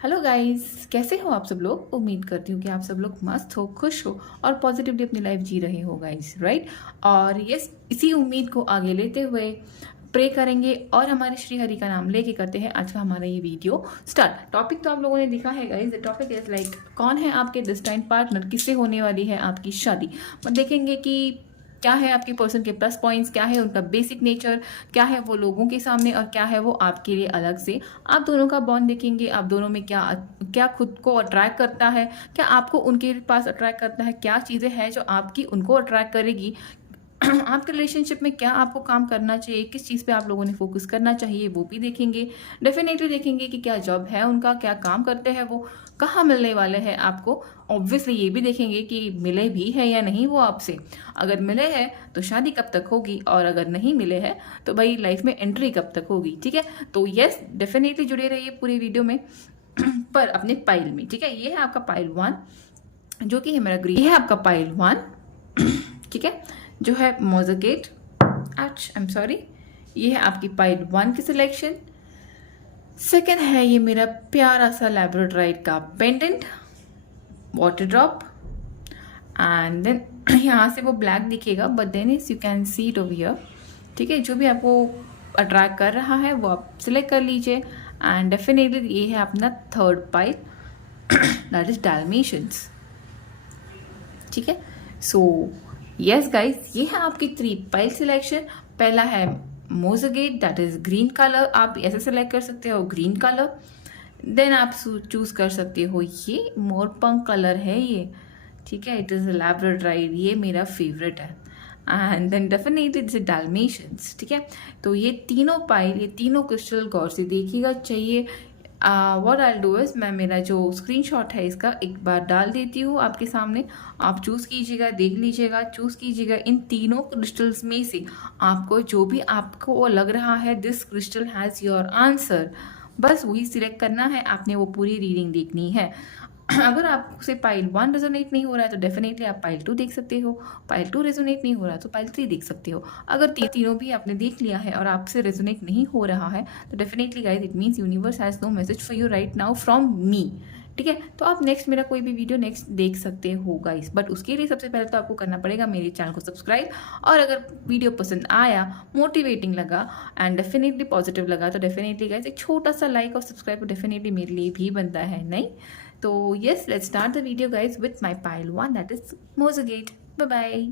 Hello guys, कैसे हो आप सब लोग। उम्मीद करती हूँ कि आप सब लोग मस्त हो, खुश हो और पॉजिटिवली अपनी लाइफ जी रहे हो गाइस, राइट। और यस, इसी उम्मीद को आगे लेते हुए प्रे करेंगे और हमारे श्री हरि का नाम लेके करते हैं आज का हमारा ये वीडियो स्टार्ट। टॉपिक तो आप लोगों ने देखा है guys. The topic is like कौन है आपके डिस्टाइन पार्टनर, किससे होने वाली है आपकी शादी। देखेंगे कि क्या है आपके पर्सन के प्लस पॉइंट्स, क्या है उनका बेसिक नेचर, क्या है वो लोगों के सामने और क्या है वो आपके लिए अलग से। आप दोनों का बॉन्ड देखेंगे, आप दोनों में क्या क्या खुद को अट्रैक्ट करता है, क्या आपको उनके पास अट्रैक्ट करता है, क्या चीज़ें हैं जो आपकी उनको अट्रैक्ट करेगी। आपके रिलेशनशिप में क्या आपको काम करना चाहिए, किस चीज़ पे आप लोगों ने फोकस करना चाहिए, वो भी देखेंगे। डेफिनेटली देखेंगे कि क्या जॉब है उनका, क्या काम करते हैं वो, कहाँ मिलने वाले हैं आपको। ऑब्वियसली ये भी देखेंगे कि मिले भी है या नहीं वो आपसे। अगर मिले हैं तो शादी कब तक होगी, और अगर नहीं मिले हैं तो भाई लाइफ में एंट्री कब तक होगी। ठीक है, तो यस डेफिनेटली जुड़े रहिए पूरी वीडियो में पर अपने पाइल में। ठीक है, ये है आपका पाइल 1 जो कि है मेरा ग्रीन। ये है आपका पाइल 1 ठीक है, जो है मोज़ागेट। आई एम सॉरी, ये है आपकी पाइल 1 की सिलेक्शन। सेकंड है ये मेरा प्यारा सा लैब्राडोराइट का pendant water drop. And then यहाँ से वो ब्लैक दिखेगा, but then is you can see it over here. ठीक है, जो भी आपको अट्रैक्ट कर रहा है वो आप सिलेक्ट कर लीजिए। एंड डेफिनेटली ये है अपना थर्ड पाइल दैट इज डाल्मेशियंस। ठीक है, सो यस गाइस, ये है आपकी 3 पाइल सिलेक्शन। पहला है मोज़ागेट दैट इज ग्रीन कलर, आप ऐसे सेलेक्ट कर सकते हो ग्रीन कलर। देन आप चूज कर सकते हो ये मोरपंख कलर है ये। ठीक है, इट इज लैब्राडोराइट, ये मेरा फेवरेट है। And then definitely this Dalmatians. ठीक है, तो ये तीनों पाइल, ये तीनों क्रिस्टल गौर से देखिएगा। चाहिए व्हाट आई डू इज, मैं मेरा जो स्क्रीनशॉट है इसका एक बार डाल देती हूँ आपके सामने। आप चूज़ कीजिएगा, देख लीजिएगा, चूज़ कीजिएगा इन तीनों क्रिस्टल्स में से आपको जो भी आपको लग रहा है this crystal has your answer, बस वही सिलेक्ट करना है। आपने वो पूरी रीडिंग देखनी है। अगर आपसे पाइल 1 रेजोनेट नहीं हो रहा है तो डेफिनेटली आप पाइल 2 देख सकते हो। पाइल 2 रेजोनेट नहीं हो रहा है तो पाइल 3 देख सकते हो। अगर तीनों भी आपने देख लिया है और आपसे रेजोनेट नहीं हो रहा है तो definitely guys it means universe has no message for you right now from me. ठीक है, तो आप नेक्स्ट मेरा कोई भी वीडियो नेक्स्ट देख सकते हो गाइस, बट उसके लिए सबसे पहले तो आपको करना पड़ेगा मेरे चैनल को सब्सक्राइब। और अगर वीडियो पसंद आया, मोटिवेटिंग लगा एंड डेफिनेटली पॉजिटिव लगा तो डेफिनेटली गाइस एक छोटा सा लाइक और सब्सक्राइब डेफिनेटली मेरे लिए भी बनता है, नहीं तो yes let's start the video guys with my pile 1 that is moss agate. Bye bye.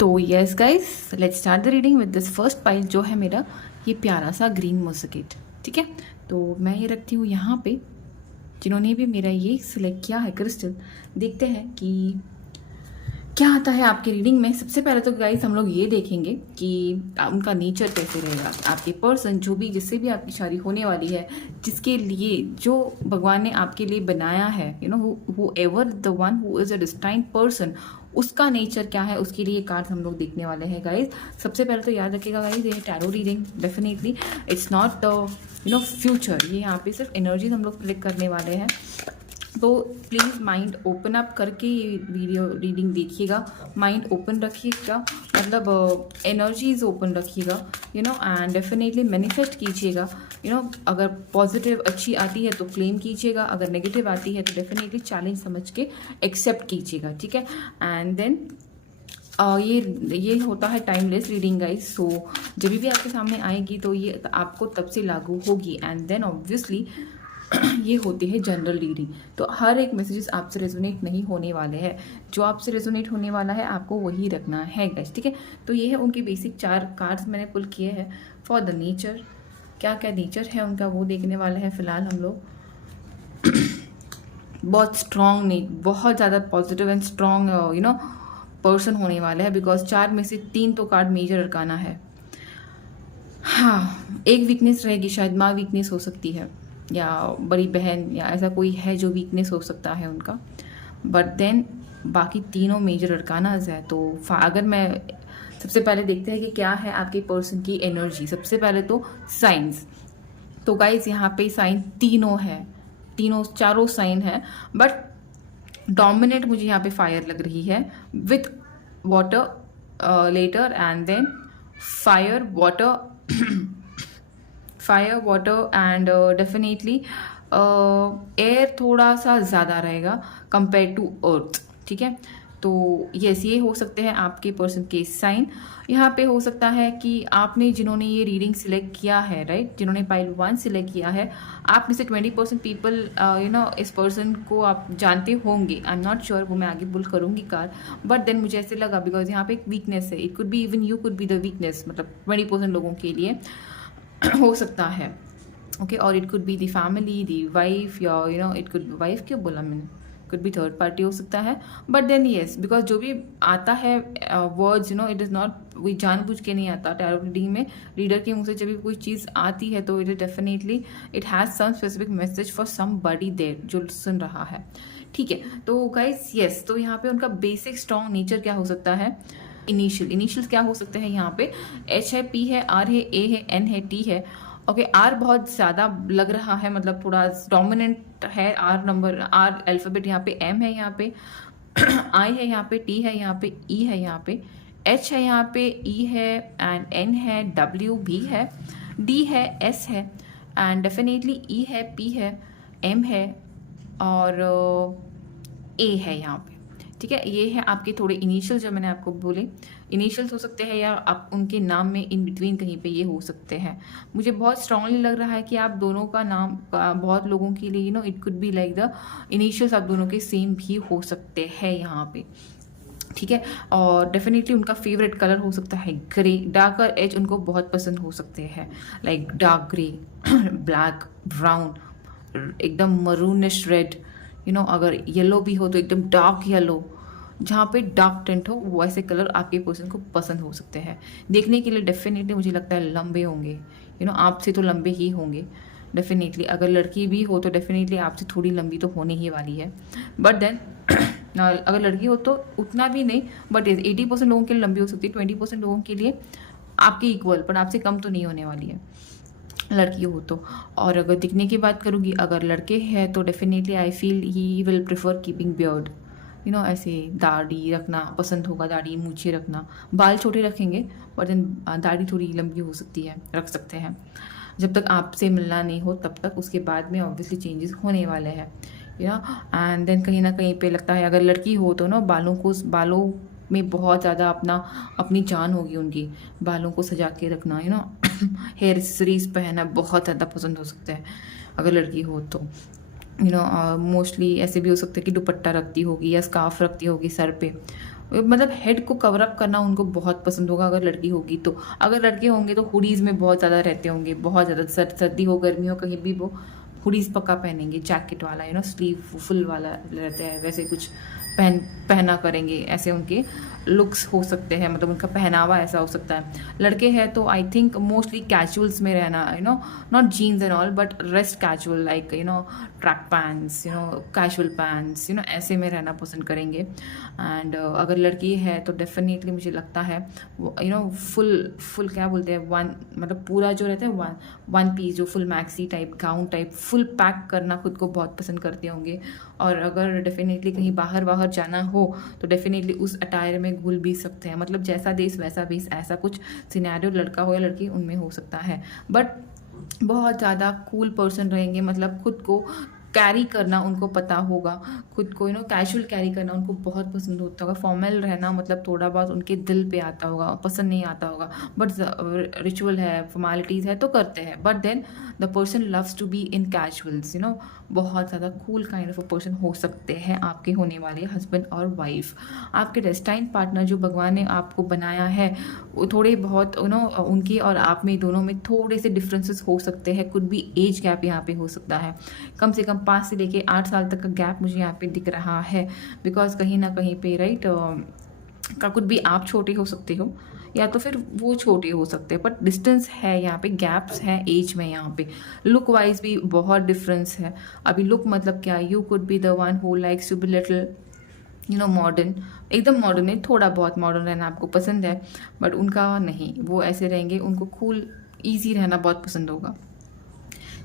तो yes guys let's start the reading with this first pile जो है मेरा ये प्यारा सा ग्रीन मोज़ागेट। ठीक है, तो मैं ये रखती हूँ यहाँ पे। जिन्होंने भी मेरा ये सिलेक्ट किया है क्रिस्टल, देखते हैं कि क्या आता है आपकी रीडिंग में। सबसे पहले तो गाइस हम लोग ये देखेंगे कि उनका नेचर कैसे रहेगा। आपके पर्सन जो भी, जिससे भी आपकी शादी होने वाली है, जिसके लिए जो भगवान ने आपके लिए बनाया है, you know who ever the one who is a destined person, उसका नेचर क्या है, उसके लिए कार्ड हम लोग देखने वाले हैं गाइस। सबसे पहले तो याद रखिएगा गाइस, ये tarot reading definitely it's not future. ये यहाँ पे सिर्फ एनर्जीज हम लोग क्लिक करने वाले हैं। तो प्लीज़ माइंड ओपन अप करके ये वीडियो रीडिंग देखिएगा। माइंड ओपन रखिएगा, मतलब एनर्जीज ओपन रखिएगा, you know, and definitely manifest कीजिएगा। यू नो, अगर पॉजिटिव अच्छी आती है तो क्लेम कीजिएगा, अगर नेगेटिव आती है तो डेफिनेटली चैलेंज समझ के एक्सेप्ट कीजिएगा। ठीक है, एंड देन ये होता है टाइमलेस रीडिंग गाइस। सो जब भी आपके सामने आएगी तो ये आपको तब से लागू होगी। एंड देन ऑब्वियसली ये होती है जनरल रीडिंग, तो हर एक मैसेजेस आपसे रेजोनेट नहीं होने वाले हैं। जो आपसे रेजोनेट होने वाला है आपको वही रखना है गाइस। ठीक है, तो ये है उनके बेसिक 4 कार्ड्स मैंने पुल किए हैं फॉर द नेचर। क्या क्या नेचर है उनका वो देखने वाले हैं फिलहाल हम लोग। बहुत स्ट्रॉन्ग नहीं, बहुत ज़्यादा positive and strong you know person होने वाले हैं, बिकॉज 4 में से 3 तो कार्ड मेजर अरकाना है। हाँ, एक वीकनेस रहेगी, शायद माँ वीकनेस हो सकती है या बड़ी बहन या ऐसा कोई है जो वीकनेस हो सकता है उनका, बट देन बाकी तीनों मेजर अरकानाज है। तो अगर मैं सबसे पहले देखते हैं कि क्या है आपके पर्सन की एनर्जी। सबसे पहले तो साइंस, तो गाइज यहाँ पे साइन तीनों है, चारों साइन है, बट डोमिनेट मुझे यहाँ पे फायर लग रही है with water later and then fire water fire, water and definitely air थोड़ा सा ज़्यादा रहेगा कंपेयर टू अर्थ, ठीक है। तो यस, ये हो सकते हैं आपके पर्सन के साइन। यहाँ पे हो सकता है कि आपने जिन्होंने ये रीडिंग सिलेक्ट किया है, राइट, जिन्होंने पाइल 1 सिलेक्ट किया है, आप में से 20% पीपल इस पर्सन को आप जानते होंगे। आई एम नॉट श्योर, वो मैं आगे बुल करूँगी कार, बट देन मुझे ऐसे लगा बिकॉज यहाँ पे एक वीकनेस है। It could be even you could be the weakness, मतलब 20% लोगों के लिए हो सकता है, ओके। और it could be the family, the wife, या इट कुड बी वाइफ, क्यों बोला मैंने, कुड बी थर्ड पार्टी हो सकता है। बट देन येस, बिकॉज जो भी आता है वर्ड्स, इट इज़ नॉट, कोई जानबूझ के नहीं आता। टैरो रीडिंग में रीडर के मुंह से जब भी कोई चीज़ आती है तो it is definitely it has some specific message for somebody there जो सुन रहा है, ठीक है। तो गाइस यस, तो यहाँ पे उनका बेसिक स्ट्रॉन्ग नेचर क्या हो सकता है, इनिशियल्स क्या हो सकते हैं यहाँ पे, एच है, पी है, आर है, ए है, एन है, टी है, ओके। आर बहुत ज़्यादा लग रहा है, मतलब थोड़ा डोमिनेंट है आर नंबर, आर अल्फ़ाबेट। यहाँ पे एम है, यहाँ पे आई है, यहाँ पे टी है, यहाँ पे ई है, यहाँ पे एच है, यहाँ पे ई है एंड एन है, डब्ल्यू भी है, डी है, एस है एंड डेफिनेटली ई है, पी है, एम है और ए है यहाँ पे, ठीक है। ये है आपके थोड़े इनिशियल जो मैंने आपको बोले, इनिशियल्स हो सकते हैं या आप उनके नाम में इन बिटवीन कहीं पे ये हो सकते हैं। मुझे बहुत स्ट्रांगली लग रहा है कि आप दोनों का नाम बहुत लोगों के लिए it could be like the initials आप दोनों के सेम भी हो सकते हैं यहाँ पे, ठीक है। और डेफिनेटली उनका फेवरेट कलर हो सकता है ग्रे, डार्कर एज उनको बहुत पसंद हो सकते हैं, like dark grey, black, brown, एकदम मरूनिश रेड, अगर येलो भी हो तो एकदम डार्क येलो, जहाँ पे डार्क टेंट हो वो ऐसे कलर आपके पर्सन को पसंद हो सकते हैं। देखने के लिए डेफिनेटली मुझे लगता है लंबे होंगे, आपसे तो लंबे ही होंगे डेफिनेटली। अगर लड़की भी हो तो डेफिनेटली आपसे थोड़ी लंबी तो होने ही वाली है, बट देन अगर लड़की हो तो उतना भी नहीं, बट 80% लोगों के लिए लंबी हो सकती है, 20% लोगों के लिए आपके इक्वल, पर आपसे कम तो नहीं होने वाली है लड़की हो तो। और अगर दिखने की बात करूँगी, अगर लड़के हैं तो definitely I feel he will prefer keeping beard, ऐसे दाढ़ी रखना पसंद होगा, दाढ़ी मूछे रखना, बाल छोटे रखेंगे बट देन दाढ़ी थोड़ी लंबी हो सकती है, रख सकते हैं जब तक आपसे मिलना नहीं हो तब तक। उसके बाद में ऑब्वियसली चेंजेस होने वाले हैं, एंड देन कहीं ना कहीं पे लगता है अगर लड़की हो तो बालों में बहुत ज़्यादा अपनी जान होगी उनकी, बालों को सजा के रखना, हेयर एक्सेसरीज पहनना बहुत ज़्यादा पसंद हो सकता है अगर लड़की हो तो। मोस्टली ऐसे भी हो सकता है कि दुपट्टा रखती होगी या स्कार्फ रखती होगी सर पे, मतलब हेड को कवर अप करना उनको बहुत पसंद होगा अगर लड़की होगी तो। अगर लड़के होंगे तो हुडीज़ में बहुत ज़्यादा रहते होंगे, बहुत ज़्यादा, सर्दी हो गर्मी हो कहीं भी वो हुडीज़ पक्का पहनेंगे, जैकेट वाला स्लीव फुल वाला रहता है, वैसे कुछ पहना करेंगे, ऐसे उनके लुक्स हो सकते हैं, मतलब उनका पहनावा ऐसा हो सकता है। लड़के हैं तो आई थिंक मोस्टली कैजुअल्स में रहना, not jeans and all but rest casual, like track pants, casual pants, ऐसे में रहना पसंद करेंगे। एंड अगर लड़की है तो डेफिनेटली मुझे लगता है फुल क्या बोलते हैं, मतलब पूरा जो रहता है वन पीस, जो full maxi type, gown type, full pack करना खुद को बहुत पसंद करते होंगे। और अगर डेफिनेटली कहीं बाहर जाना हो तो डेफिनेटली उस अटायर में घुल भी सकते हैं, मतलब जैसा देश वैसा भेष, ऐसा कुछ सिनेरियो लड़का हो या लड़की उनमें हो सकता है। बट बहुत ज़्यादा कूल पर्सन रहेंगे, मतलब खुद को कैरी करना उनको पता होगा, खुद को कैजुअल कैरी करना उनको बहुत पसंद होता होगा। फॉर्मल रहना मतलब थोड़ा बहुत उनके दिल पे आता होगा, पसंद नहीं आता होगा, बट रिचुअल है, फॉर्मेलिटीज़ है तो करते हैं। But then the person loves to be in casuals, बहुत ज़्यादा cool kind of a person हो सकते हैं आपके होने वाले हस्बैंड और वाइफ। आपके डेस्टाइन पार्टनर जो भगवान ने आपको बनाया है वो थोड़े बहुत उनके और आप में दोनों में थोड़े से डिफरेंसेस हो सकते हैं। कुछ भी एज गैप यहाँ पे हो सकता है, कम से कम 5 से लेके 8 साल तक का गैप मुझे यहाँ पे दिख रहा है, बिकॉज कहीं ना कहीं पे राइट का कुछ भी आप छोटे हो सकते हो या तो फिर वो छोटे हो सकते हैं, बट डिस्टेंस है यहाँ पे, गैप्स है एज में यहाँ पे। लुक वाइज भी बहुत डिफरेंस है। अभी लुक मतलब क्या, you could be the one who likes to be little modern, एकदम मॉडर्न नहीं, थोड़ा बहुत मॉडर्न रहना आपको पसंद है, बट उनका नहीं, वो ऐसे रहेंगे, उनको कूल ईजी रहना बहुत पसंद होगा।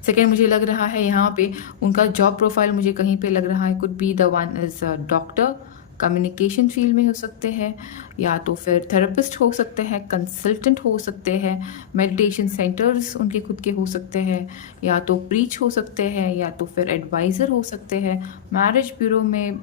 सेकेंड मुझे लग रहा है यहाँ पे उनका जॉब प्रोफाइल मुझे कहीं पे लग रहा है could be the one is doctor, communication field में हो सकते हैं, या तो फिर थेरेपिस्ट हो सकते हैं, कंसल्टेंट हो सकते हैं, मेडिटेशन सेंटर्स उनके खुद के हो सकते हैं, या तो प्रीच हो सकते हैं, या तो फिर एडवाइज़र हो सकते हैं, मैरिज ब्यूरो में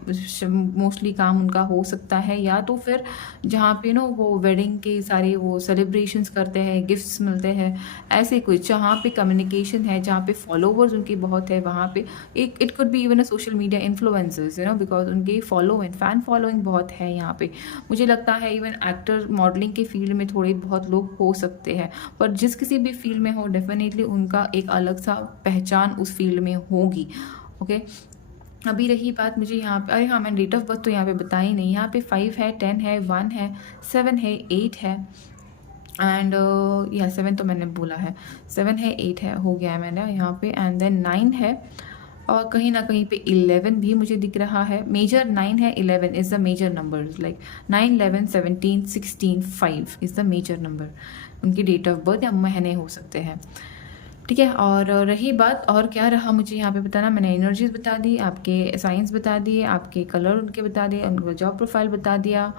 मोस्टली काम उनका हो सकता है, या तो फिर जहाँ पे वो वेडिंग के सारे वो सेलिब्रेशंस करते हैं, गिफ्ट्स मिलते हैं, ऐसे कुछ जहाँ पे कम्युनिकेशन है, जहाँ पे फॉलोवर्स उनके बहुत है, वहाँ पे एक it could be even a social media influencers because उनके फॉलोइंग फैन फॉलोइंग बहुत है यहाँ पे। मुझे लगता है इवन एक्टर मॉडलिंग के फील्ड में थोड़े बहुत लोग हो सकते हैं, पर जिस किसी भी फील्ड में हो डेफिनेटली उनका एक अलग सा पहचान उस फील्ड में होगी। ओके, अभी रही बात मुझे यहाँ पे, अरे हाँ मैंने डेट ऑफ बर्थ तो यहाँ पे बताई नहीं। यहाँ पे 5 है, 10 है, 1 है, 7 है, 8 है एंड या 7 तो मैंने बोला है, 7 है, 8 है, हो गया है मैंने यहाँ पे, एंड देन 9 है, और कहीं ना कहीं पे 11 भी मुझे दिख रहा है। मेजर 9 है, 11 is the major number, like 9, 11, 17, 16, 5 is the major number उनकी डेट ऑफ बर्थ या महीने हो सकते हैं। ठीक है, और रही बात और क्या रहा मुझे यहाँ पे बताना, मैंने एनर्जीज बता दी, आपके साइंस बता दिए, आपके कलर उनके बता दिए, उनका जॉब प्रोफाइल बता दिया।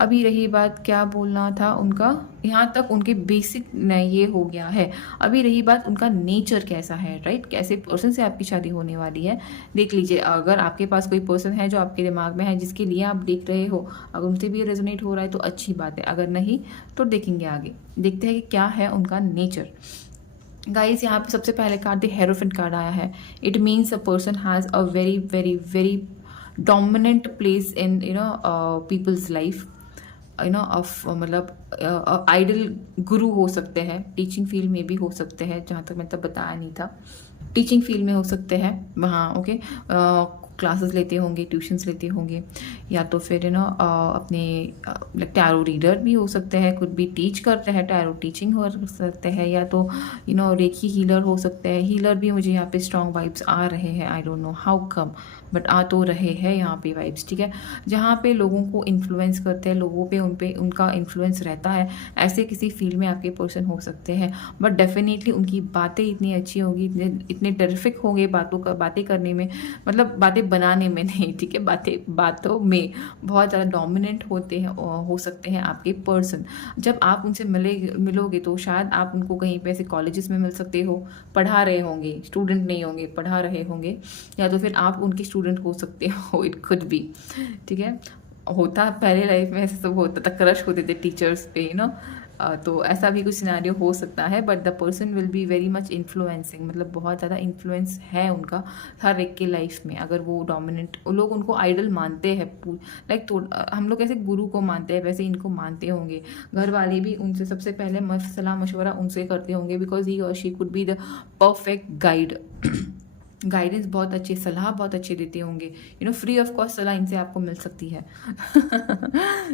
अभी रही बात क्या बोलना था उनका, यहाँ तक उनके बेसिक ये हो गया है। अभी रही बात उनका नेचर कैसा है, राइट, कैसे पर्सन से आपकी शादी होने वाली है। देख लीजिए, अगर आपके पास कोई पर्सन है जो आपके दिमाग में है, जिसके लिए आप देख रहे हो, अगर उनसे भी रेजोनेट हो रहा है तो अच्छी बात है, अगर नहीं तो देखेंगे आगे, देखते हैं कि क्या है उनका नेचर। गाइस, यहाँ पे सबसे पहले कार्ड द हेरोफेंट कार्ड आया है। It means a person has a very very very dominant place in people's life, of मतलब आइडल गुरु हो सकते हैं, टीचिंग फील्ड में भी हो सकते हैं, जहाँ तक मैं तब बताया नहीं था, टीचिंग फील्ड में हो सकते हैं वहाँ। ओके, क्लासेस लेते होंगे, ट्यूशन्स लेते होंगे, या तो फिर अपने टैरो रीडर भी हो सकते हैं, कुछ भी टीच करते हैं, टैरो टीचिंग हो सकते हैं, या तो रेकी हीलर हो सकते हैं। हीलर भी मुझे यहाँ पे स्ट्रॉन्ग वाइब्स आ रहे हैं, I don't know how come, but आ तो रहे हैं यहाँ पे वाइब्स। ठीक है, जहाँ पे लोगों को इन्फ्लुएंस करते हैं, लोगों पे उनका इन्फ्लुएंस रहता है, ऐसे किसी फील्ड में आपके पर्सन हो सकते हैं। बट डेफिनेटली उनकी बातें इतनी अच्छी होगी, इतने टेरिफिक होंगे बातें करने में, मतलब बातें बनाने में नहीं, ठीक है, बातों में बहुत ज़्यादा डोमिनेंट होते हैं, हो सकते हैं आपके पर्सन। जब आप उनसे मिलोगे तो शायद आप उनको कहीं पे ऐसे कॉलेजेस में मिल सकते हो, पढ़ा रहे होंगे, स्टूडेंट नहीं होंगे, पढ़ा रहे होंगे, या तो फिर आप उनके स्टूडेंट हो सकते हो, इट कुड बी। ठीक है, होता पहले लाइफ में ऐसे सब होता था, क्रश होते थे टीचर्स पे, तो ऐसा भी कुछ सिनेरियो हो सकता है। But the person will be very much influencing, मतलब बहुत ज़्यादा इन्फ्लुएंस है उनका हर एक के लाइफ में। अगर वो डोमिनेंट, लोग उनको आइडल मानते हैं, लाइक तो हम लोग ऐसे गुरु को मानते हैं वैसे इनको मानते होंगे। घर वाले भी उनसे सबसे पहले सलाह मशवरा उनसे करते होंगे, बिकॉज ही और she could be the perfect guide. Guidance बहुत अच्छी, सलाह बहुत अच्छी देते होंगे, फ्री ऑफ कॉस्ट सलाह इनसे आपको मिल सकती है।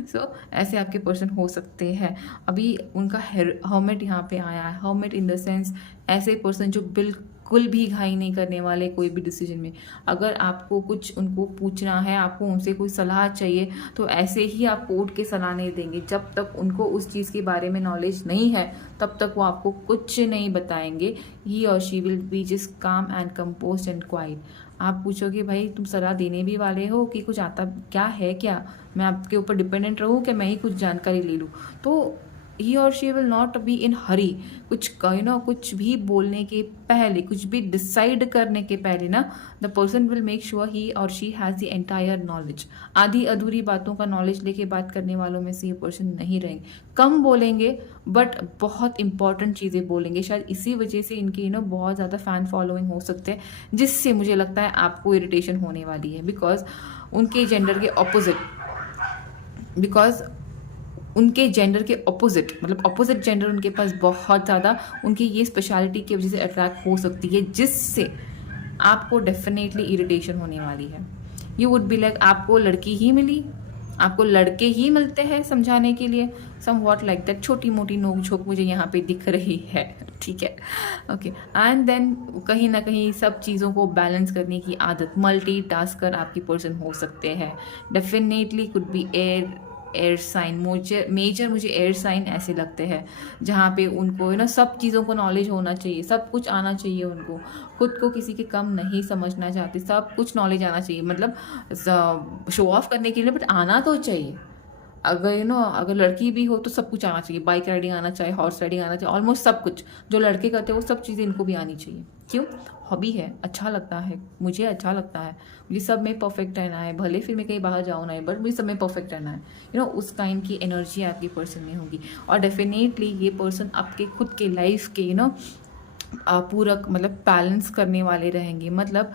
सो ऐसे आपके पर्सन हो सकते हैं। अभी उनका हर्मिट यहाँ पे आया है। हर्मिट इन द सेंस ऐसे पर्सन जो बिल्कुल भी घाई नहीं करने वाले कोई भी डिसीजन में। अगर आपको कुछ उनको पूछना है, आपको उनसे कोई सलाह चाहिए, तो ऐसे ही आप कोर्ट के सलाह नहीं देंगे। जब तक उनको उस चीज़ के बारे में नॉलेज नहीं है तब तक वो आपको कुछ नहीं बताएंगे। ही और शी विल बी जस्ट काम एंड कंपोज एंड क्वाइट। आप पूछोगे भाई तुम सलाह देने भी वाले हो कि कुछ आता क्या है, क्या मैं आपके ऊपर डिपेंडेंट रहूँ, कि मैं ही कुछ जानकारी ले लूँ? तो ही और she will not be in hurry. कुछ भी बोलने के पहले, कुछ भी डिसाइड करने के पहले ना, the person will make sure he और she has the entire knowledge. आधी अधूरी बातों का नॉलेज लेके बात करने वालों में से ये पर्सन नहीं रहेंगे। कम बोलेंगे बट बहुत इंपॉर्टेंट चीज़ें बोलेंगे। शायद इसी वजह से इनकी बहुत ज़्यादा फैन फॉलोइंग हो सकते हैं, जिससे मुझे लगता है आपको इरिटेशन होने वाली है। बिकॉज उनके जेंडर के ऑपोजिट, मतलब ऑपोजिट जेंडर उनके पास बहुत ज़्यादा उनकी ये स्पेशलिटी की वजह से अट्रैक्ट हो सकती है, जिससे आपको डेफिनेटली इरिटेशन होने वाली है। यू वुड बी लाइक आपको लड़की ही मिली, आपको लड़के ही मिलते हैं समझाने के लिए, सम वॉट लाइक दैट। छोटी मोटी नोक झोंक मुझे यहाँ पे दिख रही है, ठीक है, ओके। एंड देन कहीं ना कहीं सब चीज़ों को बैलेंस करने की आदत, मल्टीटास्कर आपकी पर्सन हो सकते हैं। Definitely could be air sign, मुझे एयर साइन ऐसे लगते हैं, जहाँ पे उनको सब चीज़ों को नॉलेज होना चाहिए, सब कुछ आना चाहिए उनको, खुद को किसी के कम नहीं समझना चाहते, सब कुछ नॉलेज आना चाहिए, मतलब शो ऑफ करने के लिए, बट आना तो चाहिए। अगर अगर लड़की भी हो तो सब कुछ आना चाहिए, बाइक राइडिंग आना चाहिए, हॉर्स राइडिंग आना चाहिए, ऑलमोस्ट सब कुछ जो लड़के करते हैं वो सब चीज़ें इनको भी आनी चाहिए। क्यों? हॉबी है, अच्छा लगता है, मुझे अच्छा लगता है, मुझे सब में परफेक्ट रहना है, भले फिर मैं कहीं बाहर जाऊँ ना, बट मुझे सब में परफेक्ट रहना है। उस काइंड की एनर्जी आपके पर्सन में होगी। और डेफिनेटली ये पर्सन आपके खुद के लाइफ के पूरक मतलब बैलेंस करने वाले रहेंगे। मतलब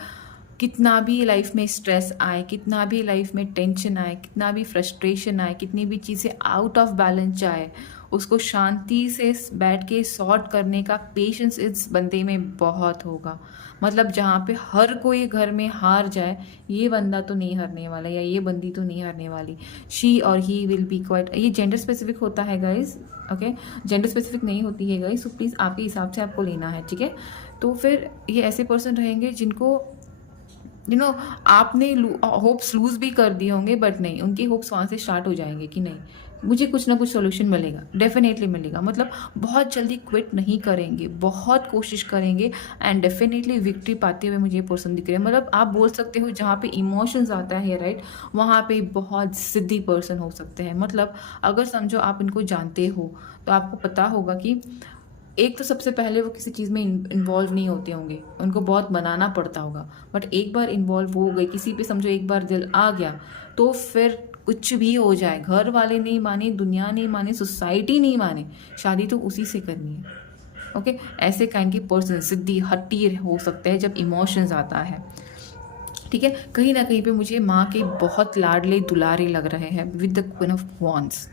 कितना भी लाइफ में स्ट्रेस आए, कितना भी लाइफ में टेंशन आए, कितना भी फ्रस्ट्रेशन आए, कितनी भी चीज़ें आउट ऑफ बैलेंस जाए, उसको शांति से बैठ के सॉर्ट करने का पेशेंस इस बंदे में बहुत होगा। मतलब जहाँ पे हर कोई घर में हार जाए, ये बंदा तो नहीं हारने वाला, या ये बंदी तो नहीं हारने वाली। शी और ही विल बी क्वाइट, ये जेंडर स्पेसिफिक होता है गाइज, ओके, जेंडर स्पेसिफिक नहीं होती है गाइज, सो प्लीज़ आपके हिसाब से आपको लेना है, ठीक है। तो फिर ये ऐसे पर्सन रहेंगे जिनको आपने होप्स लूज भी कर दिए होंगे, बट नहीं, उनके होप्स वहाँ से स्टार्ट हो जाएंगे कि नहीं, मुझे कुछ ना कुछ सोल्यूशन मिलेगा, डेफिनेटली मिलेगा। मतलब बहुत जल्दी क्विट नहीं करेंगे, बहुत कोशिश करेंगे एंड डेफिनेटली विक्ट्री पाते हुए मुझे ये पर्सन दिख रहे हैं। मतलब आप बोल सकते हो जहाँ पे इमोशंस आता है, राइट, वहाँ पे बहुत ज़िद्दी पर्सन हो सकते हैं। मतलब अगर समझो आप इनको जानते हो तो आपको पता होगा कि एक तो सबसे पहले वो किसी चीज़ में इन्वॉल्व नहीं होते होंगे, उनको बहुत मनाना पड़ता होगा, बट एक बार इन्वॉल्व हो गए किसी पे, समझो एक बार दिल आ गया, तो फिर कुछ भी हो जाए, घर वाले नहीं माने, दुनिया नहीं माने, सोसाइटी नहीं माने, शादी तो उसी से करनी है। ओके, ऐसे काइंड की पर्सन जिद्दी हट्टी हो सकते हैं जब इमोशंस आता है, ठीक है। कहीं ना कहीं पे मुझे माँ के बहुत लाडले दुलारे लग रहे हैं with the queen of wands.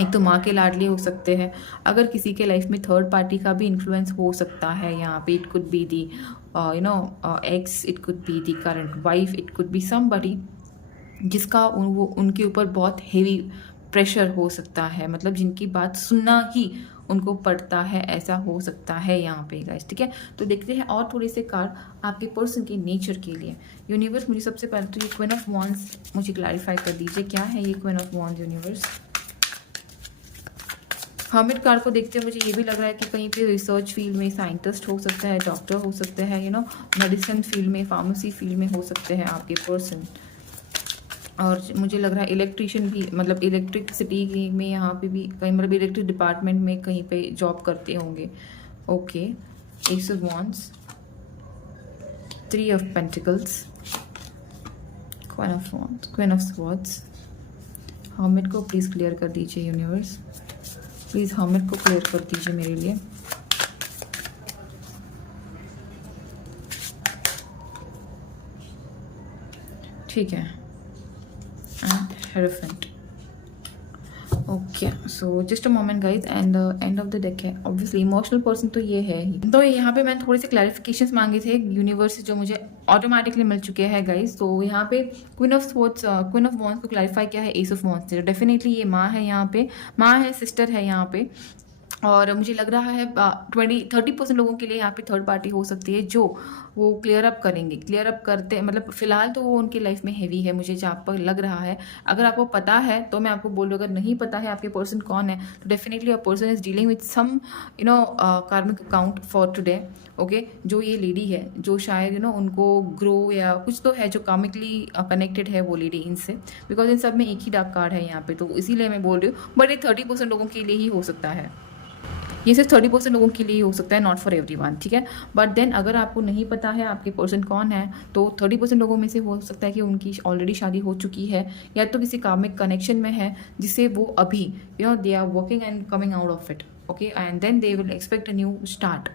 एक तो माँ के लाडले हो सकते हैं, अगर किसी के लाइफ में थर्ड पार्टी का भी इन्फ्लुएंस हो सकता है यहाँ पे, it could be the x, it could be the current wife, it could be somebody जिसका वो उनके ऊपर बहुत हेवी प्रेशर हो सकता है, मतलब जिनकी बात सुनना ही उनको पड़ता है, ऐसा हो सकता है यहाँ पे गाइस, ठीक है। तो देखते हैं और थोड़े से कार्ड आपके पर्सन के नेचर के लिए। यूनिवर्स मुझे सबसे पहले तो ये क्वीन ऑफ वॉन्ड्स मुझे क्लैरिफाई कर दीजिए, क्या है ये queen of wands universe. Hermit card को देखते हुए मुझे ये भी लग रहा है कि कहीं पे रिसर्च फील्ड में साइंटिस्ट हो सकता है, डॉक्टर हो सकते हैं, मेडिसिन फील्ड में, फार्मेसी फील्ड में हो सकते हैं आपके पर्सन। और मुझे लग रहा है इलेक्ट्रिशियन भी, मतलब इलेक्ट्रिसिटी में यहाँ पे भी कहीं, मतलब इलेक्ट्रिक डिपार्टमेंट में कहीं पे जॉब करते होंगे। Okay, S of wands, 3 of pentacles, queen of wands, queen of swords. Hermit को प्लीज़ क्लियर कर दीजिए यूनिवर्स, प्लीज़ हर्मिट को क्लियर कर दीजिए मेरे लिए। ठीक है, and hierophant. Okay, so just a moment guys, and end of the deck है। ऑब्वियसली इमोशनल पर्सन तो ये है ही। तो यहाँ पे मैंने थोड़े से क्लैरिफिकेशंस मांगे थे यूनिवर्स से, जो मुझे ऑटोमेटिकली मिल चुके हैं गाइज। तो यहाँ पे queen of swords, queen of wands को क्लैरिफाई किया है एस ऑफ वॉन्ड्स से। डेफिनेटली ये माँ है यहाँ पे, माँ है, सिस्टर है यहाँ पे। और मुझे लग रहा है 20-30% लोगों के लिए यहाँ पे थर्ड पार्टी हो सकती है, जो वो क्लियर अप करेंगे, क्लियर अप करते, मतलब फिलहाल तो वो उनकी लाइफ में हैवी है, मुझे जहाँ पर लग रहा है। अगर आपको पता है तो मैं आपको बोल रही हूँ, अगर नहीं पता है आपके पर्सन कौन है, तो definitely a person is dealing with some karmic account for today. Okay, जो ये लेडी है, जो शायद उनको ग्रो या कुछ तो है, जो कार्मिकली कनेक्टेड है वो लेडी इनसे, बिकॉज इन सब में एक ही डार्क कार्ड है यहाँ पे, तो इसीलिए मैं बोल रही हूँ। बट ये 30% लोगों के लिए ही हो सकता है, ये सिर्फ 30% लोगों के लिए हो सकता है, नॉट फॉर एवरीवन, ठीक है। बट देन अगर आपको नहीं पता है आपके पर्सन कौन है, तो 30% लोगों में से हो सकता है कि उनकी ऑलरेडी शादी हो चुकी है, या तो किसी कार्मिक कनेक्शन में है जिससे वो अभी they are working and coming out of it, okay, and then they will expect a new start.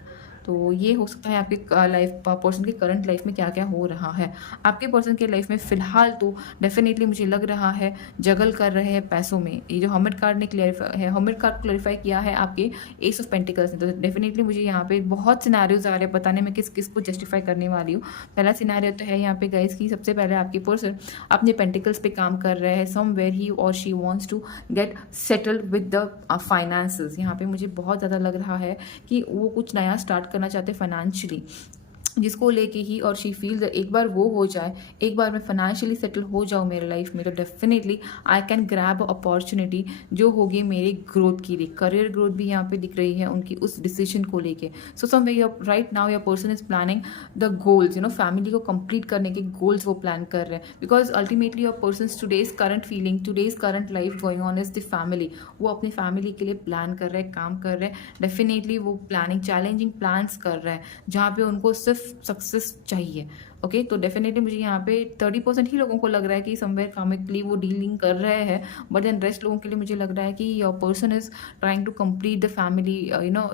तो ये हो सकता है आपके लाइफ पर्सन के करंट लाइफ में क्या क्या हो रहा है। आपके पर्सन के लाइफ में फ़िलहाल तो डेफिनेटली मुझे लग रहा है जगल कर रहे हैं पैसों में। ये जो हर्मिट कार्ड ने क्लियरिफाई है, हर्मिट कार्ड क्लैरिफाई किया है आपके एस ऑफ पेंटिकल्स ने, तो डेफिनेटली मुझे यहाँ पे बहुत सिनेरियोज आ रहे हैं, बताने में किस किस को जस्टिफाई करने वाली हूँ। पहला सिनेरियो तो है यहाँ पे गाइस की, सबसे पहले आपके पर्सन अपने पेंटिकल्स पे काम कर रहे हैं, समवेयर ही और she wants to get settled with the finances. यहाँ पे मुझे बहुत ज़्यादा लग रहा है कि वो कुछ नया स्टार्ट करना चाहते हैं फाइनेंशियली, जिसको लेके ही और शी फील एक बार वो हो जाए, एक बार मैं फाइनेंशियली सेटल हो जाऊँ मेरे लाइफ में, तो definitely I can grab opportunity जो होगी मेरी ग्रोथ के लिए। करियर ग्रोथ भी यहाँ पे दिख रही है उनकी उस डिसीजन को लेके। So some way right now your person is planning the goals, family को कंप्लीट करने के गोल्स वो प्लान कर रहे हैं, because ultimately your person today's current feeling, today's current life going on is the family. वो अपनी फैमिली के लिए प्लान कर रहे हैं, काम कर रहे हैं। डेफिनेटली वो प्लानिंग, चैलेंजिंग प्लान्स कर रहे हैं जहाँ पे उनको सिर्फ सक्सेस चाहिए। ओके, तो डेफिनेटली मुझे यहाँ पे 30% ही लोगों को लग रहा है कि समवेयर कामिकली वो डीलिंग कर रहे हैं, बट देन रेस्ट लोगों के लिए मुझे लग रहा है कि your person is trying to complete the family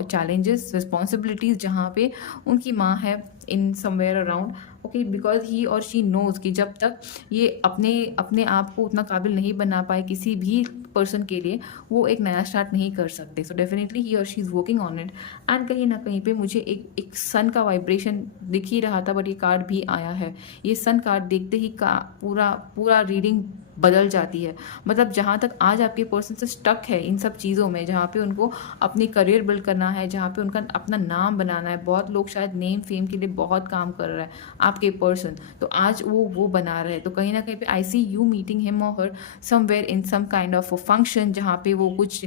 challenges, responsibilities जहाँ पे उनकी माँ है in somewhere around. Okay, because he और शी नोज कि जब तक ये अपने आप को उतना काबिल नहीं बना पाए किसी भी पर्सन के लिए, वो एक नया स्टार्ट नहीं कर सकते। सो डेफिनेटली ही और she is working on it. And कहीं ना कहीं पे मुझे एक सन का वाइब्रेशन दिख ही रहा था, बट ये कार्ड भी आया है। ये सन कार्ड देखते ही का पूरा रीडिंग बदल जाती है। मतलब जहाँ तक आज आपके पर्सन से स्टक है इन सब चीज़ों में, जहाँ पे उनको अपनी करियर बिल्ड करना है, जहाँ पे उनका अपना नाम बनाना है, बहुत लोग शायद नेम फेम के लिए बहुत काम कर रहा है आपके पर्सन, तो आज वो बना रहे हैं। तो कहीं ना कहीं पे I see you meeting him और her somewhere in some kind of function, जहाँ पे वो कुछ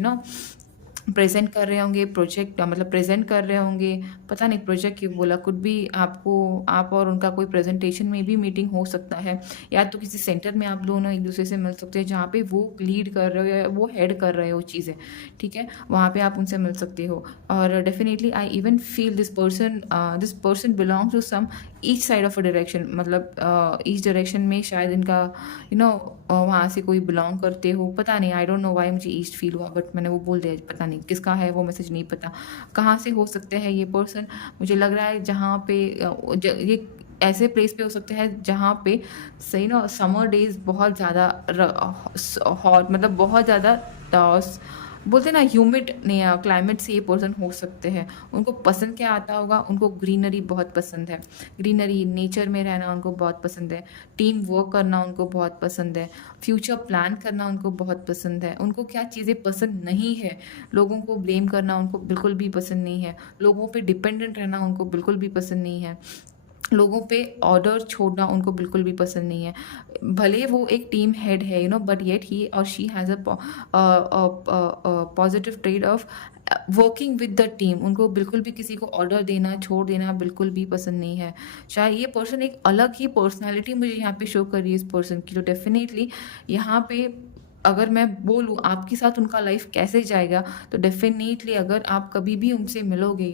प्रेजेंट कर रहे होंगे, प्रोजेक्ट मतलब प्रेजेंट कर रहे होंगे, पता नहीं प्रोजेक्ट क्यों बोला, कुछ भी आप और उनका कोई प्रेजेंटेशन में भी मीटिंग हो सकता है, या तो किसी सेंटर में आप दोनों एक दूसरे से मिल सकते हैं जहाँ पे वो लीड कर रहे हो या वो हेड कर रहे हो चीज़ें, ठीक है, वहाँ पे आप उनसे मिल सकते हो। और definitely I even feel this person belong to some each side of a direction, मतलब ईच डायरेक्शन में शायद इनका वहाँ से कोई बिलोंग करते हो, पता नहीं, आई डोंट नो वाई मुझे ईस्ट फील हुआ, बट मैंने वो बोल दिया, पता नहीं किसका है वो मैसेज, नहीं पता कहाँ से हो सकते हैं ये पर्सन। मुझे लग रहा है जहाँ पे ये ऐसे प्लेस पे हो सकते हैं जहाँ पे सही समर डेज बहुत ज़्यादा हॉट, मतलब बहुत ज़्यादा बोलते ना ह्यूमिड क्लाइमेट से ये पर्सन हो सकते हैं। उनको पसंद क्या आता होगा, उनको ग्रीनरी बहुत पसंद है, ग्रीनरी नेचर में रहना उनको बहुत पसंद है, टीम वर्क करना उनको बहुत पसंद है, फ्यूचर प्लान करना उनको बहुत पसंद है। उनको क्या चीज़ें पसंद नहीं है, लोगों को ब्लेम करना उनको बिल्कुल भी पसंद नहीं है, लोगों पे डिपेंडेंट रहना उनको बिल्कुल भी पसंद नहीं है, लोगों पे ऑर्डर छोड़ना उनको बिल्कुल भी पसंद नहीं है। भले वो एक टीम हेड है बट येट ही और she has a positive trade off working with the team. उनको बिल्कुल भी किसी को ऑर्डर देना छोड़ देना बिल्कुल भी पसंद नहीं है। शायद ये पर्सन एक अलग ही पर्सनैलिटी मुझे यहाँ पे शो कर रही है इस पर्सन की। तो डेफिनेटली यहाँ पे अगर मैं बोलूँ आपके साथ उनका लाइफ कैसे जाएगा, तो डेफिनेटली अगर आप कभी भी उनसे मिलोगे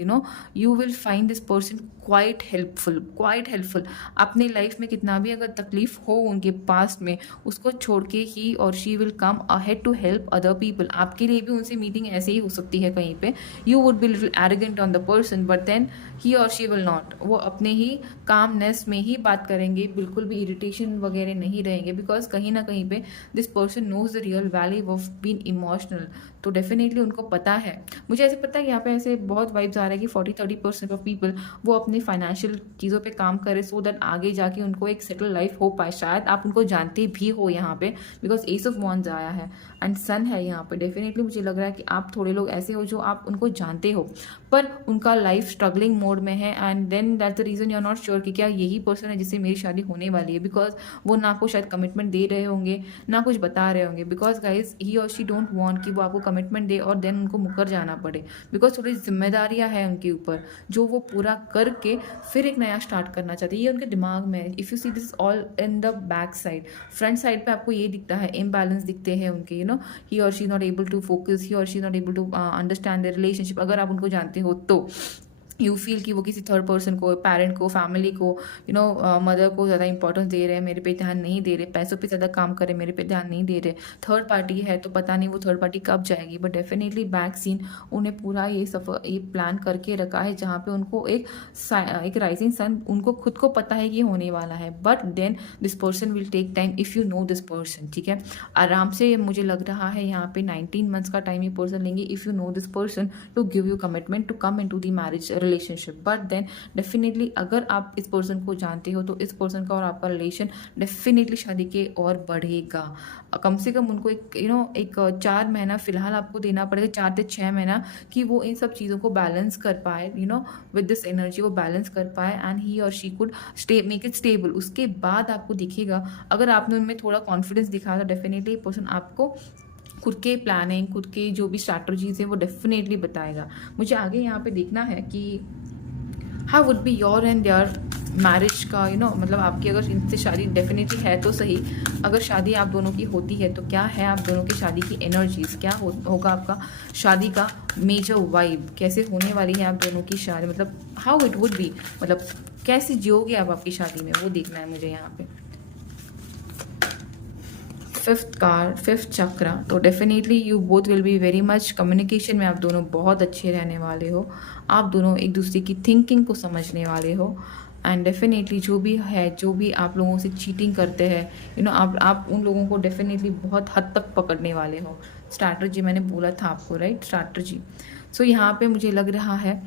you will find this person quite helpful. अपनी लाइफ में कितना भी अगर तकलीफ हो उनके पास में, उसको छोड़ के ही और she will come ahead to help other people. आपके लिए भी उनसे मीटिंग ऐसे ही हो सकती है कहीं पे, you would be little arrogant on the person but then he और शी विल नॉट, वो अपने ही कामनेस में ही बात करेंगे, बिल्कुल भी इरिटेशन वगैरह नहीं रहेंगे, बिकॉज कहीं ना कहीं पे this person knows the real value of being emotional. तो डेफिनेटली उनको पता है, मुझे ऐसे पता है कि यहाँ पे ऐसे बहुत वाइब्स आ रहा है कि 40-30% ऑफ पीपल वो अपने फाइनेंशियल चीज़ों पे काम करें सो दैट आगे जाके उनको एक सेटल लाइफ हो पाए। शायद आप उनको जानते भी हो यहाँ पे, बिकॉज एस ऑफ वॉन्ड्स आया है एंड सन है यहाँ पे। डेफिनेटली मुझे लग रहा है कि आप थोड़े लोग ऐसे हो जो आप उनको जानते हो पर उनका लाइफ स्ट्रगलिंग मोड में है, and then that's the reason you are not sure कि क्या यही पर्सन है जिससे मेरी शादी होने वाली है, बिकॉज वो ना आपको शायद कमिटमेंट दे रहे होंगे ना कुछ बता रहे होंगे, बिकॉज गाइज ही और शी डोंट वांट कि वो आपको कमिटमेंट दे और देन उनको मुकर जाना पड़े, बिकॉज थोड़ी जिम्मेदारियां हैं उनके ऊपर जो वो पूरा करके फिर एक नया स्टार्ट करना चाहते हैं। ये उनके दिमाग में है। If you see this all in the back side, front side पे आपको ये दिखता है, इम्बैलेंस दिखते हैं उनके ही और she not able to focus, he और she not able to understand the relationship. अगर आप उनको जानते हो तो यू फील कि वो किसी थर्ड पर्सन को, पेरेंट को, फैमिली को, मदर को ज़्यादा इंपॉर्टेंस दे रहे हैं, मेरे पे ध्यान नहीं दे रहे, पैसों पे ज़्यादा काम करे, मेरे पे ध्यान नहीं दे रहे। थर्ड पार्टी है तो पता नहीं वो थर्ड पार्टी कब जाएगी, बट डेफिनेटली बैक सीन उन्हें पूरा ये प्लान करके रखा है जहाँ पे उनको एक राइजिंग सन, उनको खुद को पता है कि होने वाला है, but then this person will take time if you know this person. ठीक है, आराम से मुझे लग रहा है यहाँ पे 19 मंथ्स का टाइम ये पर्सन लेंगे if you know this person to give you commitment to come in to the marriage relationship, but then definitely अगर आप इस पर्सन को जानते हो तो इस पर्सन का और आपका रिलेशन डेफिनेटली शादी के और बढ़ेगा। कम से कम उनको एक एक 4 महीना फ़िलहाल आपको देना पड़ेगा, 4 से 6 महीना, कि वो इन सब चीज़ों को बैलेंस कर पाए, विद दिस एनर्जी वो बैलेंस कर पाए, एंड ही और she could make it stable. उसके बाद आपको दिखेगा, अगर आपने उनमें थोड़ा कॉन्फिडेंस दिखाया तो डेफिनेटली पर्सन आपको खुद के प्लानिंग, खुद के जो भी स्ट्रैटेजीज है वो डेफिनेटली बताएगा। मुझे आगे यहाँ पे देखना है कि how would be your and there marriage का, मतलब आपकी अगर इनसे शादी डेफिनेटली है तो सही, अगर शादी आप दोनों की होती है तो क्या है आप दोनों की शादी की एनर्जीज, क्या होगा आपका शादी का मेजर वाइब, कैसे होने वाली है आप दोनों की शादी, मतलब हाउ इट वुड बी, मतलब कैसे जियोगे आप आपकी शादी में, वो देखना है मुझे यहाँ पे। फिफ्थ कार्ड, फिफ्थ चक्रा, तो definitely you both will be very much communication में आप दोनों बहुत अच्छे रहने वाले हो। आप दोनों एक दूसरे की थिंकिंग को समझने वाले हो, एंड डेफिनेटली जो भी है, जो भी आप लोगों से चीटिंग करते हैं, आप उन लोगों को डेफिनेटली बहुत हद तक पकड़ने वाले हो। स्ट्रैटेजी मैंने बोला था आपको, राइट, स्ट्रैटेजी। सो यहाँ पे मुझे लग रहा है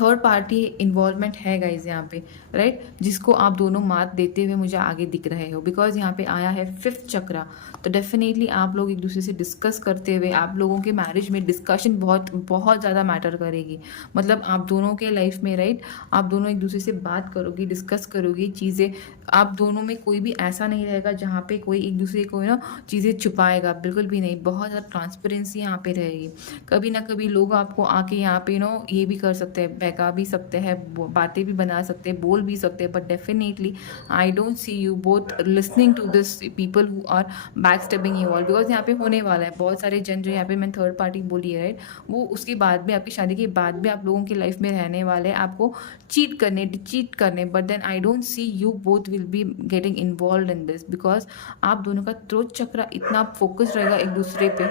थर्ड पार्टी इन्वॉल्वमेंट है गाइज यहाँ पे, राइट, जिसको आप दोनों मात देते हुए मुझे आगे दिख रहे हो, बिकॉज यहाँ पे आया है फिफ्थ चक्रा। तो डेफिनेटली आप लोग एक दूसरे से डिस्कस करते हुए, आप लोगों के मैरिज में डिस्कशन बहुत बहुत ज़्यादा मैटर करेगी, मतलब आप दोनों के लाइफ में, राइट, आप दोनों एक दूसरे से बात करोगे, डिस्कस करोगे चीज़ें, आप दोनों में कोई भी ऐसा नहीं रहेगा जहाँ पे कोई एक दूसरे को चीज़ें छुपाएगा, बिल्कुल भी नहीं, बहुत ज़्यादा ट्रांसपेरेंसी यहाँ पे रहेगी। कभी ना कभी लोग आपको आके यहाँ पे ये भी कर सकते हैं, बहका भी सकते हैं, बातें भी बना सकते हैं, बोल भी सकते हैं, but definitely I don't see you both listening to this people who are back stepping you all, because यहाँ पे होने वाला है बहुत सारे जन जो यहाँ पे मैं थर्ड पार्टी बोली है, राइट, वो उसके बाद भी, आपकी शादी के बाद भी आप लोगों की लाइफ में रहने वाले हैं, आपको चीट करने, but then I don't see you both will be getting involve in this, because आप दोनों का थ्रोट चक्रा इतना फोकस रहेगा एक दूसरे पे,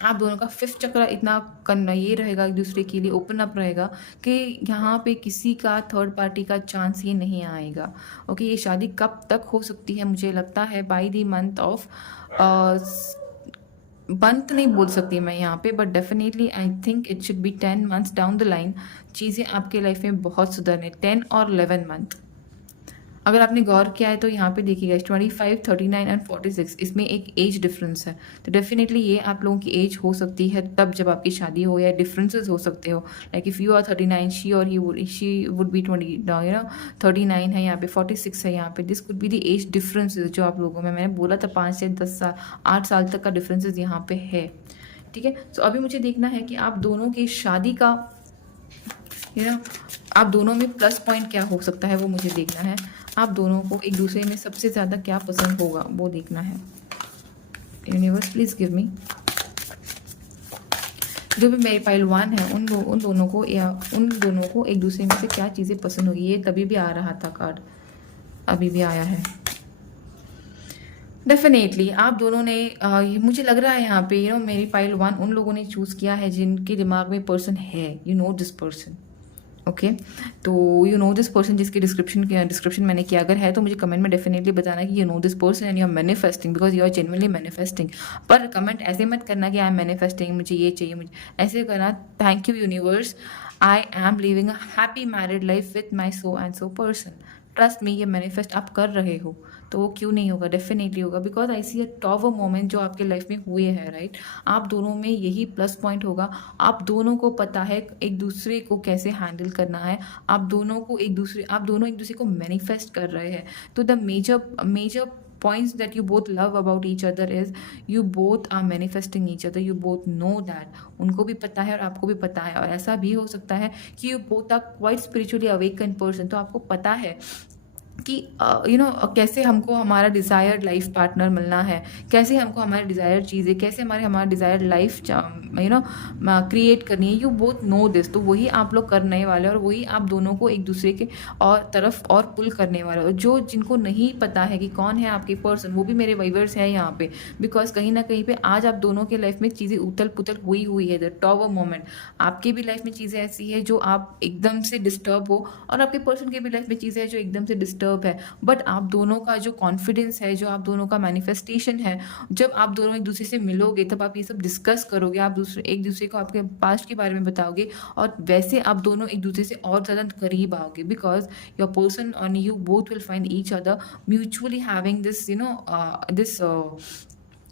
आप दोनों का फिफ्थ चक्र इतना करना ये रहेगा, एक दूसरे के लिए ओपन अप रहेगा कि यहाँ पे किसी का थर्ड पार्टी का चांस ही नहीं आएगा। ओके, ये शादी कब तक हो सकती है, मुझे लगता है by the month of, month नहीं बोल सकती मैं यहाँ पे, but definitely I think it should be 10 months down the line, चीज़ें आपके लाइफ में बहुत सुधरने, 10 और 11 मंथ। अगर आपने गौर किया है तो यहाँ पे देखिएगा 25, 39 एंड 46, इसमें एक एज डिफरेंस है, तो डेफिनेटली ये आप लोगों की एज हो सकती है तब जब आपकी शादी हो, या डिफरेंसेस हो सकते हो, like if you are 39, she would be 39 है यहाँ पे, 46 है यहाँ पे, this could be the age differences जो आप लोगों में, मैंने बोला था 5 से 10 साल 8 साल तक का डिफरेंसेस यहाँ पे है, ठीक है। सो अभी मुझे देखना है कि आप दोनों की शादी का आप दोनों में प्लस पॉइंट क्या हो सकता है, वो मुझे देखना है। आप दोनों को एक दूसरे में सबसे ज़्यादा क्या पसंद होगा वो देखना है। यूनिवर्स प्लीज़ गिव मी, जो भी मेरे पाइल 1 है उन दोनों को, या उन दोनों को एक दूसरे में से क्या चीज़ें पसंद होगी। ये तभी भी आ रहा था कार्ड, अभी भी आया है। डेफिनेटली आप दोनों ने मुझे लग रहा है यहाँ पे मेरी पाइल 1 उन लोगों ने चूज़ किया है जिनके दिमाग में पर्सन है, you know this person, okay, तो यू नो दिस पर्सन जिसकी डिस्क्रिप्शन मैंने किया, अगर है तो मुझे कमेंट में डेफिनेटली बताना कि you know this person and you are manifesting, because you are genuinely manifesting. पर कमेंट ऐसे मत करना कि आई एम मैनिफेस्टिंग, मुझे ये चाहिए, मुझे ऐसे करना, thank you universe, I am living a happy married life with my so and so person. Trust me, ये मैनिफेस्ट आप कर रहे हो तो वो क्यों नहीं होगा, डेफिनेटली होगा, because I see a top moment जो आपके लाइफ में हुए हैं, राइट। आप दोनों में यही प्लस पॉइंट होगा, आप दोनों को पता है एक दूसरे को कैसे हैंडल करना है, आप दोनों एक दूसरे को मैनिफेस्ट कर रहे हैं। तो the major points that you both love about each other is you both are manifesting each other, you both know that, उनको भी पता है और आपको भी पता है। और ऐसा भी हो सकता है कि you both are quite spiritually awakened person, तो आपको पता है कि कैसे हमको हमारा डिज़ायर्ड लाइफ पार्टनर मिलना है, कैसे हमको हमारे डिज़ायर्ड चीज़ें, कैसे हमारा डिज़ायर्ड लाइफ क्रिएट करनी है। यू बोथ नो दिस, तो वही आप लोग करने वाले और वही आप दोनों को एक दूसरे के और तरफ और पुल करने वाले हो। जो जिनको नहीं पता है कि कौन है आपके पर्सन, वो भी मेरे वाइवर्स हैं यहाँ पे, बिकॉज कहीं ना कहीं पे आज आप दोनों के लाइफ में चीज़ें उथल पुथल हुई है। द टॉप ऑफ मोमेंट, आपके भी लाइफ में चीज़ें ऐसी है जो आप एकदम से डिस्टर्ब हो, और आपके पर्सन के भी लाइफ में चीज़ें हैं जो एकदम से डिस्टर्ब डिस्टर्ब है, बट आप दोनों का जो कॉन्फिडेंस है, जो आप दोनों का मैनिफेस्टेशन है, जब आप दोनों एक दूसरे से मिलोगे तब आप ये सब डिस्कस करोगे, आप एक दूसरे को आपके पास्ट के बारे में बताओगे, और वैसे आप दोनों एक दूसरे से और ज़्यादा करीब आओगे, because your person and you both will find each other mutually having this this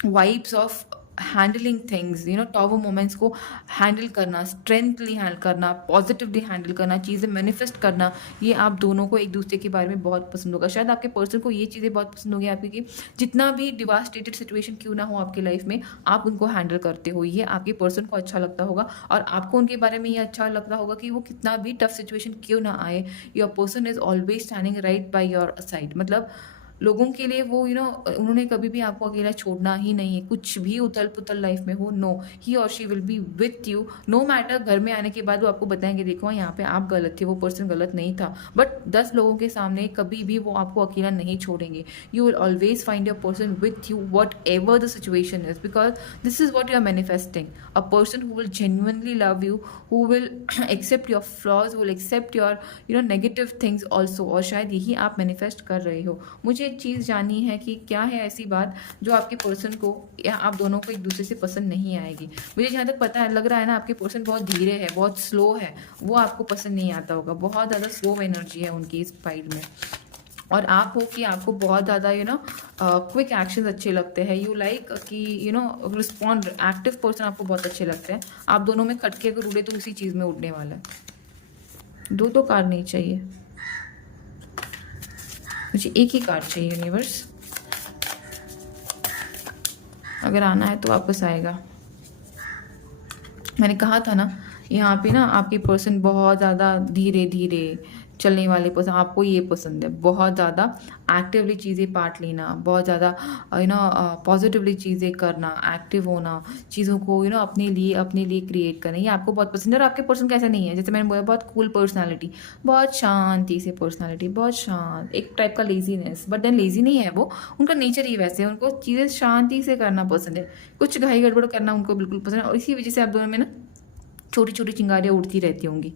vibes of handling things, tower moments को हैंडल करना, स्ट्रेंथली हैंडल करना, पॉजिटिवली हैंडल करना, चीज़ें मैनिफेस्ट करना, ये आप दोनों को एक दूसरे के बारे में बहुत पसंद होगा। शायद आपके पर्सन को ये चीज़ें बहुत पसंद होगी आपकी, कि जितना भी डिवास्टेटेड सिचुएशन क्यों ना हो आपकी लाइफ में, आप उनको हैंडल करते हो, ये आपके पर्सन को अच्छा लगता होगा, और आपको उनके बारे में ये अच्छा लगता होगा कि वो कितना भी टफ सिचुएशन क्यों ना आए, your person is always standing right by your side. मतलब लोगों के लिए वो उन्होंने कभी भी आपको अकेला छोड़ना ही नहीं है, कुछ भी उथल पुथल लाइफ में हो, नो, ही और she will be with you, no matter. घर में आने के बाद वो आपको बताएंगे, देखो यहाँ पे आप गलत थे, वो पर्सन गलत नहीं था, बट 10 लोगों के सामने कभी भी वो आपको अकेला नहीं छोड़ेंगे। You will always find your person with you whatever the situation is, because this is what you are manifesting, a person who will genuinely love you, who will accept your flaws, will accept your negative things also, और शायद यही आप manifest कर रहे हो। मुझे एक चीज़ जाननी है कि क्या है ऐसी बात जो आपके पर्सन को या आप दोनों को एक दूसरे से पसंद नहीं आएगी। मुझे जहाँ तक पता है, लग रहा है ना, आपके पर्सन बहुत धीरे है, बहुत स्लो है, वो आपको पसंद नहीं आता होगा, बहुत ज़्यादा स्लो एनर्जी है उनकी इस फाइल में। और आप हो कि आपको बहुत ज़्यादा क्विक एक्शंस अच्छे लगते हैं, यू लाइक कि रिस्पॉन्ड, एक्टिव पर्सन आपको बहुत अच्छे लगते हैं। आप दोनों में खटके अगर उड़े तो उसी चीज़ में उड़ने वाला है। दो कार्ड नहीं चाहिए मुझे, एक ही कार्ड चाहिए यूनिवर्स। अगर आना है तो वापस आएगा। मैंने कहा था ना, यहाँ पे ना आपके पर्सन बहुत ज़्यादा धीरे धीरे चलने वाले पर्सन, आपको ये पसंद है, बहुत ज़्यादा एक्टिवली चीज़ें पार्ट लेना, बहुत ज़्यादा पॉजिटिवली चीज़ें करना, एक्टिव होना, चीज़ों को अपने लिए क्रिएट करना, ये आपको बहुत पसंद है। और आपके पर्सन कैसा नहीं है, जैसे मैंने बोला, बहुत कूल पर्सनालिटी, बहुत शांति से पर्सनालिटी, बहुत शांत, एक टाइप का लेजीनेस, बट देन लेजी नहीं है वो, उनका नेचर ही वैसे है, उनको चीज़ें शांति से करना पसंद है, कुछ घाई गड़बड़ करना उनको बिल्कुल पसंद है, और इसी वजह से आप दोनों में ना छोटी छोटी चिंगारियाँ उड़ती रहती होंगी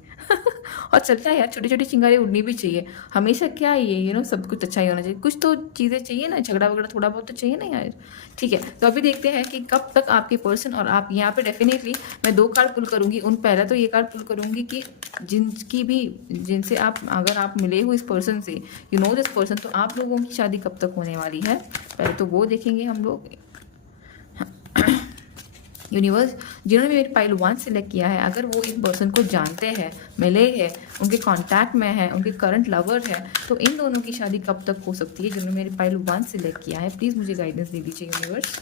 और चलता है यार, छोटी छोटी चिंगारियाँ उड़नी भी चाहिए हमेशा। क्या ये सब कुछ अच्छा ही होना चाहिए, कुछ तो चीज़ें चाहिए ना, झगड़ा वगड़ा थोड़ा बहुत तो चाहिए ना यार। ठीक है, तो अभी देखते हैं कि कब तक आपके पर्सन और आप, यहाँ पे डेफिनेटली मैं 2 कार्ड पुल करूँगी। पहला तो ये कार्ड पुल करूँगी कि जिनसे आप, अगर आप मिले हो इस पर्सन से, यू नो दिस पर्सन, तो आप लोगों की शादी कब तक होने वाली है, पहले तो वो देखेंगे हम लोग। यूनिवर्स, जिन्होंने मेरी पाइल 1 सिलेक्ट किया है, अगर वो इस पर्सन को जानते हैं, मिले हैं, उनके कांटेक्ट में है, उनके करंट लवर है, तो इन दोनों की शादी कब तक हो सकती है। जिन्होंने मेरी पाइल 1 सिलेक्ट किया है, प्लीज़ मुझे गाइडेंस दे दीजिए यूनिवर्स।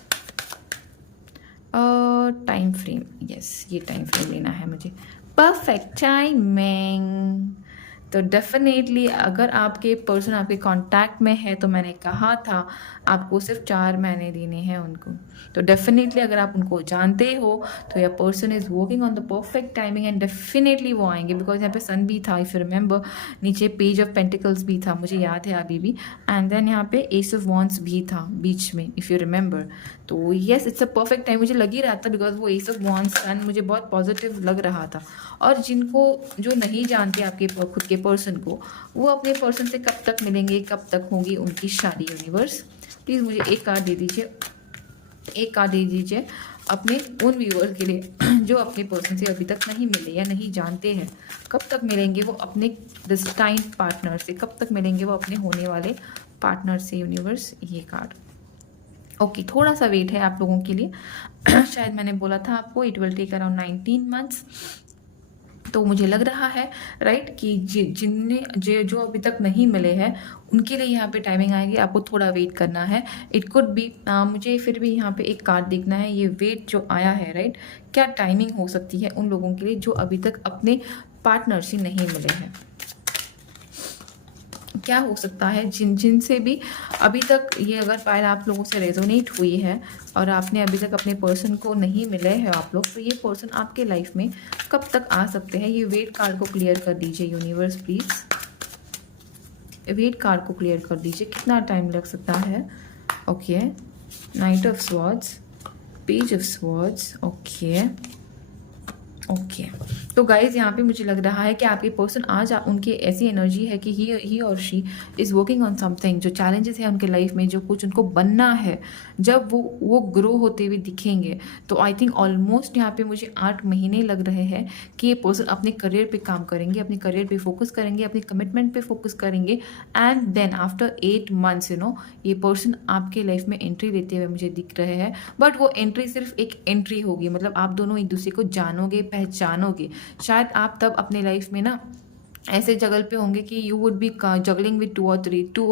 टाइम फ्रेम, यस, ये टाइम फ्रेम लेना है मुझे, परफेक्ट टाइमिंग। तो डेफिनेटली अगर आपके पर्सन आपके कांटेक्ट में है, तो मैंने कहा था आपको सिर्फ 4 महीने देने हैं उनको। तो डेफिनेटली अगर आप उनको जानते हो तो your person is working on the perfect timing, and definitely वो आएंगे, बिकॉज यहाँ पे सन भी था, इफ़ यू रिमेंबर, नीचे पेज ऑफ पेंटिकल्स भी था, मुझे याद है अभी भी, एंड देन यहाँ पे एस ऑफ वॉन्ड्स भी था बीच में, इफ़ यू रिमेंबर। तो yes, it's a perfect time, मुझे लग ही रहा था, बिकॉज वो एस ऑफ वॉन्ड्स सन मुझे बहुत पॉजिटिव लग रहा था। और जिनको जो नहीं जानते आपके खुद के पर्सन को, वो अपने पर्सन से कब तक मिलेंगे, कब तक होगी उनकी शादी। यूनिवर्स, प्लीज़ मुझे एक कार्ड दे दीजिए, एक कार्ड दे दीजिए अपने उन व्यूअर्स के लिए जो अपने पर्सन से अभी तक नहीं मिले या नहीं जानते हैं, कब तक मिलेंगे वो अपने डेस्टाइन्ड पार्टनर से, कब तक मिलेंगे वो अपने होने वाले पार्टनर से। यूनिवर्स, ये कार्ड, ओके, थोड़ा सा वेट है आप लोगों के लिए शायद मैंने बोला था आपको it will take around 19 months. तो मुझे लग रहा है राइट कि जो अभी तक नहीं मिले हैं उनके लिए यहाँ पे टाइमिंग आएगी, आपको थोड़ा वेट करना है। इट कुड बी, मुझे फिर भी यहाँ पे एक कार्ड देखना है, ये वेट जो आया है राइट, क्या टाइमिंग हो सकती है उन लोगों के लिए जो अभी तक अपने पार्टनर से नहीं मिले हैं। क्या हो सकता है जिनसे भी अभी तक ये अगर फाइल आप लोगों से रेजोनेट हुई है और आपने अभी तक अपने पर्सन को नहीं मिले हैं आप लोग, तो ये पर्सन आपके लाइफ में कब तक आ सकते हैं। ये वेट कार्ड को क्लियर कर दीजिए यूनिवर्स प्लीज़, वेट कार्ड को क्लियर कर दीजिए, कितना टाइम लग सकता है। Okay, night of swords, page of swords, okay okay, तो गाइज यहाँ पे मुझे लग रहा है कि आपके पर्सन आज उनकी ऐसी एनर्जी है कि ही और she is working on something, जो चैलेंजेस है उनके लाइफ में, जो कुछ उनको बनना है, जब वो ग्रो होते हुए दिखेंगे। तो आई थिंक ऑलमोस्ट यहाँ पे मुझे 8 महीने लग रहे हैं कि ये पर्सन अपने करियर पे काम करेंगे, अपने करियर पे फोकस करेंगे, अपने कमिटमेंट पे फोकस करेंगे, एंड देन आफ्टर 8 मंथ्स ये पर्सन आपके लाइफ में एंट्री लेते हुए मुझे दिख रहे हैं। बट वो एंट्री सिर्फ एक एंट्री होगी, मतलब आप दोनों एक दूसरे को जानोगे, पहचानोगे। शायद आप तब अपने लाइफ में ना ऐसे जगह पे होंगे कि you would B juggling with two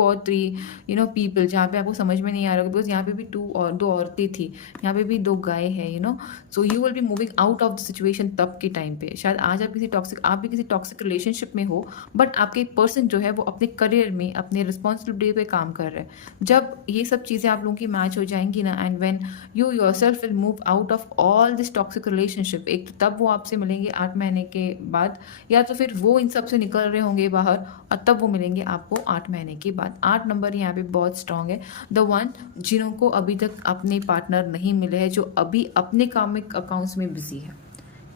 और थ्री पीपल, जहाँ पे आपको समझ में नहीं आ रहा, बिकॉज यहाँ पे भी 2 औरतें थी, यहाँ पे भी 2 गाय है so you will be moving out of the situation तब के टाइम पे। शायद आज आप भी किसी टॉक्सिक रिलेशनशिप में हो, बट आपके पर्सन जो है वो अपने करियर में, अपने रिस्पॉन्सिबिलिटी पे काम कर रहे हैं। जब ये सब चीज़ें आप लोगों की मैच हो जाएंगी ना, and when you yourself will move out of all this toxic relationship, एक तब वो आपसे मिलेंगे 8 महीने के बाद, या तो फिर वो इन सब से निकल रहे होंगे बाहर और तब वो मिलेंगे आपको 8 महीने के बाद। 8 नंबर यहाँ पे बहुत स्ट्रांग है। द वन जिन्हों को अभी तक अपने पार्टनर नहीं मिले हैं, जो अभी अपने कामिक अकाउंट्स में बिजी है।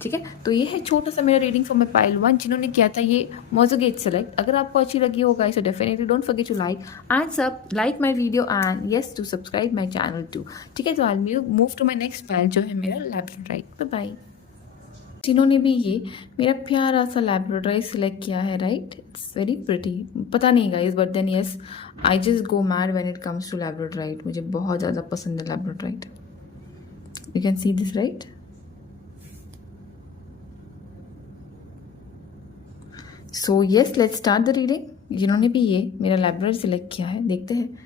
ठीक है, तो ये है छोटा सा मेरा रीडिंग फॉर माई पाइल 1। जिन्होंने किया था ये मोजोगेट सेलेक्ट। अगर आपको अच्छी लगी होगा so definitely don't forget to like my video and yes to subscribe my channel too. ठीक है, तो I move to my next pile जो है मेरा लैब्राडोराइट। Bye bye. जिन्होंने भी ये मेरा प्यारा सा लैब्राडोराइट सिलेक्ट किया है, राइट, इट्स वेरी प्रिटी। पता नहीं guys, but then yes I just go mad when it comes to labradorite. मुझे बहुत ज़्यादा पसंद है labradorite. You can see this, right. So yes, let's start the reading. जिन्होंने भी ये मेरा लैब्राडोराइट सिलेक्ट किया है, देखते हैं।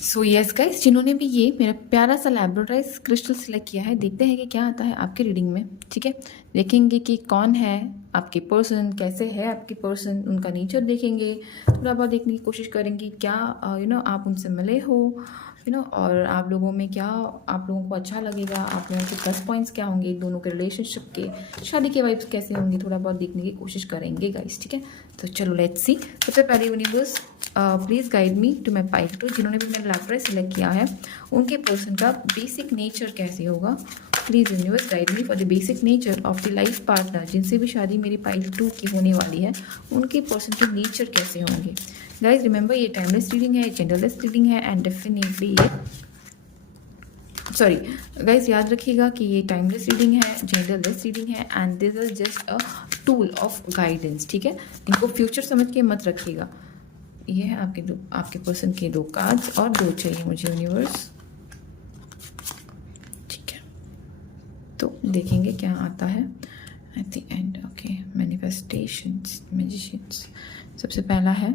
सो यस गाइस, जिन्होंने भी ये मेरा प्यारा सा लैब्राडोराइट क्रिस्टल सिलेक्ट किया है, देखते हैं कि क्या आता है आपके रीडिंग में। ठीक है, देखेंगे कि कौन है आपके पर्सन, कैसे है आपके पर्सन, उनका नेचर देखेंगे, थोड़ा बहुत देखने की कोशिश करेंगे क्या आप उनसे मिले हो और आप लोगों में क्या, आप लोगों को अच्छा लगेगा, आप लोगों के प्लस पॉइंट्स क्या होंगे दोनों के रिलेशनशिप के, शादी के वाइब्स कैसे होंगे, थोड़ा बहुत देखने की कोशिश करेंगे गाइस। ठीक है, तो चलो लेट्स सी। सबसे पहले universe please guide me to my pile 2। जिन्होंने भी मेरा लैब्राडोराइट सिलेक्ट किया है, उनके पर्सन का बेसिक नेचर कैसे होगा। Please universe guide me for the basic nature of the life partner. जिनसे भी शादी मेरी पाइल 2 की होने वाली है, उनके पर्सन के नेचर कैसे होंगे। गाइज रिमेंबर, ये टाइमलेस रीडिंग है, जेंडरलेस रीडिंग है, एंड डेफिनेटली ये सॉरी गाइज याद रखिएगा कि ये टाइमलेस रीडिंग है, जेंडरलेस रीडिंग है, and this is just a tool of guidance. ठीक है, इनको फ्यूचर समझ के मत रखिएगा। ये है आपके पर्सन के 2 कार्ड्स, और 2 चाहिए मुझे यूनिवर्स। ठीक है, तो देखेंगे क्या आता है at the end. Okay, manifestations, magicians. सबसे पहला है,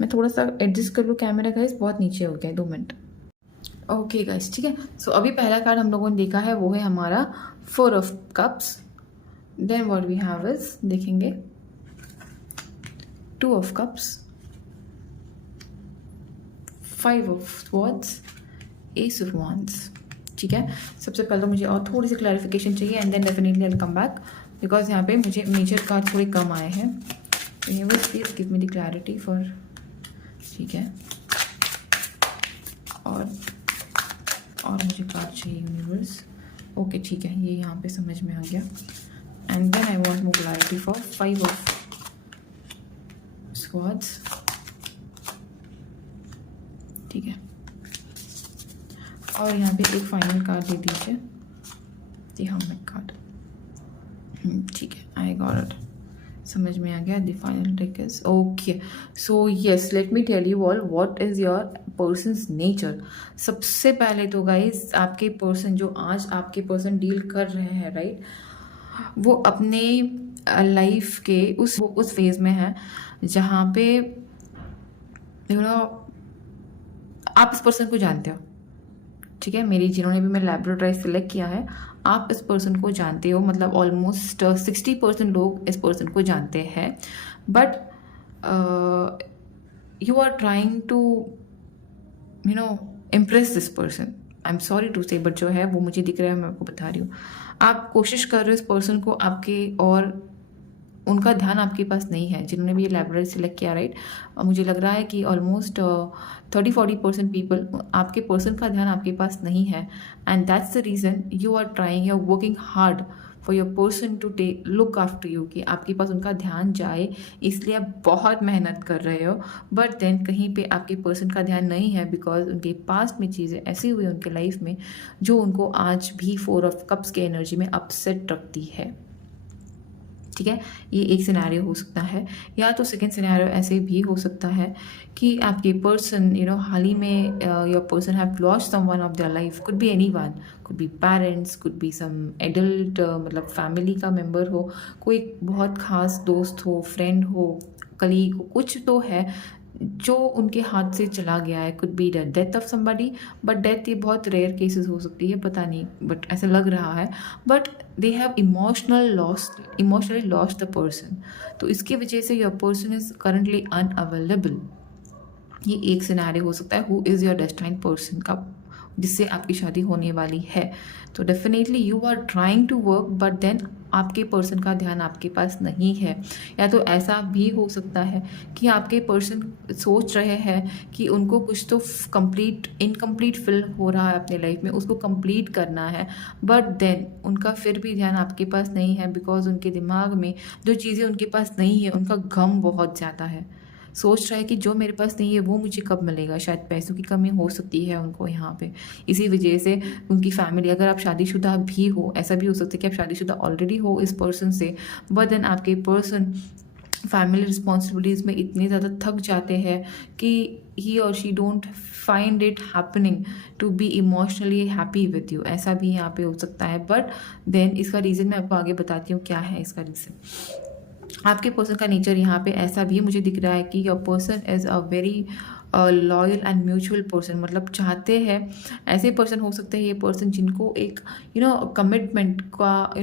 मैं थोड़ा सा एडजस्ट कर लूँ कैमरा गाइस, बहुत नीचे हो गया है, 2 मिनट। ओके गाइस, ठीक है। सो अभी पहला कार्ड हम लोगों ने देखा है, वो है हमारा 4 of cups. Then what we have is, देखेंगे 2 of cups, 5 of swords, ace of wands. ठीक है, सबसे पहले तो मुझे और थोड़ी सी क्लैरिफिकेशन चाहिए, and then definitely I will come back, because यहाँ पे मुझे मेजर कार्ड थोड़े कम आए हैं। Universe please give me the clarity for. ठीक है, और मुझे कार्ड चाहिए यूनिवर्स। ओके ठीक है, ये यहाँ पे समझ में आ गया। And then I want more clarity for 5 of swords. ठीक है, और यहाँ पे एक फाइनल कार्ड दे दीजिए, द हर्मिट कार्ड। ठीक है, आई गॉट इट, समझ में आ गया। The final trick is okay. So yes, let me tell you all what is your person's nature. सबसे पहले तो गाइज, आपके पर्सन जो आज आपके पर्सन डील कर रहे हैं, राइट, वो अपने लाइफ के उस फेज में है जहाँ पे आप इस पर्सन को जानते हो। ठीक है, मेरी जिन्होंने भी मेरा लैब्राडोराइट सिलेक्ट किया है, आप इस पर्सन को जानते हो, मतलब ऑलमोस्ट 60% लोग इस पर्सन को जानते हैं, but you are trying to impress this person. I am sorry to say, but जो है वो मुझे दिख रहा है, मैं आपको बता रही हूँ। आप कोशिश कर रहे हो इस पर्सन को आपके, और उनका ध्यान आपके पास नहीं है। जिन्होंने भी ये लाइब्रेरी सिलेक्ट किया, राइट, मुझे लग रहा है कि ऑलमोस्ट 30-40% पीपल, आपके पर्सन का ध्यान आपके पास नहीं है, and that's the reason you are trying, you are working hard for your person to take look after you, कि आपके पास उनका ध्यान जाए, इसलिए आप बहुत मेहनत कर रहे हो, बट देन कहीं पे आपके पर्सन का ध्यान नहीं है, बिकॉज उनके पास्ट में चीज़ें ऐसी हुई उनके लाइफ में जो उनको आज भी 4 ऑफ कप्स के एनर्जी में अपसेट रखती है। ठीक है, ये एक सिनेरियो हो सकता है। या तो सेकंड सिनेरियो ऐसे भी हो सकता है कि आपके पर्सन हाल ही में your person have lost someone of their life, could be anyone, could be parents, could be some adult, मतलब फैमिली का मेम्बर हो, कोई बहुत खास दोस्त हो, फ्रेंड हो, कलीग हो, कुछ तो है जो उनके हाथ से चला गया है। Could be the death of somebody, but death ये बहुत रेयर केसेस हो सकती है, पता नहीं, बट ऐसा लग रहा है। But they have emotionally lost the person, तो इसकी वजह से your person is currently unavailable. ये एक सिनेरियो हो सकता है। Who is your destined person का, जिससे आपकी शादी होने वाली है। तो definitely you are trying to work, but then आपके पर्सन का ध्यान आपके पास नहीं है। या तो ऐसा भी हो सकता है कि आपके पर्सन सोच रहे हैं कि उनको कुछ तो इनकम्प्लीट फिल हो रहा है अपने लाइफ में, उसको कंप्लीट करना है, बट देन उनका फिर भी ध्यान आपके पास नहीं है, बिकॉज उनके दिमाग में जो चीज़ें उनके पास नहीं है उनका गम बहुत ज़्यादा है। सोच रहा है कि जो मेरे पास नहीं है वो मुझे कब मिलेगा, शायद पैसों की कमी हो सकती है उनको यहाँ पे। इसी वजह से उनकी फैमिली, अगर आप शादीशुदा भी हो, ऐसा भी हो सकता है कि आप शादीशुदा ऑलरेडी हो इस पर्सन से, बट देन आपके पर्सन फैमिली रिस्पॉन्सिबिलिटीज़ में इतने ज़्यादा थक जाते हैं कि ही और she don't find it happening to be emotionally happy with you. ऐसा भी यहाँ पे हो सकता है, बट देन इसका रीज़न मैं आपको आगे बताती हूँ क्या है इसका रीज़न। आपके पर्सन का नेचर यहाँ पे ऐसा भी मुझे दिख रहा है कि your person is a very loyal and mutual person, मतलब चाहते हैं, ऐसे पर्सन हो सकते हैं ये पर्सन जिनको एक कमिटमेंट का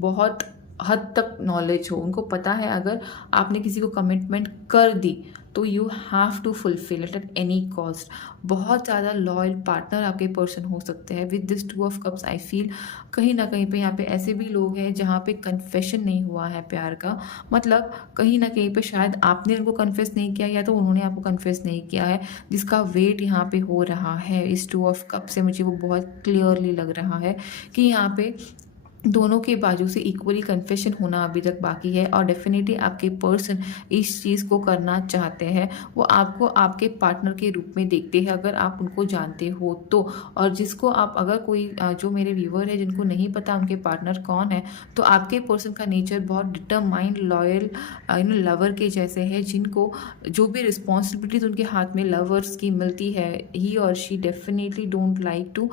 बहुत हद तक नॉलेज हो। उनको पता है अगर आपने किसी को कमिटमेंट कर दी तो you have to fulfil it at any cost. बहुत ज़्यादा लॉयल पार्टनर आपके पर्सन हो सकते हैं। With this 2 of cups I feel कहीं ना कहीं पे यहाँ पे ऐसे भी लोग हैं जहाँ पे कन्फेशन नहीं हुआ है प्यार का, मतलब कहीं ना कहीं पे शायद आपने उनको कन्फेस नहीं किया या तो उन्होंने आपको कन्फेस नहीं किया है, जिसका वेट यहाँ पे हो रहा है। इस 2 ऑफ कप से मुझे वो बहुत क्लियरली लग रहा है कि यहाँ पे दोनों के बाजू से इक्वली कन्फेशन होना अभी तक बाकी है, और डेफिनेटली आपके पर्सन इस चीज़ को करना चाहते हैं। वो आपको आपके पार्टनर के रूप में देखते हैं अगर आप उनको जानते हो तो। और जिसको आप, अगर कोई जो मेरे व्यूवर है जिनको नहीं पता उनके पार्टनर कौन है, तो आपके पर्सन का नेचर बहुत डिटरमाइंड, लॉयल, लवर के जैसे है, जिनको जो भी रिस्पॉन्सिबिलिटीज उनके हाथ में लवर्स की मिलती है, ही और she definitely don't like to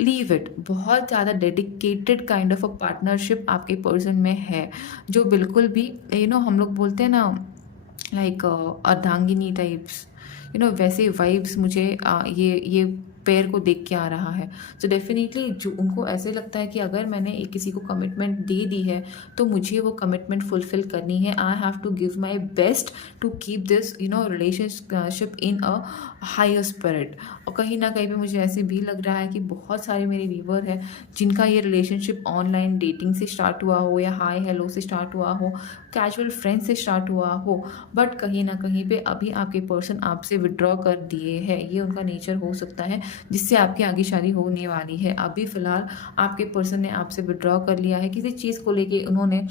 leave it. बहुत ज़्यादा dedicated kind of a partnership आपके पर्सन में है, जो बिल्कुल भी हम लोग बोलते हैं ना लाइक अर्धांगिनी टाइप्स, वैसे वाइब्स मुझे ये पेयर को देख के आ रहा है। तो डेफिनेटली जो उनको ऐसे लगता है कि अगर मैंने एक किसी को कमिटमेंट दे दी है तो मुझे वो कमिटमेंट फुलफिल करनी है। I have to give my best to keep this relationship in a higher spirit. और कहीं ना कहीं पे मुझे ऐसे भी लग रहा है कि बहुत सारे मेरे व्यूवर हैं जिनका ये रिलेशनशिप ऑनलाइन डेटिंग से स्टार्ट हुआ हो, या हाय हेलो से स्टार्ट हुआ हो, कैजुअल फ्रेंड से स्टार्ट हुआ हो, बट कहीं ना कहीं पे अभी आपके पर्सन आपसे विड्रॉ कर दिए हैं। ये उनका नेचर हो सकता है जिससे आपकी आगे शादी होने वाली है। अभी फिलहाल आपके पर्सन ने आपसे विड्रॉ कर लिया है, किसी चीज़ को लेके उन्होंने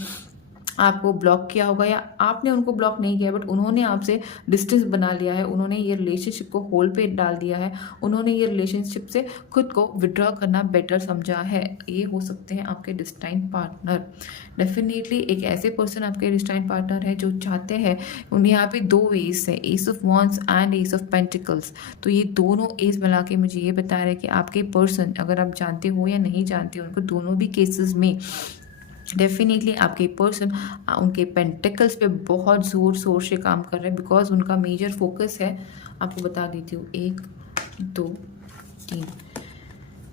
आपको ब्लॉक किया होगा, या आपने उनको ब्लॉक नहीं किया बट उन्होंने आपसे डिस्टेंस बना लिया है, उन्होंने ये रिलेशनशिप को होल्ड पे डाल दिया है, उन्होंने ये रिलेशनशिप से खुद को विड्रॉ करना बेटर समझा है। ये हो सकते हैं आपके डिस्टाइंड पार्टनर। डेफिनेटली एक ऐसे पर्सन आपके डिस्टाइंड पार्टनर है जो चाहते हैं, उन्हें यहाँ पे 2 एस है, S of wands and S of pentacles. तो ये दोनों एस मिला के मुझे ये बता रहा है कि आपके पर्सन, अगर आप जानते हो या नहीं जानते, उनको दोनों भी केसेस में डेफिनेटली आपके पर्सन उनके पेंटिकल्स पे बहुत ज़ोर शोर से काम कर रहे हैं, बिकॉज उनका मेजर फोकस है, आपको बता देती हूँ, 1 2 3,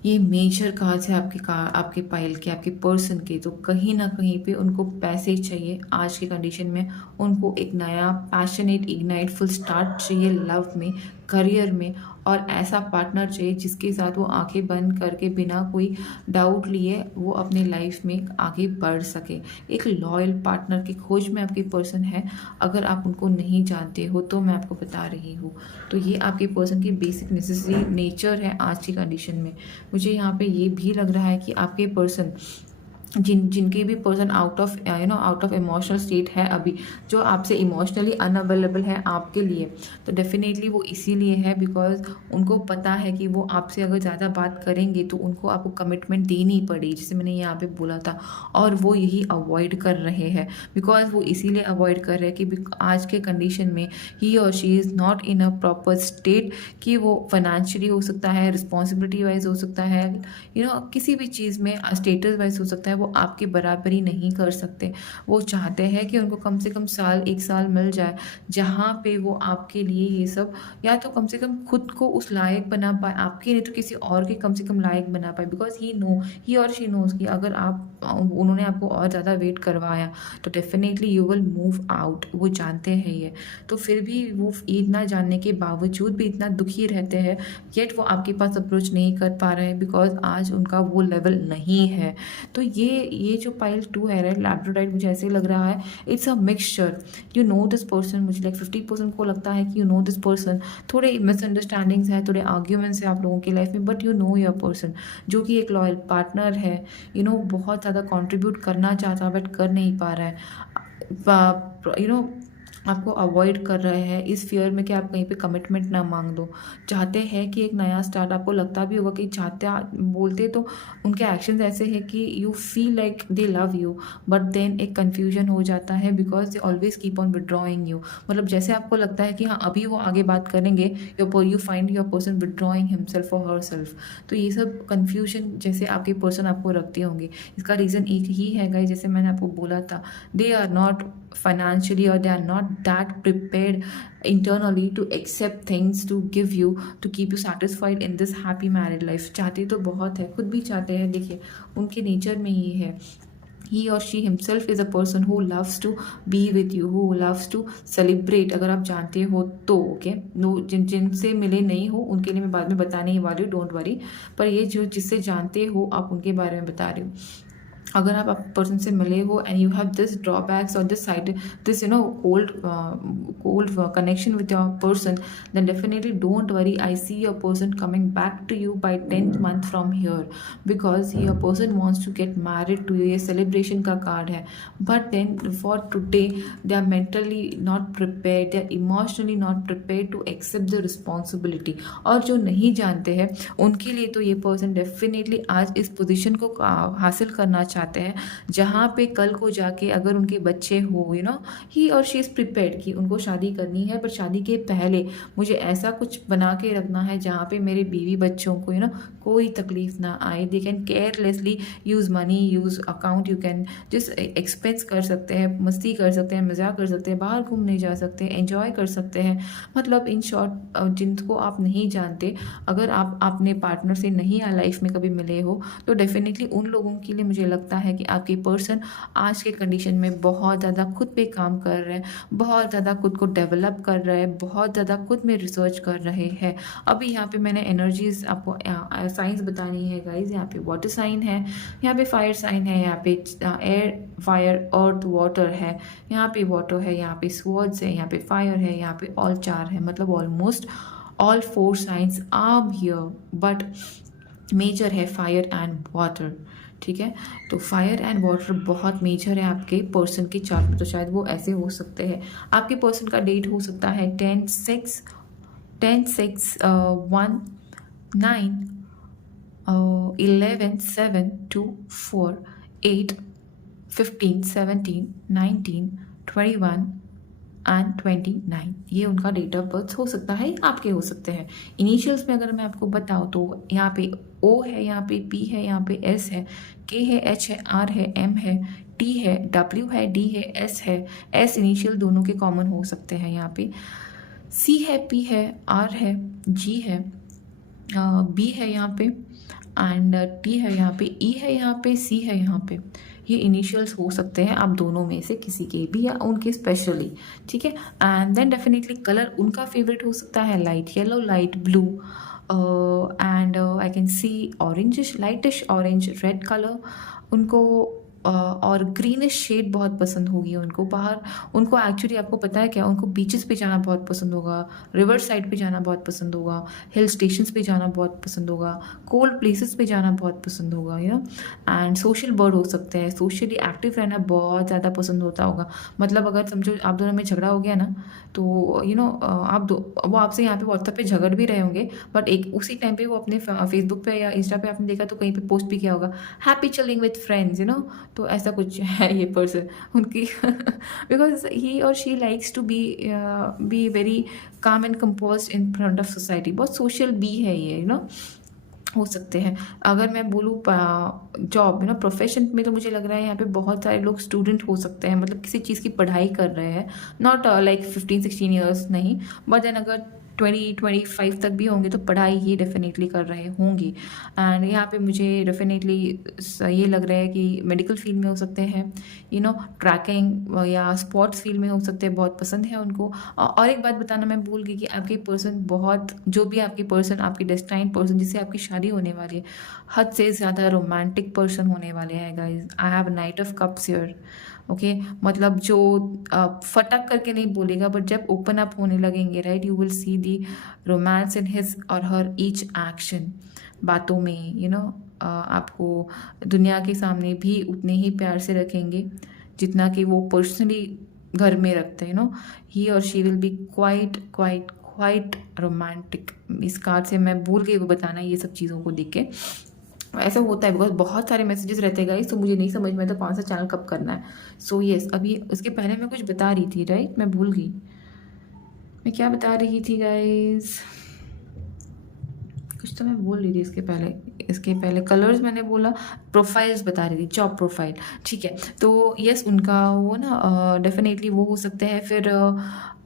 ये मेजर कार्ड्स है आपके पाइल के, आपके पर्सन के। तो कहीं ना कहीं पे उनको पैसे चाहिए आज के कंडीशन में, उनको एक नया पैशनेट इग्नाइटफुल स्टार्ट चाहिए लव में, करियर में, और ऐसा पार्टनर चाहिए जिसके साथ वो आंखें बंद करके बिना कोई डाउट लिए वो अपने लाइफ में आगे बढ़ सके। एक लॉयल पार्टनर की खोज में आपके पर्सन है। अगर आप उनको नहीं जानते हो तो मैं आपको बता रही हूँ, तो ये आपके पर्सन की बेसिक नेसेसरी नेचर है आज की कंडीशन में। मुझे यहाँ पे ये भी लग रहा है कि आपके पर्सन जिनके भी person out of emotional state है अभी, जो आपसे इमोशनली अनअवेलेबल है आपके लिए, तो डेफिनेटली वो इसीलिए है बिकॉज उनको पता है कि वो आपसे अगर ज़्यादा बात करेंगे तो उनको आपको कमिटमेंट देनी पड़ेगी, जैसे मैंने यहाँ पे बोला था, और वो यही अवॉइड कर रहे हैं। बिकॉज वो इसीलिए अवॉइड कर रहे हैं कि आज के कंडीशन में ही और she is not in a proper state, कि वो फाइनेंशियली हो सकता है, रिस्पॉन्सिबिलिटी वाइज हो सकता है, किसी भी चीज़ में स्टेटस वाइज हो सकता है, वो आपकी बराबरी नहीं कर सकते। वो चाहते हैं कि उनको कम से कम एक साल मिल जाए जहाँ पे वो आपके लिए ये सब, या तो कम से कम खुद को उस लायक बना पाए, आपके नहीं तो किसी और के कम से कम लायक बना पाए। बिकॉज ही और शी नोज कि अगर उन्होंने आपको और ज़्यादा वेट करवाया तो definitely you will move out, वो जानते हैं ये। तो फिर भी वो इतना जानने के बावजूद भी इतना दुखी रहते हैं, येट वो आपके पास अप्रोच नहीं कर पा रहे हैं बिकॉज आज उनका वो लेवल नहीं है। तो ये जो पाइल 2 है, राइट, लैब्राडोराइट, मुझे ऐसे लग रहा है it's a mixture. You know this person, मुझे लाइक 50% को लगता है कि यू नो दिस पर्सन। थोड़े मिसअंडरस्टैंडिंग्स है, थोड़े आर्ग्यूमेंट्स है आप लोगों की लाइफ में, but you know your person, जो कि एक लॉयल पार्टनर है, बहुत ज़्यादा कॉन्ट्रीब्यूट करना चाहता बट कर नहीं पा रहा है, आपको अवॉइड कर रहे हैं इस फियर में कि आप कहीं पे कमिटमेंट ना मांग दो। चाहते हैं कि एक नया स्टार्ट, आपको लगता भी होगा कि चाहते बोलते तो उनके एक्शंस ऐसे हैं कि you feel like they love you, but then एक कन्फ्यूजन हो जाता है because they always keep on withdrawing you. मतलब जैसे आपको लगता है कि हाँ अभी वो आगे बात करेंगे, you find your person withdrawing himself और हर सेल्फ। तो ये सब कन्फ्यूजन जैसे आपके पर्सन आपको रखते होंगे, इसका रीज़न एक ही है गाइस, जैसे मैंने आपको बोला था, they are not financially or they are not that prepared internally to accept things to give you, to keep you satisfied in this happy married life। चाहते तो बहुत है, खुद भी चाहते हैं, देखिए उनके नेचर में ये है। he or she himself is a person who loves to be with you, who loves to celebrate, अगर आप जानते हो तो ओके। नो, जिनसे मिले नहीं हो उनके लिए मैं बाद में बताने ही वाली हूँ, डोंट वरी। पर ये जो जिससे जानते हो आप उनके बारे में बता रही हूँ। अगर आप पर्सन से मिले हो and you have this drawbacks or this side, this cold connection with your person, then definitely don't worry, I see your person coming back to you by 10th month from here, because your person wants to get married to you। ये celebration का card है, but then for today they are mentally not prepared, they are emotionally not prepared to accept the responsibility। और जो नहीं जानते हैं उनके लिए तो ये पर्सन डेफिनेटली आज इस पोजीशन को हासिल करना चाहते हैं जहाँ पे कल को जाके अगर उनके बच्चे हो, ही और शी इज़ प्रिपेयर्ड कि उनको शादी करनी है, पर शादी के पहले मुझे ऐसा कुछ बना के रखना है जहाँ पे मेरे बीवी बच्चों को कोई तकलीफ ना आए। They can carelessly use money, use account, you can जिस एक्सपेंस कर सकते हैं, मस्ती कर सकते हैं, मजाक कर सकते हैं, बाहर घूमने जा सकते हैं, एंजॉय कर सकते हैं। मतलब इन शॉर्ट जिनको आप नहीं जानते, अगर आप अपने पार्टनर से नहीं लाइफ में कभी मिले हो, तो डेफिनेटली उन लोगों के लिए मुझे लगता है कि आपके पर्सन आज के कंडीशन में बहुत ज़्यादा खुद पे काम कर रहे हैं, बहुत ज़्यादा खुद को डेवलप कर रहे हैं, बहुत ज़्यादा खुद में रिसर्च कर रहे हैं। अभी यहाँ पे मैंने एनर्जीज आपको साइंस बतानी है गाइज। यहाँ पे वाटर साइन है, यहाँ पे फायर साइन है, यहाँ पे एयर, फायर, अर्थ, वाटर है, यहाँ पे वाटर है, यहाँ पे स्वर्ड्स है, यहाँ पे फायर है, यहाँ पे ऑल 4 है। मतलब almost all 4 signs are here, but major है फायर एंड वाटर। ठीक है, तो फायर एंड वाटर बहुत मेजर है आपके पर्सन के चार्ट में, तो शायद वो ऐसे हो सकते हैं। आपके पर्सन का डेट हो सकता है 10/6, 1, 9, 11, 7, 2, 4, 8, 15, 17, 19, 21 एंड 29। ये उनका डेट ऑफ बर्थ हो सकता है, आपके हो सकते हैं। इनिशियल्स में अगर मैं आपको बताऊँ तो यहाँ पे O है, यहाँ पे P है, यहाँ पे S है, K है, H है, R है, M है, T है, W है, D है, S है। S इनिशियल दोनों के कॉमन हो सकते हैं। यहाँ पे C है, P है, R है, G है, B है यहाँ पे, एंड T है यहाँ पे, E है यहाँ पे, C है यहाँ पे। ये इनिशियल्स हो सकते हैं आप दोनों में से किसी के भी या उनके स्पेशली। ठीक है, एंड देन डेफिनेटली कलर उनका फेवरेट हो सकता है light yellow, light blue, and I can see orangish, lightish orange, red colour उनको और ग्रीनिश शेड बहुत पसंद होगी उनको। बाहर उनको एक्चुअली आपको पता है क्या, उनको बीचेस पे जाना बहुत पसंद होगा, रिवर साइड पे जाना बहुत पसंद होगा, हिल स्टेशंस पे जाना बहुत पसंद होगा, कोल्ड प्लेसेस पे जाना बहुत पसंद होगा, एंड सोशल बर्ड हो सकते हैं, सोशली एक्टिव रहना बहुत ज़्यादा पसंद होता होगा। मतलब अगर समझो आप दोनों में झगड़ा हो गया ना, तो आप दो वो आपसे यहाँ पे व्हाट्सएप पे झगड़ भी रहे होंगे, बट एक उसी टाइम पे वो अपने फेसबुक पे या इंस्टा पे आपने देखा तो कहीं पे पोस्ट भी किया होगा, हैप्पी चिलिंग विथ फ्रेंड्स, तो ऐसा कुछ है ये पर्सन उनकी बिकॉज ही और she likes to be very calm and compose in front of society. बहुत सोशल बी है ये, हो सकते हैं। अगर मैं बोलूँ जॉब प्रोफेशन में, तो मुझे लग रहा है यहाँ पे बहुत सारे लोग स्टूडेंट हो सकते हैं, मतलब किसी चीज़ की पढ़ाई कर रहे हैं, नॉट लाइक 15-16 ईयर्स नहीं, बट देन अगर 20-25 तक भी होंगे तो पढ़ाई ही डेफिनेटली कर रहे होंगी। एंड यहाँ पे मुझे डेफिनेटली ये लग रहा है कि मेडिकल फील्ड में हो सकते हैं, ट्रैकिंग या स्पोर्ट्स फील्ड में हो सकते हैं, बहुत पसंद है उनको। और एक बात बताना मैं भूल गई कि आपके पर्सन जो भी आपके पर्सन, आपके डेस्टाइन पर्सन जिससे आपकी शादी होने वाली है, हद से ज़्यादा रोमांटिक पर्सन होने वाले हैं guys. I have night of cups here, okay. मतलब जो फटक करके नहीं बोलेगा, बट जब ओपन अप होने लगेंगे, right, you will see the romance in his और हर ईच एक्शन। बातों में आपको दुनिया के सामने भी उतने ही प्यार से रखेंगे जितना कि वो पर्सनली घर में रखते हैं। ही और she will B quite romantic. इस कार्ड से मैं भूल गई वो बताना ये सब चीज़ों को देख के। ऐसा होता है बिकॉज बहुत सारे मैसेजेस रहते हैं गाइस, तो मुझे नहीं समझ में तो कौन सा चैनल कब करना है। सो यस, अभी उसके पहले मैं कुछ बता रही थी, राइट, मैं भूल गई मैं क्या बता रही थी गाइस। कुछ तो मैं बोल रही थी इसके पहले कलर्स मैंने बोला, प्रोफाइल्स बता रही थी, जॉब प्रोफाइल, ठीक है। तो यस, उनका वो डेफिनेटली वो हो सकते हैं। फिर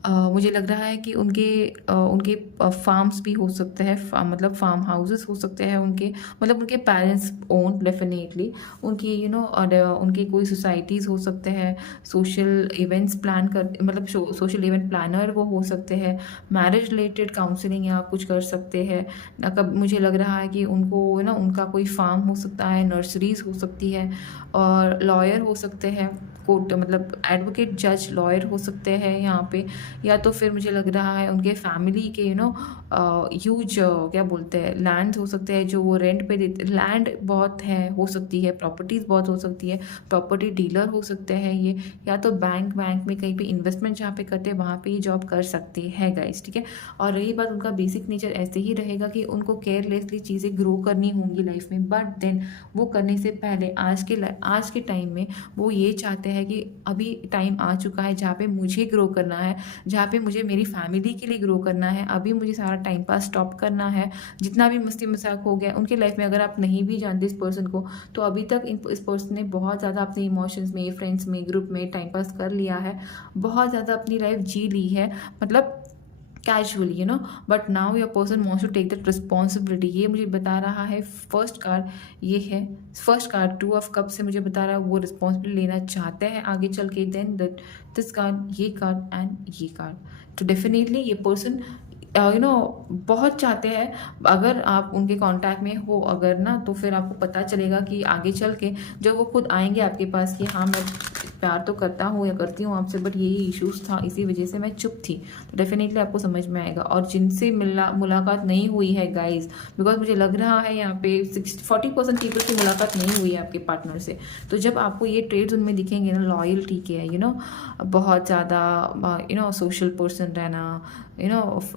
मुझे लग रहा है कि उनके फार्म्स भी हो सकते हैं, मतलब फार्म हाउसेस हो सकते हैं उनके, मतलब उनके पेरेंट्स ओन डेफिनेटली। उनकी उनके कोई सोसाइटीज़ हो सकते हैं, सोशल इवेंट्स प्लान कर, मतलब सोशल इवेंट प्लानर वो हो सकते हैं, मैरिज रिलेटेड काउंसलिंग या कुछ कर सकते हैं। कब मुझे लग रहा है कि उनको उनका कोई फार्म हो सकता है, नर्सरीज हो सकती है, और लॉयर हो सकते हैं, कोर्ट मतलब एडवोकेट, जज, लॉयर हो सकते हैं यहाँ पे। या तो फिर मुझे लग रहा है उनके फैमिली के ह्यूज क्या बोलते हैं, लैंड हो सकते हैं जो वो रेंट पे देते, लैंड बहुत है, हो सकती है, प्रॉपर्टीज़ बहुत हो सकती है, प्रॉपर्टी डीलर हो सकते हैं ये, या तो बैंक में कहीं पे इन्वेस्टमेंट जहाँ पे करते हैं वहाँ पे ही जॉब कर सकते हैं गाइस, ठीक है। और रही बात, उनका बेसिक नेचर ऐसे ही रहेगा कि उनको केयरलेसली चीज़ें ग्रो करनी होंगी लाइफ में, बट देन वो करने से पहले आज के टाइम में वो ये चाहते हैं कि अभी टाइम आ चुका है जहाँ पे मुझे ग्रो करना है, जहाँ पे मुझे मेरी फैमिली के लिए ग्रो करना है। अभी मुझे सारा टाइम पास स्टॉप करना है, जितना भी मस्ती मजाक हो गया उनके लाइफ में। अगर आप नहीं भी जानते इस पर्सन को, तो अभी तक इस पर्सन ने बहुत ज़्यादा अपने इमोशंस में, फ्रेंड्स में, ग्रुप में टाइम पास कर लिया है, बहुत ज़्यादा अपनी लाइफ जी ली है, मतलब casually, but now your person wants to take that responsibility. ये मुझे बता रहा है, फर्स्ट कार्ड ये है, फर्स्ट कार्ड 2 ऑफ कप से मुझे बता रहा है वो रिस्पॉन्सिबिलिटी लेना चाहते हैं आगे चल के। देन दिस कार्ड, ये कार्ड एंड ये कार्ड, तो डेफिनेटली ये पर्सन बहुत चाहते हैं। अगर आप उनके कांटेक्ट में हो अगर ना, तो फिर आपको पता चलेगा कि आगे चल के जब वो खुद आएंगे आपके पास कि हाँ मैं प्यार तो करता हूँ या करती हूँ आपसे, बट यही इश्यूज था, इसी वजह से मैं चुप थी, तो डेफिनेटली आपको समझ में आएगा। और जिनसे मुलाकात नहीं हुई है गाइज, बिकॉज मुझे लग रहा है यहाँ पे 40% पीपल से मुलाकात नहीं हुई है आपके पार्टनर से, तो जब आपको ये ट्रेड्स उनमें दिखेंगे ना, लॉयल्टी के, बहुत ज़्यादा सोशल पर्सन रहना,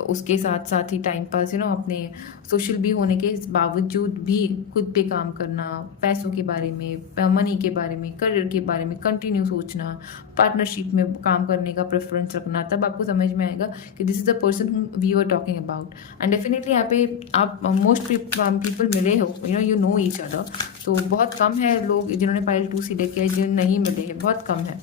उसके साथ साथ ही टाइम पास, अपने सोशल भी होने के बावजूद भी खुद पे काम करना, पैसों के बारे में, मनी के बारे में, करियर के बारे में कंटिन्यू सोचना, पार्टनरशिप में काम करने का प्रेफरेंस रखना, तब आपको समझ में आएगा कि this is the person whom we were talking about. And definitely यहाँ पे आप मोस्ट पीपल मिले हो, यू नो ईच अदर, तो बहुत कम है लोग जिन्होंने पाइल 2 सिलेक्ट किया है, जिन्हें नहीं मिले हैं, बहुत कम है।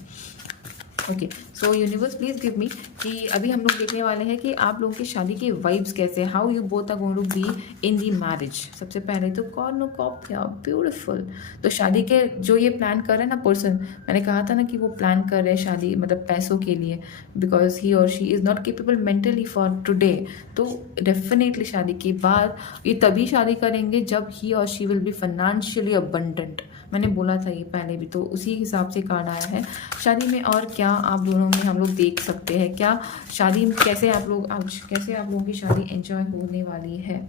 Okay, so universe please give मी कि अभी हम लोग देखने वाले हैं कि आप लोगों की शादी की वाइब्स कैसे, how you both are going to be in the marriage. सबसे पहले तो कॉर्नोकॉप, क्या ब्यूटीफुल। तो शादी के जो ये प्लान कर रहे हैं ना पर्सन, मैंने कहा था ना कि वो प्लान कर रहे हैं शादी मतलब पैसों के लिए, बिकॉज ही और she is not capable mentally for today. तो डेफिनेटली शादी के बाद ये तभी शादी करेंगे जब ही और she will be financially abundant, मैंने बोला था ये पहले भी, तो उसी हिसाब से कार्ड आया है। शादी में और क्या आप दोनों में हम लोग देख सकते हैं, क्या शादी में कैसे आप लोगों की शादी एंजॉय होने वाली है।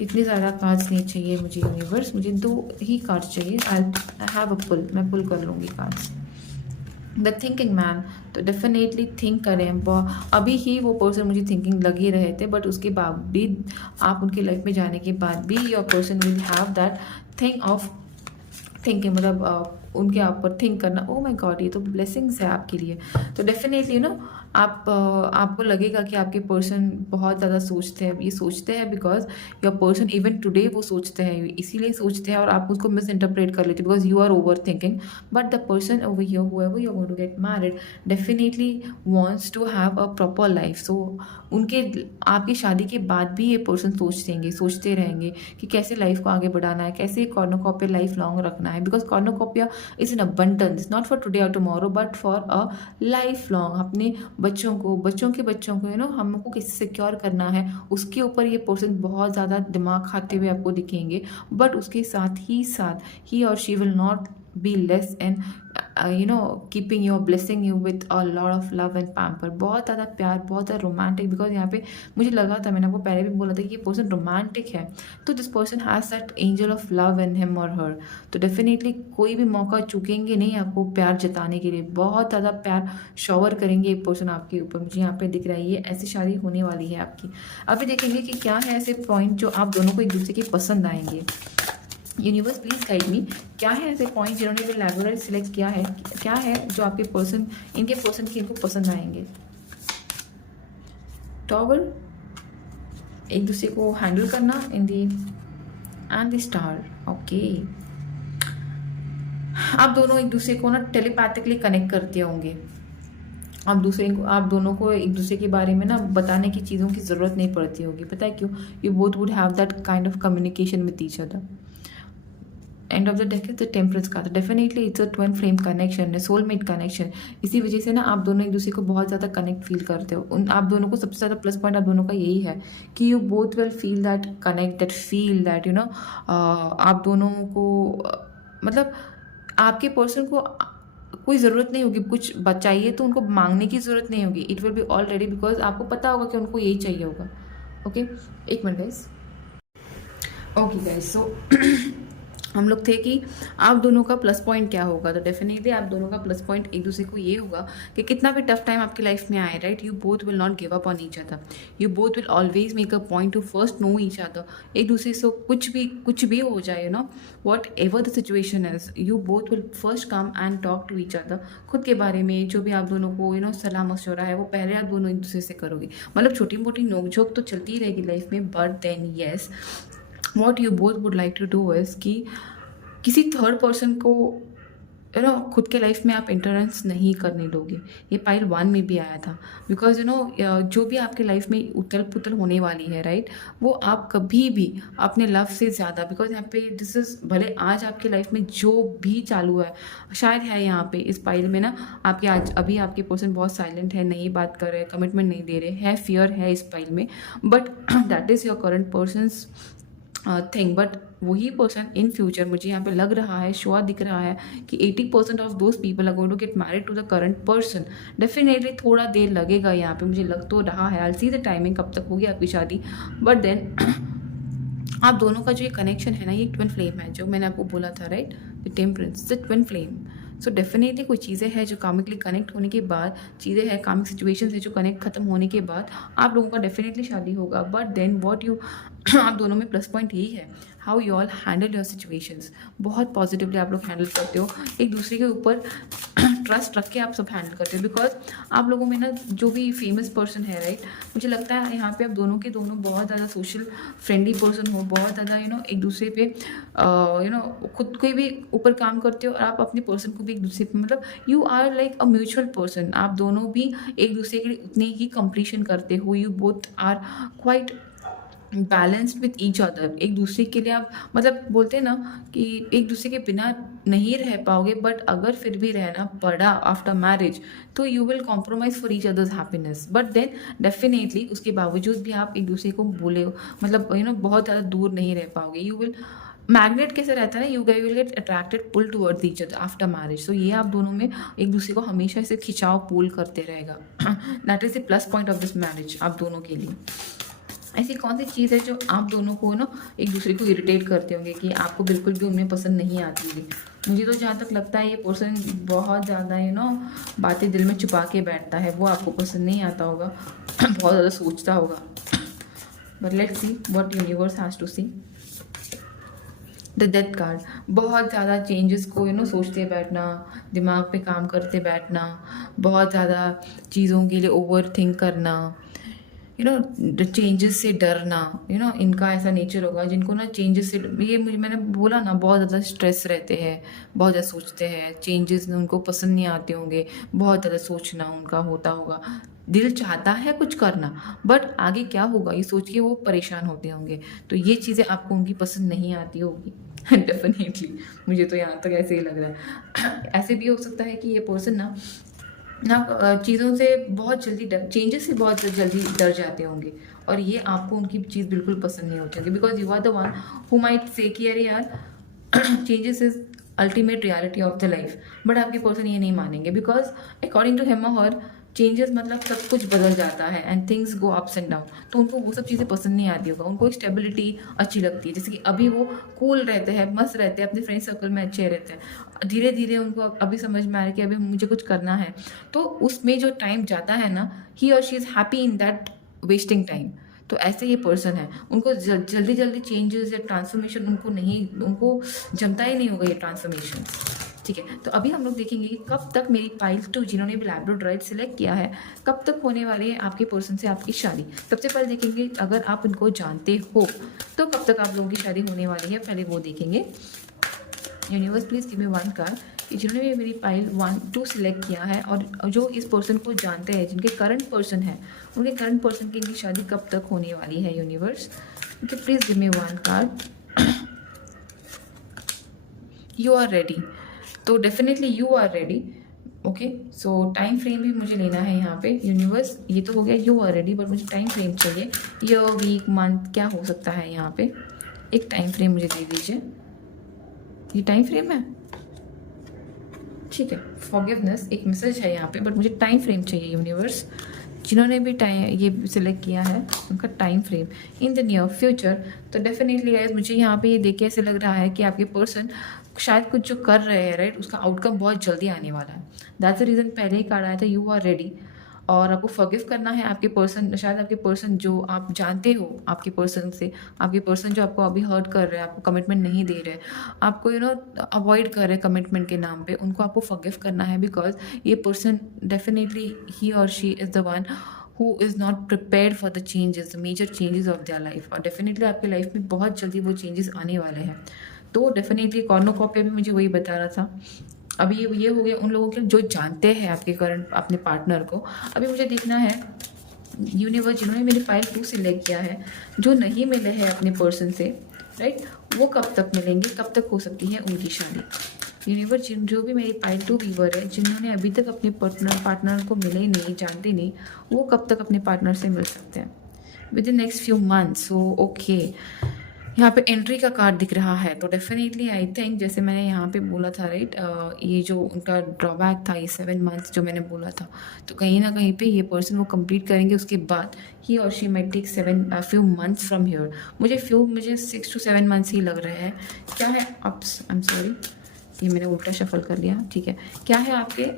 इतने ज़्यादा कार्ड्स नहीं चाहिए मुझे यूनिवर्स, मुझे 2 ही कार्ड्स चाहिए। आई हैव अ पुल, मैं पुल कर लूँगी कार्ड्स। द थिंकिंग मैन, तो डेफिनेटली थिंक करें। अभी ही वो पर्सन मुझे थिंकिंग लग ही रहे थे, बट उसके बाद भी आप उनकी लाइफ में जाने के बाद भी your person will have that thing of thinking, मतलब उनके ऊपर थिंक करना। ओ माय गॉड, ये तो ब्लेसिंग्स है आपके लिए। तो डेफिनेटली आपको लगेगा कि आपके पर्सन बहुत ज़्यादा सोचते हैं। ये सोचते हैं because your person even today वो सोचते हैं, इसीलिए सोचते हैं और आप उसको मिस इंटरप्रेट कर लेते हैं because you are over thinking. But the person over here whoever you are going to get married definitely wants to have a proper life. So उनके आपकी शादी के बाद भी ये पर्सन सोचते रहेंगे कि कैसे लाइफ को आगे बढ़ाना है, कैसे कॉर्नोकॉपिया लाइफ लॉन्ग रखना है। Because cornucopia is in abundance, not for today or tomorrow but for a life long. अपने बच्चों के बच्चों को हमको कैसे सिक्योर करना है, उसके ऊपर ये पर्सन बहुत ज़्यादा दिमाग खाते हुए आपको दिखेंगे। बट उसके साथ ही और she will not be less and keeping you, blessing you with a lot of love and pamper। बहुत ज़्यादा प्यार, बहुत ज़्यादा रोमांटिक। बिकॉज यहाँ पे मुझे लगा था, मैंने आपको पहले भी बोला था कि ये पर्सन रोमांटिक है, तो this person has that angel of love in him और हर। तो डेफिनेटली कोई भी मौका चूकेंगे नहीं आपको प्यार जताने के लिए, बहुत ज़्यादा प्यार शॉवर करेंगे ये पर्सन आपके ऊपर। मुझे यहाँ पे दिख रहा है ये ऐसी शादी होने वाली है आपकी। अभी देखेंगे कि क्या है ऐसे पॉइंट जो आप दोनों को एक दूसरे के पसंद आएंगे। यूनिवर्स प्लीज गाइड मी, क्या है ऐसे पॉइंट जिन्होंने भी लाइब्रेरी सिलेक्ट किया है, क्या है जो आपके पर्सन इनके इनको पसंद आएंगे। टॉवर, एक दूसरे को हैंडल करना इन दी एंड द स्टार। ओके, आप दोनों एक दूसरे को टेलीपैथिकली कनेक्ट करते होंगे। आप दोनों को एक दूसरे के बारे में बताने की चीज़ों की ज़रूरत नहीं पड़ती होगी। पता है क्यों? You both would have that kind of communication with each other. End of the deck is the temperance का, तो definitely it's a twin flame connection, soulmate connection. इसी वजह से आप दोनों एक दूसरे को बहुत ज़्यादा कनेक्ट फील करते हो। आप दोनों को सबसे ज़्यादा प्लस पॉइंट आप दोनों का यही है कि you both will feel that connect, that feel that आप दोनों को मतलब आपके पर्सन को कोई ज़रूरत नहीं होगी कुछ चाहिए तो उनको मांगने की ज़रूरत नहीं होगी। It will be already, because आपको पता होगा कि उनको यही चाहिए होगा। ओके, एक मिनट गाइस। ओके गाइस, सो हम लोग थे कि आप दोनों का प्लस पॉइंट क्या होगा। तो डेफिनेटली आप दोनों का प्लस पॉइंट एक दूसरे को ये होगा कि कितना भी टफ टाइम आपकी लाइफ में आए, right, you both will not give up on each other. You both will always make a point to first know each other. एक दूसरे से कुछ भी हो जाए, whatever the situation is, you both will first come and talk to each other. खुद के बारे में जो भी आप दोनों को सलाह मशवरा है वो पहले आप दोनों एक दूसरे से करोगे। मतलब छोटी मोटी नोकझोंक तो चलती ही रहेगी लाइफ में, but then yes what you both would like to do is कि किसी थर्ड पर्सन को खुद के लाइफ में आप इंटरेंस नहीं करने दोगे। ये पाइल 1 में भी आया था। बिकॉज जो भी आपके लाइफ में उथल पुथल होने वाली है, राइट, वो आप कभी भी अपने लव से ज़्यादा, बिकॉज यहाँ पे दिस इज भले आज आपके लाइफ में जो भी चालू है, शायद है यहाँ पे इस पाइल में आपके अभी आपके पर्सन बहुत साइलेंट है, नहीं बात कर रहे, कमिटमेंट नहीं दे रहे हैं, फियर है इस पाइल में, but that is your current persons thing. But वही पर्सन इन फ्यूचर, मुझे यहाँ पे लग रहा है, श्योर दिख रहा है कि 80% of those people are going to get married to the current person. Definitely थोड़ा देर लगेगा यहाँ पे, मुझे लग तो रहा है। आई सी द टाइमिंग कब तक होगी आपकी शादी, बट देन आप दोनों का जो ये कनेक्शन है ये ट्विन फ्लेम है, जो मैंने आपको बोला था, right, the temperance, the twin flame. So definitely कोई चीज़ें हैं जो कामिकली कनेक्ट होने के बाद, चीज़ें हैं कामिक सिचुएशंस है जो कनेक्ट खत्म होने के बाद आप लोगों का डेफिनेटली शादी होगा। बट देन व्हाट यू आप दोनों में प्लस पॉइंट यही है, how you all handle your situations. बहुत पॉजिटिवली आप लोग हैंडल करते हो, एक दूसरे के ऊपर ट्रस्ट रख के आप सब हैंडल करते हो। बिकॉज आप लोगों में जो भी फेमस पर्सन है, राइट, मुझे लगता है यहाँ पे आप दोनों के दोनों बहुत ज़्यादा सोशल फ्रेंडली पर्सन हो, बहुत ज़्यादा एक दूसरे पे खुद को भी ऊपर काम करते हो और आप अपने पर्सन को भी एक दूसरे पे, मतलब you are like a mutual person. आप दोनों भी एक दूसरे के लिए उतने ही कंप्लीशन करते हो, you both are quite balanced with each other. एक दूसरे के लिए आप मतलब बोलते हैं कि एक दूसरे के बिना नहीं रह पाओगे, बट अगर फिर भी रहना पड़ा आफ्टर मैरिज तो you will compromise for each others happiness. But then definitely उसके बावजूद भी आप एक दूसरे को बोले मतलब बहुत ज़्यादा दूर नहीं रह पाओगे। यू विल मैग्नेट कैसे रहता है ना, you guys will get attracted pull towards each other after marriage. So ये आप दोनों में एक दूसरे को हमेशा से खिंचाव पुल करते रहेगा। That is the plus point of this marriage आप दोनों के लिए। ऐसी कौन सी चीज़ है जो आप दोनों को ना एक दूसरे को इरिटेट करते होंगे कि आपको बिल्कुल भी उनमें पसंद नहीं आती होगी? मुझे तो जहाँ तक लगता है ये पर्सन बहुत ज़्यादा बातें दिल में छुपा के बैठता है, वो आपको पसंद नहीं आता होगा। बहुत ज़्यादा सोचता होगा। But let's see what universe has to see. The death card, बहुत ज़्यादा चेंजेस को सोचते बैठना, दिमाग पे काम करते बैठना, बहुत ज़्यादा चीज़ों के लिए ओवर थिंक करना, चेंजेस से डरना, इनका ऐसा नेचर होगा जिनको ना चेंजेस से, ये मुझे मैंने बोला ना, बहुत ज़्यादा स्ट्रेस रहते हैं, बहुत ज़्यादा सोचते हैं, चेंजेस उनको पसंद नहीं आते होंगे, बहुत ज़्यादा सोचना उनका होता होगा। दिल चाहता है कुछ करना, बट आगे क्या होगा ये सोच के वो परेशान होते होंगे। तो ये चीज़ें आपको उनकी पसंद नहीं आती होगी। डेफिनेटली मुझे तो यहाँ तक ऐसे ही लग रहा है। ऐसे भी हो सकता है कि ये पर्सन ना चीज़ों से बहुत जल्दी चेंजेस से बहुत जल्दी डर जाते होंगे, और ये आपको उनकी चीज़ बिल्कुल पसंद नहीं होती होगी, because you are the one who might say कि अरे यार changes is ultimate reality of the life. But आपके पर्सन ये नहीं मानेंगे, बिकॉज अकॉर्डिंग टू हिम और हर चेंजेस मतलब सब कुछ बदल जाता है and things go ups and down. तो उनको वो सब चीज़ें पसंद नहीं आती होगा, उनको एक स्टेबिलिटी अच्छी लगती है। जैसे कि अभी वो कूल रहते हैं, मस्त रहते हैं, अपने फ्रेंड सर्कल में अच्छे रहते हैं, धीरे धीरे उनको अभी समझ में आ रहा है कि अभी मुझे कुछ करना है, तो उसमें जो टाइम जाता है ना, ही और she is happy in that wasting time. तो ऐसे ये पर्सन है, उनको जल्दी जल्दी चेंजेस या ट्रांसफॉर्मेशन उनको जमता ही नहीं होगा ये ट्रांसफॉर्मेशन। ठीक है, तो अभी हम लोग देखेंगे कि कब तक मेरी पाइल 2 जिन्होंने भी लैब्राडोराइट सिलेक्ट किया है, कब तक होने वाली है आपके पर्सन से आपकी शादी। सबसे पहले देखेंगे अगर आप इनको जानते हो तो कब तक आप लोगों की शादी होने वाली है, पहले वो देखेंगे। Universe please give me one card कि जिन्होंने भी मेरी पाइल 1 2 सिलेक्ट किया है और जो इस पर्सन को जानते हैं, जिनके करंट पर्सन है, उनके करंट पर्सन की इनकी शादी कब तक होने वाली है। Universe okay, please give me one card. You are ready, तो definitely you are ready. Okay, so time frame भी मुझे लेना है यहाँ पे। यूनिवर्स ये तो हो गया यू आर रेडी, बट मुझे टाइम फ्रेम चाहिए, ईयर वीक मंथ क्या हो सकता है यहाँ पे, एक टाइम फ्रेम मुझे दे दीजिए। ये टाइम फ्रेम है, ठीक है, फॉरगिवनेस एक मैसेज है यहाँ पे, बट मुझे टाइम फ्रेम चाहिए। यूनिवर्स जिन्होंने भी टाइम ये सिलेक्ट किया है उनका time frame in the near future. तो डेफिनेटली गाइस मुझे यहाँ पे ये देख के ऐसे लग रहा है कि आपके पर्सन शायद कुछ जो कर रहे हैं, राइट, उसका आउटकम बहुत जल्दी आने वाला है। दैट्स द रीज़न पहले ही कार्ड आया था यू आर रेडी, और आपको फॉरगिव करना है आपके पर्सन, शायद आपके पर्सन जो आप जानते हो, आपके पर्सन से, आपके पर्सन जो आपको अभी हर्ट कर रहे हैं, आपको कमिटमेंट नहीं दे रहे, आपको अवॉइड कर रहे हैं कमिटमेंट के नाम पे, उनको आपको फॉरगिव करना है। बिकॉज ये पर्सन डेफिनेटली ही और she is the one who is not prepared for the changes, the major changes of their life, और डेफिनेटली आपके लाइफ में बहुत जल्दी वो चेंजेस आने वाले हैं। तो डेफिनेटली कॉर्नोकॉपी भी मुझे वही बता रहा था। अभी ये हो गया उन लोगों के जो जानते हैं आपके करंट अपने पार्टनर को। अभी मुझे देखना है यूनिवर्स जिन्होंने मेरी फाइल 2 सिलेक्ट किया है, जो नहीं मिले हैं अपने पर्सन से, राइट, वो कब तक मिलेंगे, कब तक हो सकती है उनकी शादी। यूनिवर्स जो भी मेरी पाइल 2 व्यूवर है, जिन्होंने अभी तक अपने पार्टनर को मिले नहीं, जानते नहीं, वो कब तक अपने पार्टनर से मिल सकते हैं with in next few months. So okay, यहाँ पे एंट्री का कार्ड दिख रहा है, तो डेफिनेटली आई थिंक जैसे मैंने यहाँ पे बोला था, राइट, ये जो उनका ड्रॉबैक था, ये 7 मंथ्स जो मैंने बोला था, तो कहीं ना कहीं पे ये पर्सन वो कंप्लीट करेंगे। उसके बाद ही और she might take few months from here. मुझे 6 to 7 मंथ्स ही लग रहे हैं। क्या है आप, आई एम सॉरी, ये मैंने उल्टा शफल कर लिया, ठीक है। क्या है आपके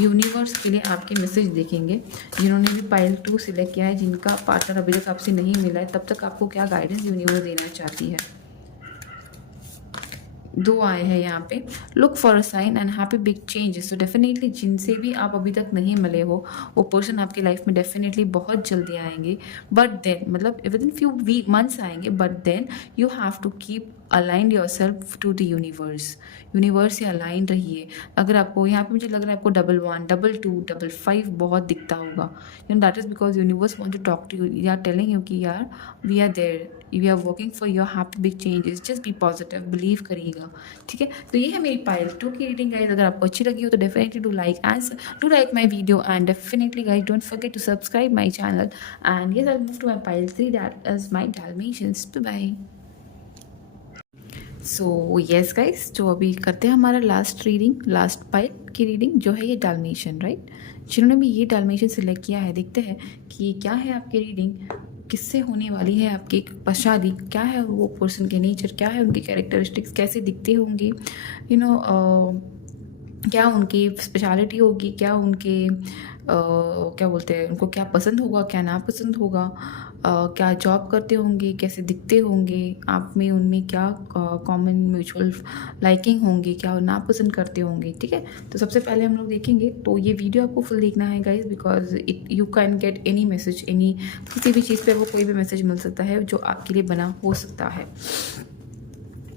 यूनिवर्स के लिए आपके मैसेज देखेंगे, जिन्होंने भी पाइल 2 सिलेक्ट किया है, जिनका पार्टनर अभी तक आपसे नहीं मिला है, तब तक आपको क्या गाइडेंस यूनिवर्स देना चाहती है। 2 आए हैं यहाँ पे, look for a sign and happy big changes. तो डेफिनेटली जिनसे भी आप अभी तक नहीं मिले हो, वो पर्सन आपकी लाइफ में डेफिनेटली बहुत जल्दी आएंगे, बट देन मतलब विद इन फ्यू मंथ्स आएंगे, but then you have to keep aligned yourself to the universe से अलाइन रहिए। अगर आपको यहाँ पे मुझे लग रहा है आपको 11, 22, 55 बहुत दिखता होगा, that is because universe want to talk to you, यार टेलिंग यू कि यार we are there, we are working for your happy big changes, just be positive, believe करिएगा, ठीक है। तो ये है मेरी पाइल 2 की रीडिंग गाइज। अगर आपको अच्छी लगी हो तो definitely do like my video, and definitely guys don't forget to subscribe my channel, and yes, I'll move to my pile 3, that is my Dalmatians. Bye bye. So yes guys, जो अभी करते हैं हमारा लास्ट रीडिंग, लास्ट पाइप की reading जो है ये Dalmatian, right. जिन्होंने भी ये डालमेशियन सिलेक्ट किया है, देखते हैं कि ये क्या है आपकी रीडिंग, किससे होने वाली है आपकी शादी, क्या है वो पर्सन के नेचर, क्या है उनकी कैरेक्टरिस्टिक्स, कैसे दिखते होंगे, यू नो क्या उनकी स्पेशलिटी होगी, क्या उनके क्या बोलते हैं, उनको क्या पसंद होगा, क्या नापसंद होगा, क्या जॉब करते होंगे, कैसे दिखते होंगे, आप में उनमें क्या कॉमन म्यूचुअल लाइकिंग होंगी, क्या नापसंद करते होंगे, ठीक है। तो सबसे पहले हम लोग देखेंगे, तो ये वीडियो आपको फुल देखना है guys, because it you can get any message, any किसी भी चीज़ पे वो कोई भी मैसेज मिल सकता है जो आपके लिए बना हो सकता है,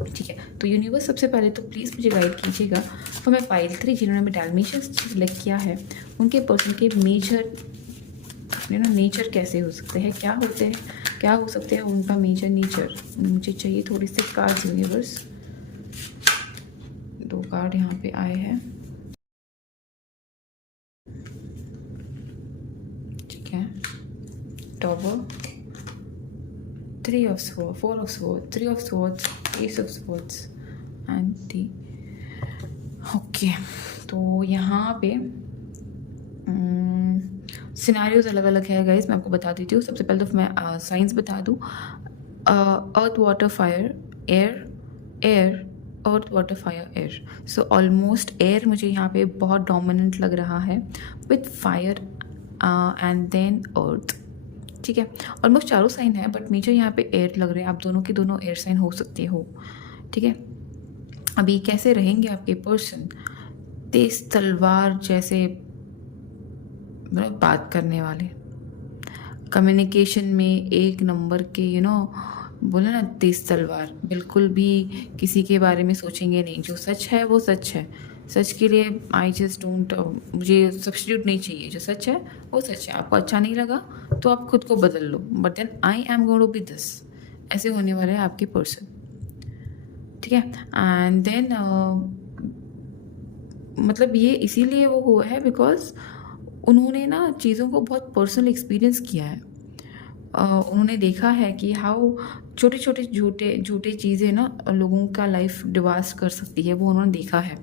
ठीक है। तो यूनिवर्स सबसे पहले तो प्लीज़ मुझे गाइड कीजिएगा तो मैं फाइल 3 जिन्होंने डालमेशियन सिलेक्ट किया है उनके पर्सन के नेचर कैसे हो सकते हैं, क्या होते हैं, क्या हो सकते हैं उनका मेजर नेचर। मुझे चाहिए थोड़ी सी कार्ड्स यूनिवर्स। 2 कार्ड यहाँ पे आए हैं, ठीक है। Tower, 3 of swords, 4 of swords, 3 of swords, Ace of swords and the okay. तो यहाँ पे सिनेरियोज अलग अलग है गाइज, मैं आपको बता देती हूँ। सबसे पहले तो मैं साइंस बता दूँ, earth water fire air, air earth water fire air. So almost air मुझे यहाँ पे बहुत डोमिनेंट लग रहा है विथ फायर एंड देन अर्थ, ठीक है। ऑलमोस्ट चारों साइन है बट मेजर यहाँ पे एयर लग रहे हैं, आप दोनों के दोनों एयर साइन हो सकते हो, ठीक है। अभी कैसे रहेंगे आपके पर्सन, तेज तलवार जैसे मतलब बात करने वाले, कम्युनिकेशन में 1 नंबर के, बोले ना तेज तलवार, बिल्कुल भी किसी के बारे में सोचेंगे नहीं, जो सच है वो सच है, सच के लिए आई जस्ट डोंट, मुझे सब्स्टिट्यूट नहीं चाहिए, जो सच है वो सच है। आपको अच्छा नहीं लगा तो आप खुद को बदल लो, but then I am going to be this, ऐसे होने वाले हैं आपके पर्सन, ठीक है। एंड देन मतलब ये इसीलिए वो हुआ है बिकॉज उन्होंने ना चीज़ों को बहुत पर्सनल एक्सपीरियंस किया है। उन्होंने देखा है कि हाउ छोटे छोटे झूठे चीज़ें ना लोगों का लाइफ डिवास कर सकती है, वो उन्होंने देखा है।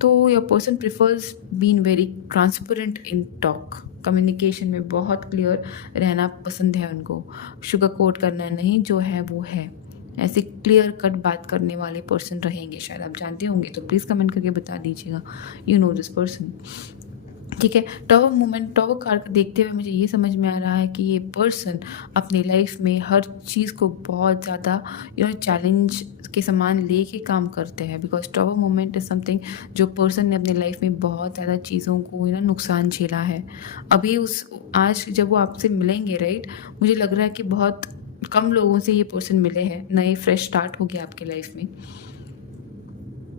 तो your person prefers been very transparent in talk, communication में बहुत क्लियर रहना पसंद है उनको, शुगर कोट करना नहीं, जो है वो है, ऐसे क्लियर कट बात करने वाले पर्सन रहेंगे। शायद आप जानते होंगे तो प्लीज़ कमेंट करके बता दीजिएगा, यू नो दिस पर्सन, ठीक है। टॉवर मोमेंट, टॉवर कार्ड देखते हुए मुझे ये समझ में आ रहा है कि ये पर्सन अपनी लाइफ में हर चीज़ को बहुत ज़्यादा चैलेंज के समान लेके काम करते हैं, because tower moment is something जो पर्सन ने अपनी लाइफ में बहुत ज़्यादा चीज़ों को नुकसान झेला है। अभी आज जब वो आपसे मिलेंगे, राइट, मुझे लग रहा है कि बहुत कम लोगों से ये पर्सन मिले हैं, नए फ्रेश स्टार्ट हो गया आपके लाइफ में,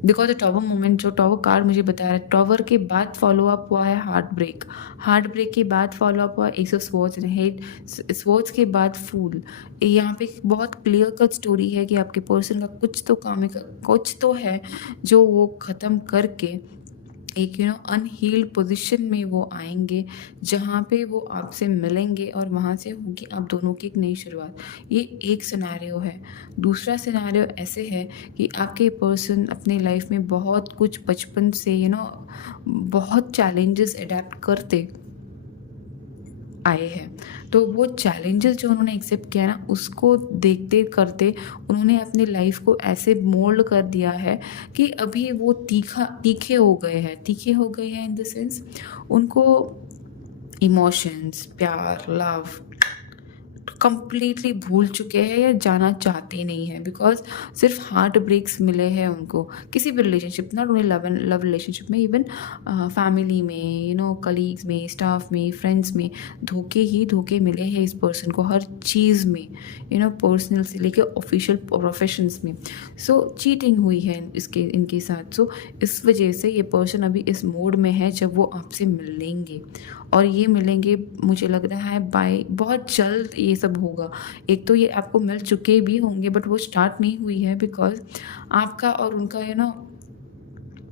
बिकॉज टॉवर मोमेंट जो टॉवर कार्ड मुझे बता रहा है, टॉवर के बाद फॉलो अप हुआ है हार्ट ब्रेक के बाद फॉलो अप हुआ S of swords and head, swords के बाद फूल। यहाँ पे बहुत क्लियर कट स्टोरी है कि आपके पर्सन का कुछ तो काम है, कुछ तो है जो वो ख़त्म करके एक अनहील्ड पोजीशन में वो आएंगे, जहाँ पे वो आपसे मिलेंगे और वहाँ से होगी आप दोनों की एक नई शुरुआत। ये एक सिनेरियो है। दूसरा सिनेरियो ऐसे है कि आपके पर्सन अपने लाइफ में बहुत कुछ बचपन से बहुत चैलेंजेस अडेप्ट करते आए हैं, तो वो चैलेंजेस जो उन्होंने एक्सेप्ट किया ना, उसको देखते करते उन्होंने अपनी लाइफ को ऐसे मोल्ड कर दिया है कि अभी वो तीखे हो गए हैं इन द सेंस उनको इमोशंस, प्यार, लव कंप्लीटली भूल चुके हैं या जाना चाहते नहीं हैं, बिकॉज सिर्फ हार्ट ब्रेक्स मिले हैं उनको किसी भी relationship, not only love relationship में, इवन फैमिली में, कलीग्स में, स्टाफ में, फ्रेंड्स में, धोखे मिले हैं इस पर्सन को हर चीज़ में, पर्सनल से लेके ऑफिशियल प्रोफेशंस में। सो चीटिंग हुई है इनके साथ। सो इस वजह से ये पर्सन अभी इस मोड में है जब वो आपसे मिलेंगे, और ये मिलेंगे मुझे लग रहा है बहुत जल्द ये सब होगा। एक तो ये आपको मिल चुके भी होंगे बट वो स्टार्ट नहीं हुई है, बिकॉज आपका और उनका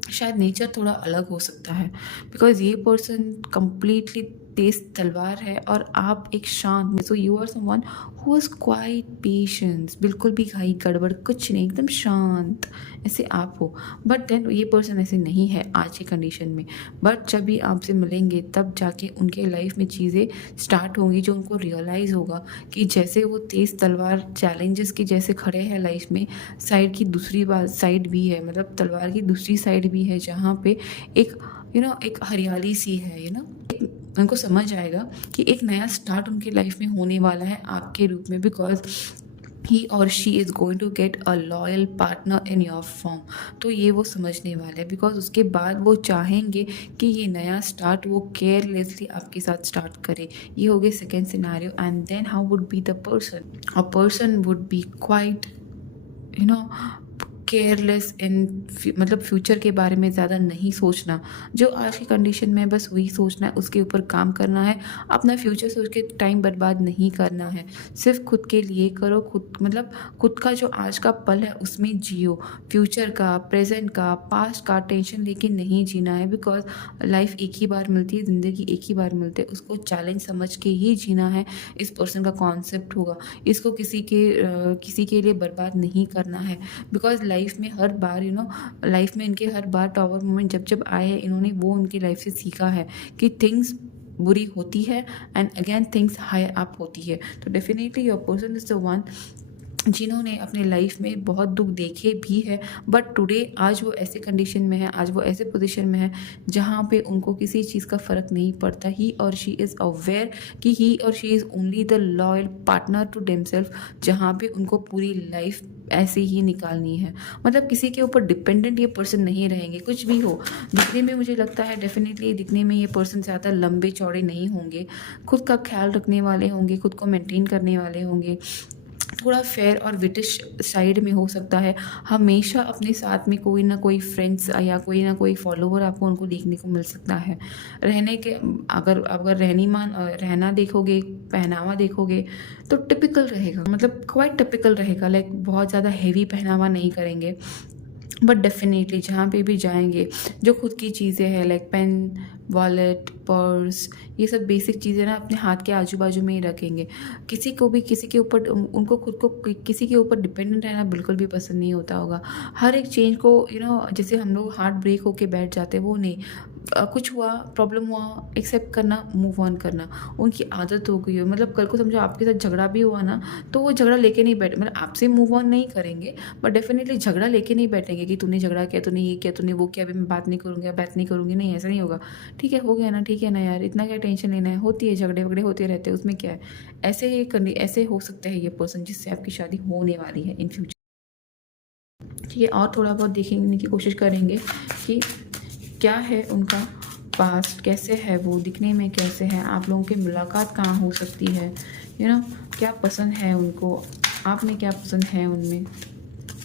शायद नेचर थोड़ा अलग हो सकता है, बिकॉज ये पर्सन कम्प्लीटली तेज तलवार है और आप एक शांत। So you are someone who is quite patience, बिल्कुल भी घाई गड़बड़ कुछ नहीं, एकदम शांत, ऐसे आप हो। बट देन ये पर्सन ऐसे नहीं है आज की कंडीशन में। बट जब भी आपसे मिलेंगे तब जाके उनके लाइफ में चीज़ें स्टार्ट होंगी, जो उनको रियलाइज़ होगा कि जैसे वो तेज़ तलवार चैलेंजेस के जैसे खड़े हैं लाइफ में, साइड की दूसरी बात साइड भी है, मतलब तलवार की दूसरी साइड भी है, जहाँ पे एक एक हरियाली सी है, उनको समझ आएगा कि एक नया स्टार्ट उनके लाइफ में होने वाला है आपके रूप में, बिकॉज ही और she is going to get a loyal partner in your form. तो ये वो समझने वाले हैं, बिकॉज उसके बाद वो चाहेंगे कि ये नया स्टार्ट वो केयरलेसली आपके साथ स्टार्ट करे। ये हो गया second scenario. And then how would be the person, a person would be quite careless in मतलब फ्यूचर के बारे में ज़्यादा नहीं सोचना। जो आज की कंडीशन में बस वही सोचना है, उसके ऊपर काम करना है, अपना फ्यूचर सोच के टाइम बर्बाद नहीं करना है। सिर्फ खुद के लिए करो, खुद का जो आज का पल है उसमें जियो। फ्यूचर का, प्रेजेंट का, पास्ट का टेंशन लेके नहीं जीना है, बिकॉज लाइफ एक ही बार मिलती है, ज़िंदगी एक ही बार मिलती है, उसको चैलेंज समझ के ही जीना है। इस पर्सन का कॉन्सेप्ट होगा, इसको किसी के लिए बर्बाद नहीं करना है। बिकॉज लाइफ में हर बार लाइफ में इनके हर बार टावर मोमेंट जब जब आए हैं, इन्होंने वो उनकी लाइफ से सीखा है कि थिंग्स बुरी होती है and again things high up होती है। तो definitely your person is the one जिन्होंने अपने लाइफ में बहुत दुख देखे भी है, बट टुडे आज वो ऐसे कंडीशन में है, आज वो ऐसे पोजीशन में है जहाँ पे उनको किसी चीज़ का फ़र्क नहीं पड़ता। ही और शी इज़ अवेयर कि ही और she is only the loyal partner to themselves, जहाँ पे उनको पूरी लाइफ ऐसे ही निकालनी है। मतलब किसी के ऊपर डिपेंडेंट ये पर्सन नहीं रहेंगे, कुछ भी हो। दिखने में मुझे लगता है डेफिनेटली दिखने में ये पर्सन ज़्यादा लंबे चौड़े नहीं होंगे, खुद का ख्याल रखने वाले होंगे, खुद को मेंटेन करने वाले होंगे, थोड़ा फेयर और विटिश साइड में हो सकता है। हमेशा अपने साथ में कोई ना कोई फ्रेंड्स या कोई ना कोई फॉलोवर आपको उनको देखने को मिल सकता है। रहने के अगर रहना देखोगे, पहनावा देखोगे तो टिपिकल रहेगा, मतलब क्वाइट टिपिकल रहेगा। लाइक बहुत ज़्यादा हेवी पहनावा नहीं करेंगे, बट डेफिनेटली जहाँ पे भी जाएंगे जो खुद की चीज़ें हैं लाइक पेन, वॉलेट, पर्स, ये सब बेसिक चीज़ें ना अपने हाथ के आजू बाजू में ही रखेंगे। किसी के ऊपर उनको खुद को किसी के ऊपर डिपेंडेंट रहना बिल्कुल भी पसंद नहीं होता होगा। हर एक चेंज को जैसे हम लोग हार्ट ब्रेक होके बैठ जाते हैं, वो नहीं। कुछ हुआ, प्रॉब्लम हुआ, एक्सेप्ट करना, मूव ऑन करना उनकी आदत हो गई है। मतलब कल को समझो आपके साथ झगड़ा भी हुआ ना, तो वो झगड़ा लेके नहीं बैठे, मतलब आपसे मूव ऑन नहीं करेंगे, बट डेफिनेटली झगड़ा लेके नहीं बैठेंगे कि तूने झगड़ा किया, तूने ये किया, तूने वो किया, अभी मैं बात नहीं करूँगी, नहीं ऐसा नहीं होगा। ठीक है, हो गया ना, ठीक है ना यार, इतना क्या टेंशन लेना है, होती है, झगड़े वगड़े होते रहते हैं, उसमें क्या है। ऐसे हो सकता है ये पर्सन जिससे आपकी शादी होने वाली है इन फ्यूचर। ठीक है, और थोड़ा बहुत देखने की कोशिश करेंगे कि क्या है उनका पास्ट, कैसे है वो, दिखने में कैसे है, आप लोगों की मुलाकात कहाँ हो सकती है, क्या पसंद है उनको, आप में क्या पसंद है उनमें।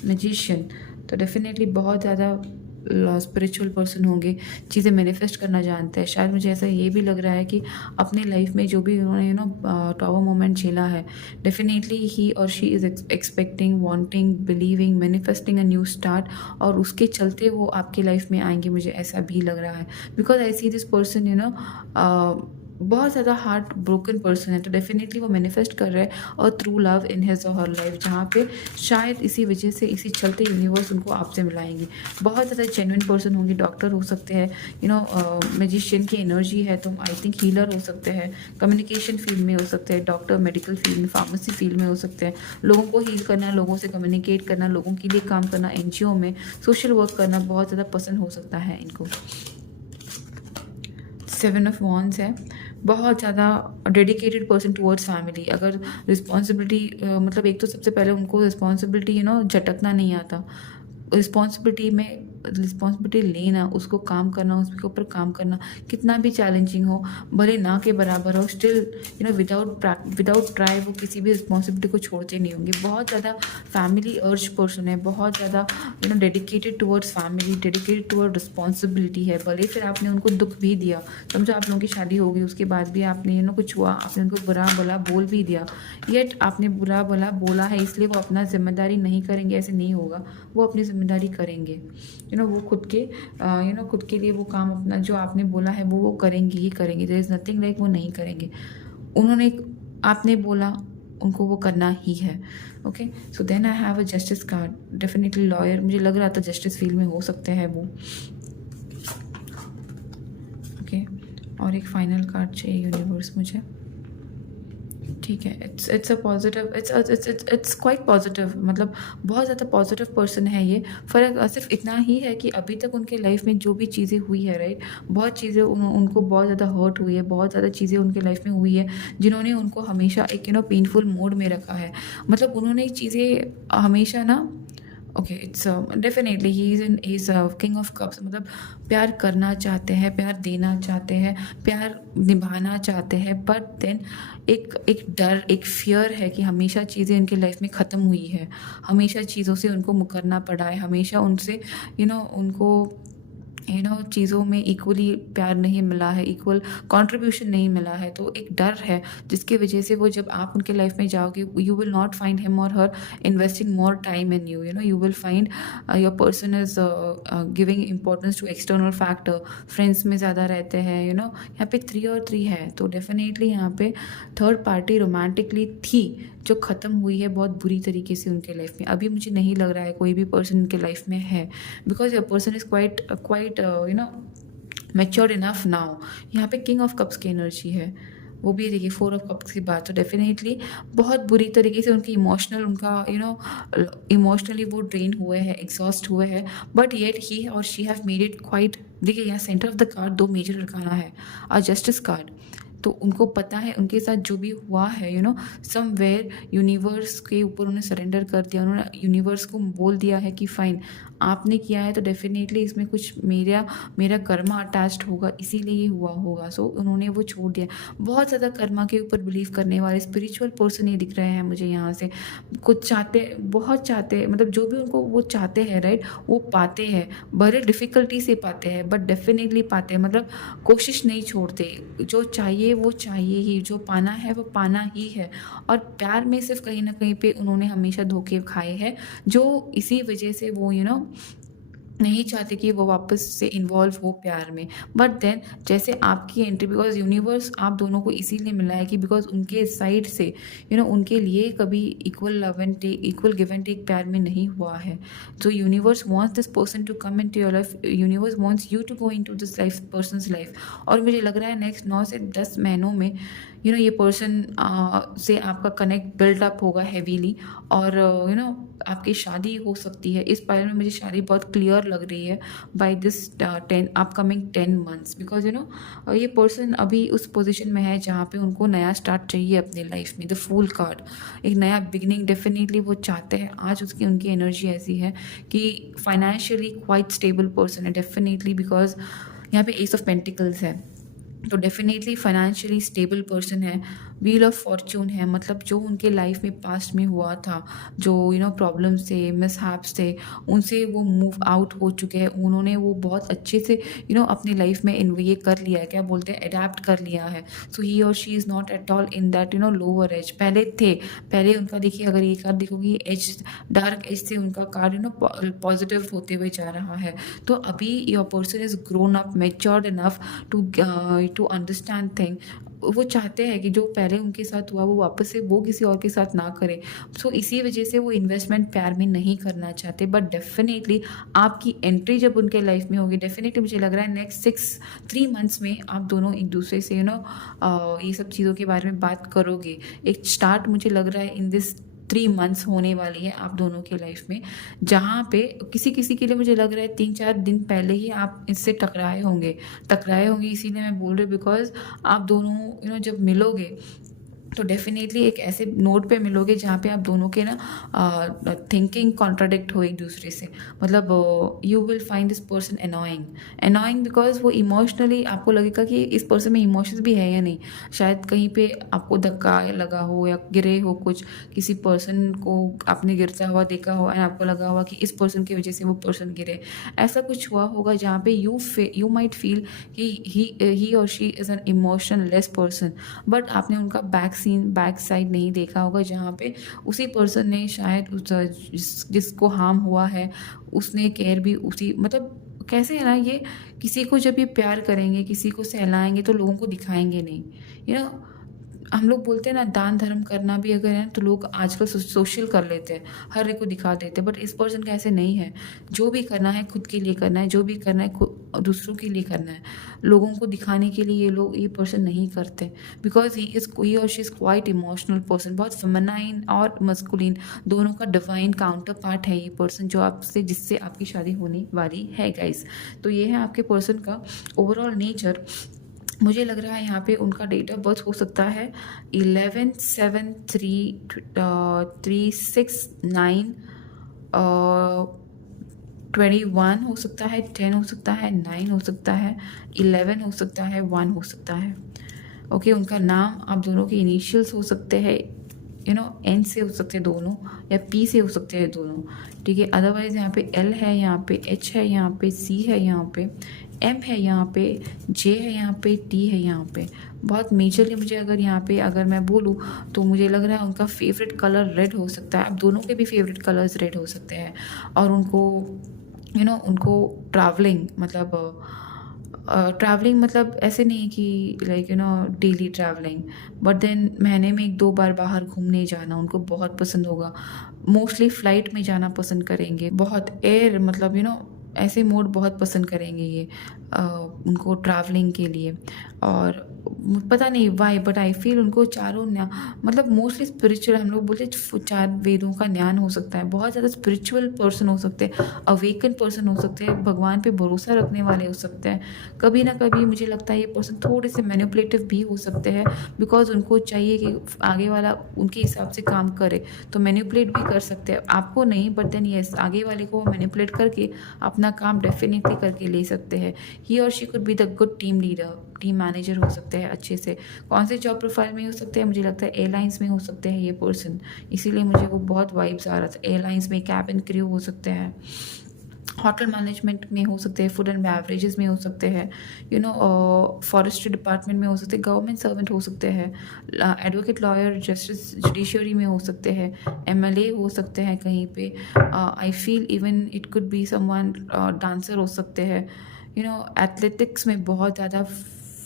मैजिशियन तो डेफिनेटली बहुत ज़्यादा स्पिरिचुअल पर्सन होंगे, चीज़ें मैनिफेस्ट करना जानते हैं। शायद मुझे ऐसा ये भी लग रहा है कि अपने लाइफ में जो भी उन्होंने टावर मोमेंट झेला है, डेफिनेटली ही और she is expecting, wanting, believing, manifesting a new start, और उसके चलते वो आपके लाइफ में आएंगे, मुझे ऐसा भी लग रहा है। Because I see this person बहुत ज़्यादा हार्ट ब्रोकन पर्सन है, तो डेफिनेटली वो मैनिफेस्ट कर रहा है और थ्रू लव इन हिज और हर लाइफ, जहाँ पे शायद इसी वजह से, इसी चलते यूनिवर्स उनको आपसे मिलाएंगे। बहुत ज़्यादा जेन्युइन पर्सन होंगे, डॉक्टर हो सकते हैं, मैजिशियन की एनर्जी है तो आई थिंक हीलर हो सकते हैं, कम्युनिकेशन फील्ड में हो सकते हैं, डॉक्टर, मेडिकल फील्ड में, फार्मेसी फील्ड में हो सकते हैं। लोगों को हील करना, लोगों से कम्युनिकेट करना, लोगों के लिए काम करना, एनजीओ में सोशल वर्क करना बहुत ज़्यादा पसंद हो सकता है इनको। 7 ऑफ वॉन्ड्स है, बहुत ज़्यादा डेडिकेटेड पर्सन टुवर्ड्स फैमिली। अगर रिस्पॉन्सिबिलिटी मतलब एक तो सबसे पहले उनको रिस्पॉन्सिबिलिटी झटकना नहीं आता, रिस्पॉन्सिबिलिटी लेना, उसको काम करना, उसके ऊपर काम करना, कितना भी चैलेंजिंग हो, भले ना के बराबर हो, स्टिल विदाउट ट्राई वो किसी भी रिस्पॉन्सिबिलिटी को छोड़ते नहीं होंगे। बहुत ज़्यादा फैमिली अर्ज पर्सन है, बहुत ज़्यादा dedicated towards family, dedicated toward responsibility है। भले फिर आपने उनको दुख भी दिया, समझो आप लोगों की शादी हो गई, उसके बाद भी आपने कुछ हुआ, आपने उनको बुरा भला बोल भी दिया, येट आपने बुरा भला बोला है इसलिए वो अपना जिम्मेदारी नहीं करेंगे, ऐसे नहीं होगा, वो अपनी जिम्मेदारी करेंगे। वो खुद के खुद के लिए वो काम अपना जो आपने बोला है वो करेंगे ही करेंगे। देयर इज़ नथिंग लाइक वो नहीं करेंगे। उन्होंने आपने बोला उनको वो करना ही है। Okay, so then I have a justice card. Definitely lawyer, मुझे लग रहा था जस्टिस फील्ड में हो सकते हैं वो। ओके, और एक फाइनल कार्ड चाहिए यूनिवर्स मुझे। ठीक है, it's a positive, it's quite positive, मतलब बहुत ज़्यादा पॉजिटिव पर्सन है ये। फ़र्क सिर्फ इतना ही है कि अभी तक उनके लाइफ में जो भी चीज़ें हुई है, राइट, बहुत चीज़ें उनको बहुत ज़्यादा हर्ट हुई है, बहुत ज़्यादा चीज़ें उनके लाइफ में हुई है जिन्होंने उनको हमेशा एक पेनफुल मोड में रखा है। मतलब उन्होंने चीज़ें हमेशा ना, okay, it's definitely he is king of cups. मतलब प्यार करना चाहते हैं, प्यार देना चाहते हैं, प्यार निभाना चाहते हैं, बट देन एक डर, एक फ़ियर है कि हमेशा चीज़ें उनकी लाइफ में ख़त्म हुई है, हमेशा चीज़ों से उनको मुकरना पड़ा है, हमेशा उनसे उनको चीज़ों में इक्वली प्यार नहीं मिला है, इक्वल कंट्रीब्यूशन नहीं मिला है। तो एक डर है जिसकी वजह से वो जब आप उनके लाइफ में जाओगे, you will not find him और her investing more time in you, you will find your person is giving importance to external factor. Friends में ज़्यादा रहते हैं, यहाँ पे 3 और 3 है, तो डेफिनेटली यहाँ पे थर्ड पार्टी रोमांटिकली थी जो ख़त्म हुई है बहुत बुरी तरीके से उनके लाइफ में। अभी मुझे नहीं लग रहा है कोई भी पर्सन उनके लाइफ में है, because your person is quite matured enough now. यहाँ पे किंग ऑफ कप्स की एनर्जी है, वो भी देखिए 4 ऑफ कप्स की बात। तो डेफिनेटली बहुत बुरी तरीके से उनकी इमोशनली वो ड्रेन हुए हैं, एग्जॉस्ट हुए हैं, बट येट ही और she have made it quite. देखिए यहाँ center of the card 2 major arcana है और जस्टिस कार्ड। तो उनको पता है उनके साथ जो भी हुआ है, समवेयर यूनिवर्स के ऊपर उन्होंने सरेंडर कर दिया, उन्होंने यूनिवर्स को बोल दिया है कि फाइन आपने किया है तो डेफिनेटली इसमें कुछ मेरा कर्मा अटैच्ड होगा, इसीलिए ये हुआ होगा। सो उन्होंने वो छोड़ दिया। बहुत ज़्यादा कर्मा के ऊपर बिलीव करने वाले स्पिरिचुअल पर्सन ये दिख रहे हैं मुझे यहाँ से। कुछ चाहते, बहुत चाहते, मतलब जो भी उनको वो चाहते हैं, राइट, वो पाते हैं, बड़े डिफ़िकल्टी से पाते हैं, बट डेफिनेटली पाते हैं। मतलब कोशिश नहीं छोड़ते, जो चाहिए वो चाहिए ही, जो पाना है वो पाना ही है। और प्यार में सिर्फ कहीं ना कहीं पे उन्होंने हमेशा धोखे खाए हैं, जो इसी वजह से वो नहीं चाहते कि वो वापस से इन्वॉल्व हो प्यार में। बट देन जैसे आपकी एंट्री, बिकॉज यूनिवर्स आप दोनों को इसीलिए मिला है कि बिकॉज उनके साइड से उनके लिए कभी equal love and take, equal give and take प्यार में नहीं हुआ है। तो universe wants this person to come in to your life, universe wants you to go into this life person's life. और मुझे लग रहा है नेक्स्ट 9 से 10 महीनों में ये पर्सन से आपका कनेक्ट बिल्ड अप होगा हैवीली, और आपकी शादी हो सकती है। इस पायल में मुझे शादी बहुत क्लियर लग रही है by this 10 upcoming 10 months, because ये पर्सन अभी उस पोजीशन में है जहाँ पे उनको नया स्टार्ट चाहिए अपनी लाइफ में। द फूल कार्ड, एक नया बिगिनिंग डेफिनेटली वो चाहते हैं। आज उनकी एनर्जी ऐसी है कि फाइनेंशियली क्वाइट स्टेबल पर्सन है डेफिनेटली, बिकॉज यहाँ पे एस ऑफ पेंटिकल्स है, तो डेफिनेटली फाइनेंशियली स्टेबल पर्सन है। व्हील ऑफ फॉर्चून है, मतलब जो उनके लाइफ में पास्ट में हुआ था, जो प्रॉब्लम्स थे, मिसहैप्स थे, उनसे वो मूव आउट हो चुके हैं। उन्होंने वो बहुत अच्छे से अपनी लाइफ में ये कर लिया है, क्या बोलते हैं, अडेप्ट कर लिया है। सो ही और she is not at all in that lower age. पहले उनका देखिए, अगर ये कार्ड देखोगे एज, डार्क एज से उनका कार्ड पॉजिटिव होते हुए जा रहा है। तो अभी your person is grown up, matured enough to understand thing. वो चाहते हैं कि जो पहले उनके साथ हुआ वो वापस से वो किसी और के साथ ना करे। सो इसी वजह से वो इन्वेस्टमेंट प्यार में नहीं करना चाहते। बट डेफिनेटली आपकी एंट्री जब उनके लाइफ में होगी, डेफिनेटली मुझे लग रहा है नेक्स्ट 3 मंथ्स में आप दोनों एक दूसरे से ये सब चीज़ों के बारे में बात करोगे। एक स्टार्ट मुझे लग रहा है इन दिस 3 मंथ्स होने वाली है आप दोनों के लाइफ में, जहाँ पे किसी के लिए मुझे लग रहा है 3-4 दिन पहले ही आप इससे टकराए होंगे। इसीलिए मैं बोल रही हूँ, बिकॉज आप दोनों जब मिलोगे तो डेफिनेटली एक ऐसे नोट पे मिलोगे जहाँ पे आप दोनों के थिंकिंग कॉन्ट्राडिक्ट हो एक दूसरे से। मतलब you will find this person annoying because वो इमोशनली आपको लगेगा कि इस पर्सन में इमोशंस भी है या नहीं। शायद कहीं पे आपको धक्का लगा हो या गिरे हो, कुछ किसी पर्सन को आपने गिरता हुआ देखा हो एंड आपको लगा हुआ कि इस पर्सन की वजह से वो पर्सन गिरे। ऐसा कुछ हुआ होगा जहाँ पे यू माइट फील कि ही और she is an emotionless person, but आपने उनका बैक बैक साइड नहीं देखा होगा, जहाँ पे उसी पर्सन ने शायद जिसको हार्म हुआ है उसने केयर भी उसी, मतलब कैसे है ना, ये किसी को जब ये प्यार करेंगे, किसी को सहलाएंगे तो लोगों को दिखाएंगे नहीं। हम लोग बोलते हैं ना, दान धर्म करना भी अगर है तो लोग आजकल सोशल कर लेते हैं, हर एक को दिखा देते हैं, बट इस पर्सन का ऐसे नहीं है। जो भी करना है खुद के लिए करना है, जो भी करना है दूसरों के लिए करना है। लोगों को दिखाने के लिए ये पर्सन नहीं करते, बिकॉज ही और she is quite emotional person, बहुत फेमिनाइन और मस्कुलिन दोनों का डिवाइन काउंटर पार्ट है ये पर्सन, जो आपसे जिससे आपकी शादी होने वाली है गाइस। तो ये है आपके पर्सन का ओवरऑल नेचर। मुझे लग रहा है यहाँ पे उनका डेट ऑफ बर्थ हो सकता है 11/7/369, 21 हो सकता है, 10 हो सकता है, 9 हो सकता है, 11 हो सकता है, 1 हो सकता है। ओके, उनका नाम आप दोनों के इनिशियल्स हो सकते हैं, एन से हो सकते हैं दोनों, या पी से हो सकते हैं दोनों, ठीक है। अदरवाइज यहाँ पे एल है, यहाँ पे एच है, यहाँ पे सी है, यहाँ पे एम है, यहाँ पे जे है, यहाँ पे टी है, यहाँ पे बहुत मेजरली मुझे अगर मैं बोलूँ तो मुझे लग रहा है उनका फेवरेट कलर रेड हो सकता है। अब दोनों के भी फेवरेट कलर्स रेड हो सकते हैं। और उनको ट्रैवलिंग मतलब ऐसे नहीं कि डेली ट्रैवलिंग, बट देन महीने में 1-2 बार बाहर घूमने जाना उनको बहुत पसंद होगा। मोस्टली फ़्लाइट में जाना पसंद करेंगे, बहुत एयर मतलब ऐसे मोड बहुत पसंद करेंगे ये उनको ट्रैवलिंग के लिए। और पता नहीं वाई, बट आई फील उनको चारों मतलब मोस्टली स्पिरिचुअल, हम लोग बोलते हैं 4 वेदों का ज्ञान हो सकता है, बहुत ज़्यादा स्पिरिचुअल पर्सन हो सकते हैं, अवेकन पर्सन हो सकते हैं, भगवान पे भरोसा रखने वाले हो सकते हैं। कभी ना कभी मुझे लगता है ये पर्सन थोड़े से मैनिपुलेटिव भी हो सकते हैं, बिकॉज उनको चाहिए कि आगे वाला उनके हिसाब से काम करे, तो मैनिपुलेट भी कर सकते हैं, आपको नहीं बट देन यस आगे वाले को मैनिपुलेट करके अपना काम डेफिनेटली करके ले सकते हैं। ही और she could be the good team leader, team manager हो सकते हैं अच्छे से। कौन से जॉब प्रोफाइल में हो सकते हैं, मुझे लगता है एयरलाइंस में हो सकते हैं ये पर्सन, इसीलिए मुझे वो बहुत वाइब्स आ रहा था। एयरलाइंस में कैबिन क्रू हो सकते हैं, होटल मैनेजमेंट में हो सकते हैं, फूड एंड बेवरेजेस में हो सकते हैं, फॉरेस्ट्री डिपार्टमेंट में हो सकते हैं, गवर्नमेंट सर्वेंट हो सकते हैं, एडवोकेट, लॉयर, जस्टिस, जुडिशरी में हो सकते हैं, एमएलए हो सकते हैं कहीं पे। I feel even it could be someone dancer हो सकते हैं, एथलेटिक्स में बहुत ज़्यादा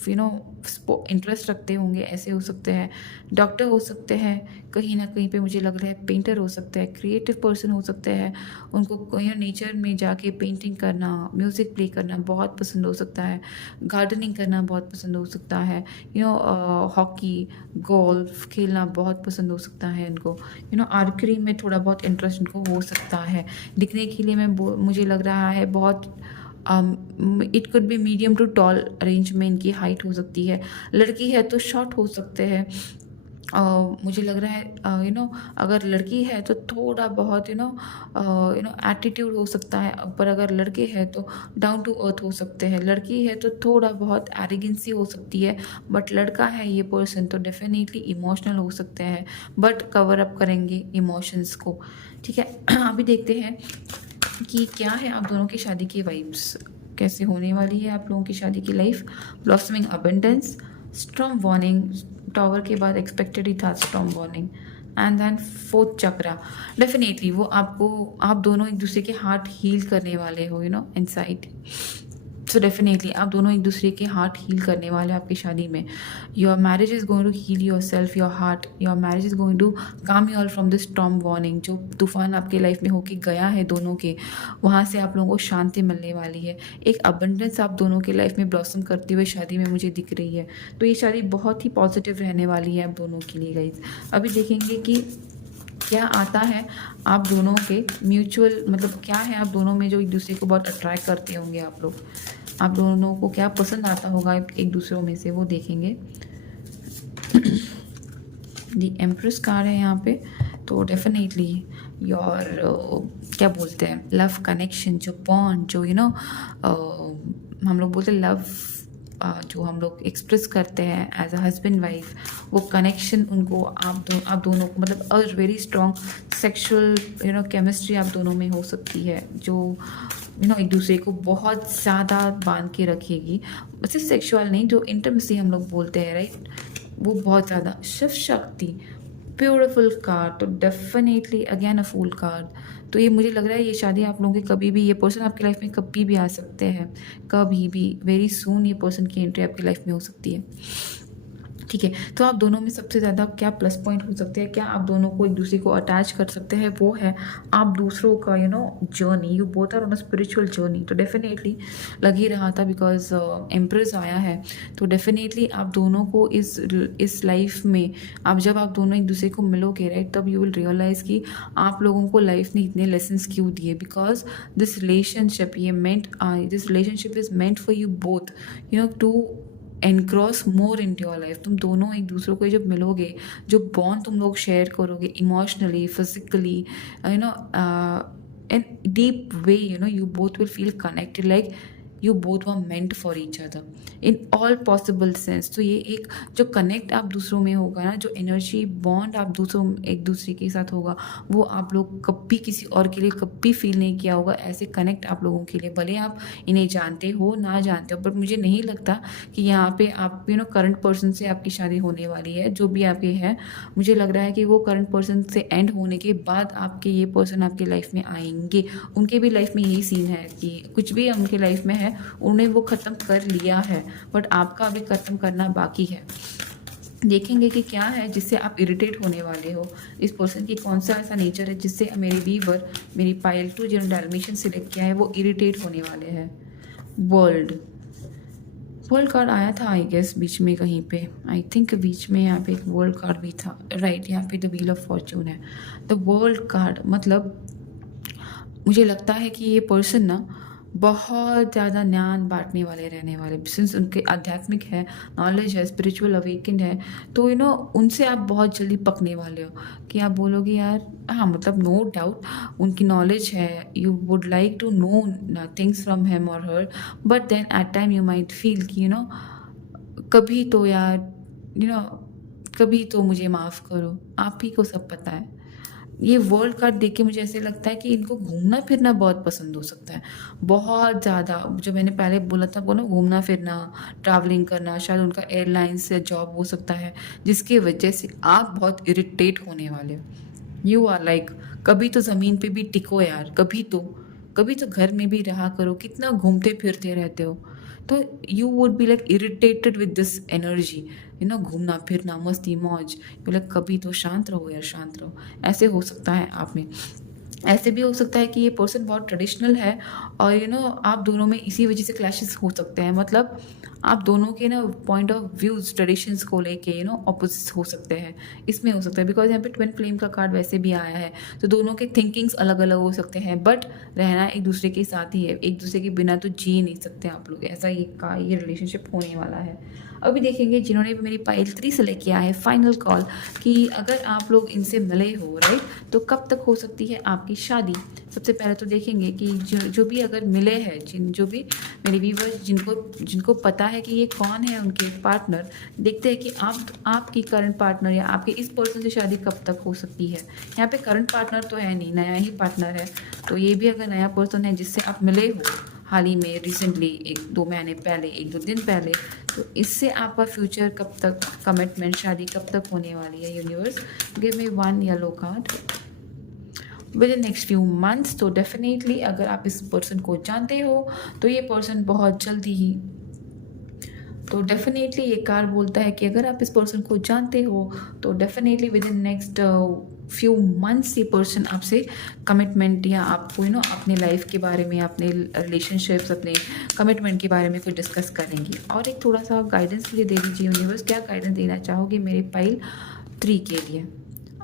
इंटरेस्ट रखते होंगे, ऐसे हो सकते हैं। डॉक्टर हो सकते हैं कहीं ना कहीं पे, मुझे लग रहा है पेंटर हो सकते हैं, क्रिएटिव पर्सन हो सकते हैं, उनको नेचर में जाके पेंटिंग करना, म्यूज़िक प्ले करना बहुत पसंद हो सकता है, गार्डनिंग करना बहुत पसंद हो सकता है, हॉकी, गोल्फ खेलना बहुत पसंद हो सकता है इनको, आर्चरी में थोड़ा बहुत इंटरेस्ट इनको हो सकता है। दिखने के लिए मुझे लग रहा है बहुत it could be medium to tall range में इनकी हाइट हो सकती है। लड़की है तो शॉर्ट हो सकते हैं। मुझे लग रहा है अगर लड़की है तो थोड़ा बहुत एटीट्यूड हो सकता है, पर अगर लड़के हैं तो डाउन टू अर्थ हो सकते हैं। लड़की है तो थोड़ा बहुत एरोगेंसी हो सकती है, बट लड़का है ये पर्सन तो डेफिनेटली इमोशनल हो सकते हैं, बट कवर अप करेंगे इमोशंस को, ठीक है। अभी देखते हैं कि क्या है आप दोनों की शादी की वाइब्स, कैसे होने वाली है आप लोगों की शादी की life. Blossoming abundance, storm warning, tower के बाद एक्सपेक्टेड ही था storm warning, and then 4th chakra. Definitely वो आप दोनों एक दूसरे के हार्ट हील करने वाले हो, इनसाइड। सो डेफिनेटली आप दोनों एक दूसरे के हार्ट हील करने वाले आपकी शादी में। Your marriage is going to heal your self, your heart. Your marriage is going to calm you all from this storm warning. जो तूफान आपके लाइफ में होके गया है दोनों के, वहाँ से आप लोगों को शांति मिलने वाली है। एक अबंडेंस आप दोनों के लाइफ में ब्लॉसम करते हुए शादी में मुझे दिख रही है। तो ये शादी बहुत ही पॉजिटिव रहने वाली है आप दोनों के लिए गाइज। अभी देखेंगे कि क्या आता है आप दोनों के म्यूचुअल, मतलब क्या है आप दोनों में जो एक दूसरे को बहुत अट्रैक्ट करते होंगे आप लोग, आप दोनों को क्या पसंद आता होगा एक दूसरों में से, वो देखेंगे। दी एम्प्रेस कार्ड है यहाँ पे, तो डेफिनेटली योर क्या बोलते हैं, लव कनेक्शन, जो बॉन्ड, जो हम लोग बोलते हैं लव, जो हम लोग एक्सप्रेस करते हैं एज अ हस्बैंड वाइफ, वो कनेक्शन उनको आप दोनों को मतलब a very strong sexual chemistry आप दोनों में हो सकती है, जो एक दूसरे को बहुत ज़्यादा बांध के रखेगी। सिर्फ सेक्सुअल नहीं, जो इंटिमेसी हम लोग बोलते हैं, राइट, वो बहुत ज़्यादा शिव शक्ति, ब्यूटीफुल कार्ड, तो definitely again a fool card. तो ये मुझे लग रहा है ये शादी आप लोगों की कभी भी, ये पर्सन आपकी लाइफ में कभी भी आ सकते हैं, कभी भी, वेरी सून ये पर्सन की एंट्री आपकी लाइफ में हो सकती है। ठीक है, तो आप दोनों में सबसे ज़्यादा क्या प्लस पॉइंट हो सकते हैं, क्या आप दोनों को एक दूसरे को अटैच कर सकते हैं, वो है आप दूसरों का journey, you both are on a spiritual journey. तो डेफिनेटली लग ही रहा था बिकॉज एम्प्रेस आया है, तो डेफिनेटली आप दोनों को इस लाइफ में जब आप दोनों एक दूसरे को मिलोगे राइट, तब यू विल रियलाइज़ कि आप लोगों को लाइफ ने इतने लेसन्स क्यों दिए, because this relationship is meant for you both to engross more in your life. तुम दोनों एक दूसरे को जब मिलोगे, जो बॉन्ड तुम लोग शेयर करोगे emotionally, physically, in deep way, you both will feel connected, like you both were meant for each other in all possible sense। तो ये एक जो कनेक्ट आप दूसरों में होगा ना, जो एनर्जी बॉन्ड आप एक दूसरे के साथ होगा, वो आप लोग कभी किसी और के लिए कभी फील नहीं किया होगा। ऐसे कनेक्ट आप लोगों के लिए, भले आप इन्हें जानते हो ना जानते हो, बट मुझे नहीं लगता कि यहाँ पे आप करंट पर्सन से आपकी शादी होने वाली है। जो भी आपके है, मुझे लग रहा है कि वो करंट पर्सन से एंड होने के बाद आपके ये पर्सन आपके लाइफ में आएंगे। उनके भी लाइफ में यही सीन है कि कुछ भी उनके लाइफ में है, उन्हें वो ख़त्म कर लिया है, बट आपका अभी ख़त्म करना बाकी है। देखेंगे कि क्या है जिससे आप इरिटेट होने वाले हो, इस पर्सन की कौन सा ऐसा नेचर है जिससे मेरे वीवर, मेरी पायल 2 जिन्होंने डायमेंशन सिलेक्ट किया है, वो इरिटेट होने वाले हैं। वर्ल्ड कार्ड आया था आई गेस बीच में कहीं पे, आई थिंक बीच में यहाँ पे एक वर्ल्ड कार्ड भी था राइट। यहाँ पे द व्हील ऑफ फॉर्च्यून है। द वर्ल्ड कार्ड मतलब मुझे लगता है कि ये पर्सन ना बहुत ज़्यादा ज्ञान बांटने वाले रहने वाले, सिंस उनके आध्यात्मिक है, नॉलेज है, स्पिरिचुअल अवेकेंड है, तो उनसे आप बहुत जल्दी पकने वाले हो कि आप बोलोगे यार हाँ, मतलब नो डाउट उनकी नॉलेज है, you would like to know things from him और her, but then at time you might feel कि कभी तो यार कभी तो मुझे माफ़ करो, आप ही को सब पता है। ये वर्ल्ड कार्ड देख के मुझे ऐसे लगता है कि इनको घूमना फिरना बहुत पसंद हो सकता है, बहुत ज़्यादा। जो मैंने पहले बोला था वो घूमना फिरना, ट्रैवलिंग करना, शायद उनका एयरलाइंस से जॉब हो सकता है, जिसकी वजह से आप बहुत इरिटेट होने वाले हो। यू आर लाइक कभी तो ज़मीन पे भी टिको यार, कभी तो घर में भी रहा करो, कितना घूमते फिरते रहते हो। तो you would be like irritated with this energy, घूमना फिरना, मस्ती मौज, यू लाइक कभी तो शांत रहो यार, शांत रहो। ऐसे हो सकता है आप में। ऐसे भी हो सकता है कि ये पर्सन बहुत ट्रेडिशनल है और आप दोनों में इसी वजह से क्लैशेस हो सकते हैं, मतलब आप दोनों के पॉइंट ऑफ व्यूज ट्रेडिशंस को लेके ऑपोजिट हो सकते हैं। इसमें हो सकता है बिकॉज यहाँ पे ट्विन फ्लेम का कार्ड वैसे भी आया है, तो दोनों के थिंकिंग्स अलग अलग हो सकते हैं, बट रहना एक दूसरे के साथ ही है, एक दूसरे के बिना तो जी नहीं सकते आप लोग। ऐसा ये रिलेशनशिप होने वाला है। अभी देखेंगे जिन्होंने भी मेरी पाइल 3 सेलेक्ट किया है, फाइनल कॉल, कि अगर आप लोग इनसे मिले हो राइट, तो कब तक हो सकती है आपकी शादी। सबसे पहले तो देखेंगे कि जो भी अगर मिले हैं, जो भी मेरे व्यूअर्स जिनको पता है कि ये कौन है उनके पार्टनर, देखते हैं कि आपकी करंट पार्टनर या आपके इस पर्सन से शादी कब तक हो सकती है। यहाँ पे करंट पार्टनर तो है नहीं, नया ही पार्टनर है, तो ये भी अगर नया पर्सन है जिससे आप मिले हो हाल ही में, रिसेंटली 1-2 महीने पहले, 1-2 दिन पहले, तो इससे आपका फ्यूचर कब तक, कमिटमेंट, शादी कब तक होने वाली है। Universe give me 1 yellow card with in next few months. तो डेफिनेटली अगर आप इस पर्सन को जानते हो तो ये पर्सन बहुत जल्दी ही, तो डेफिनेटली ये कार्ड बोलता है कि अगर आप इस पर्सन को जानते हो तो definitely with in next few months ये पर्सन आपसे कमिटमेंट या आपको अपने लाइफ के बारे में, अपने रिलेशनशिप्स, अपने कमिटमेंट के बारे में कुछ डिस्कस करेंगे। और एक थोड़ा सा गाइडेंस मुझे दे दीजिए यूनिवर्स, क्या गाइडेंस देना चाहोगे मेरे पाइल 3 के लिए।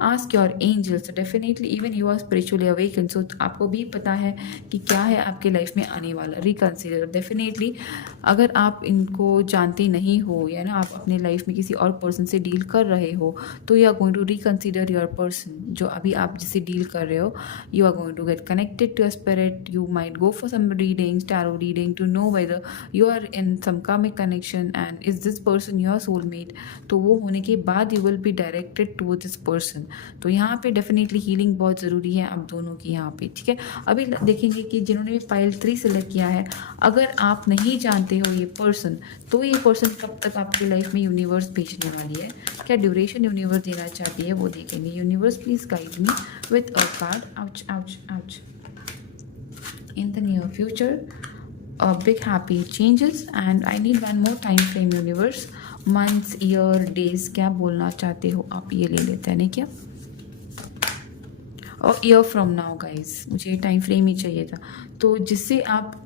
Ask your angels, definitely even you are spiritually awaken, so आपको भी पता है कि क्या है आपके लाइफ में आने वाला। रिकन्सिडर, डेफिनेटली अगर आप इनको जानते नहीं हो या आप अपने लाइफ में किसी और पर्सन से डील कर रहे हो, तो you are going to reconsider your person, जो अभी आप जिससे डील कर रहे हो। You are going to get connected to a spirit, you might go for some readings, tarot reading, to know whether you are in some karmic connection and is this person your soulmate. तो वो होने के बाद you will be directed to this person. तो यहाँ पे definitely healing बहुत ज़रूरी है आप दोनों की यहाँ पे, ठीक है। अभी देखेंगे कि जिन्होंने भी पाइल 3 सेलेक्ट किया है, अगर आप नहीं जानते हो ये पर्सन, तो ये पर्सन कब तक आपकी लाइफ में यूनिवर्स भेजने वाली है, क्या ड्यूरेशन यूनिवर्स देना चाहती है, वो देखेंगे। Universe please guide me with a card, ouch ouch ouch, in the near future big happy changes and I need one more time frame universe, months, year, days, क्या बोलना चाहते हो आप, ये ले लेते हैं नहीं क्या, और ईयर फ्रॉम नाउ गाइज, मुझे टाइम फ्रेम ही चाहिए था। तो जिससे आप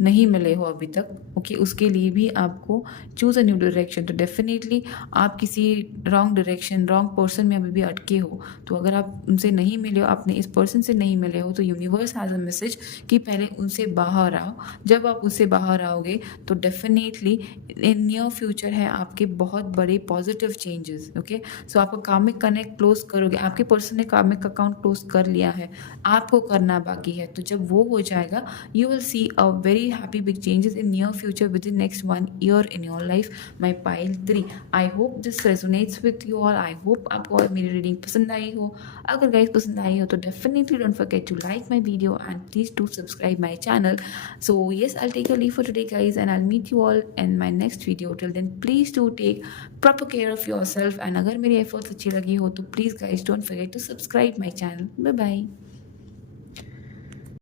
नहीं मिले हो अभी तक, ओके, उसके लिए भी आपको चूज़ अ न्यू डायरेक्शन। तो डेफिनेटली आप किसी रॉन्ग डायरेक्शन, रॉन्ग पर्सन में अभी भी अटके हो, तो अगर आप उनसे नहीं मिले हो, अपने इस पर्सन से नहीं मिले हो, तो यूनिवर्स हैज़ अ मैसेज कि पहले उनसे बाहर आओ। जब आप उससे बाहर आओगे तो डेफिनेटली इन नियर फ्यूचर है आपके बहुत बड़े पॉजिटिव चेंजेस, ओके। सो आपको कार्मिक कनेक्ट क्लोज करोगे, आपके पर्सन ने कार्मिक अकाउंट क्लोज कर लिया है, आपको करना बाकी है। तो जब वो हो जाएगा, you will see a very happy big changes in near future within next 1 year in your life, my pile 3। I hope this resonates with you all। I hope आपको मेरी रीडिंग पसंद आई हो। अगर गाइस पसंद आई हो तो definitely don't forget to like my video and please do subscribe my channel। So yes, I'll take a leave for today guys and I'll meet you all in my next video। Till then please do take proper care of yourself and अगर मेरी efforts अच्छी लगी हो तो please guys don't forget to subscribe my channel। Bye bye।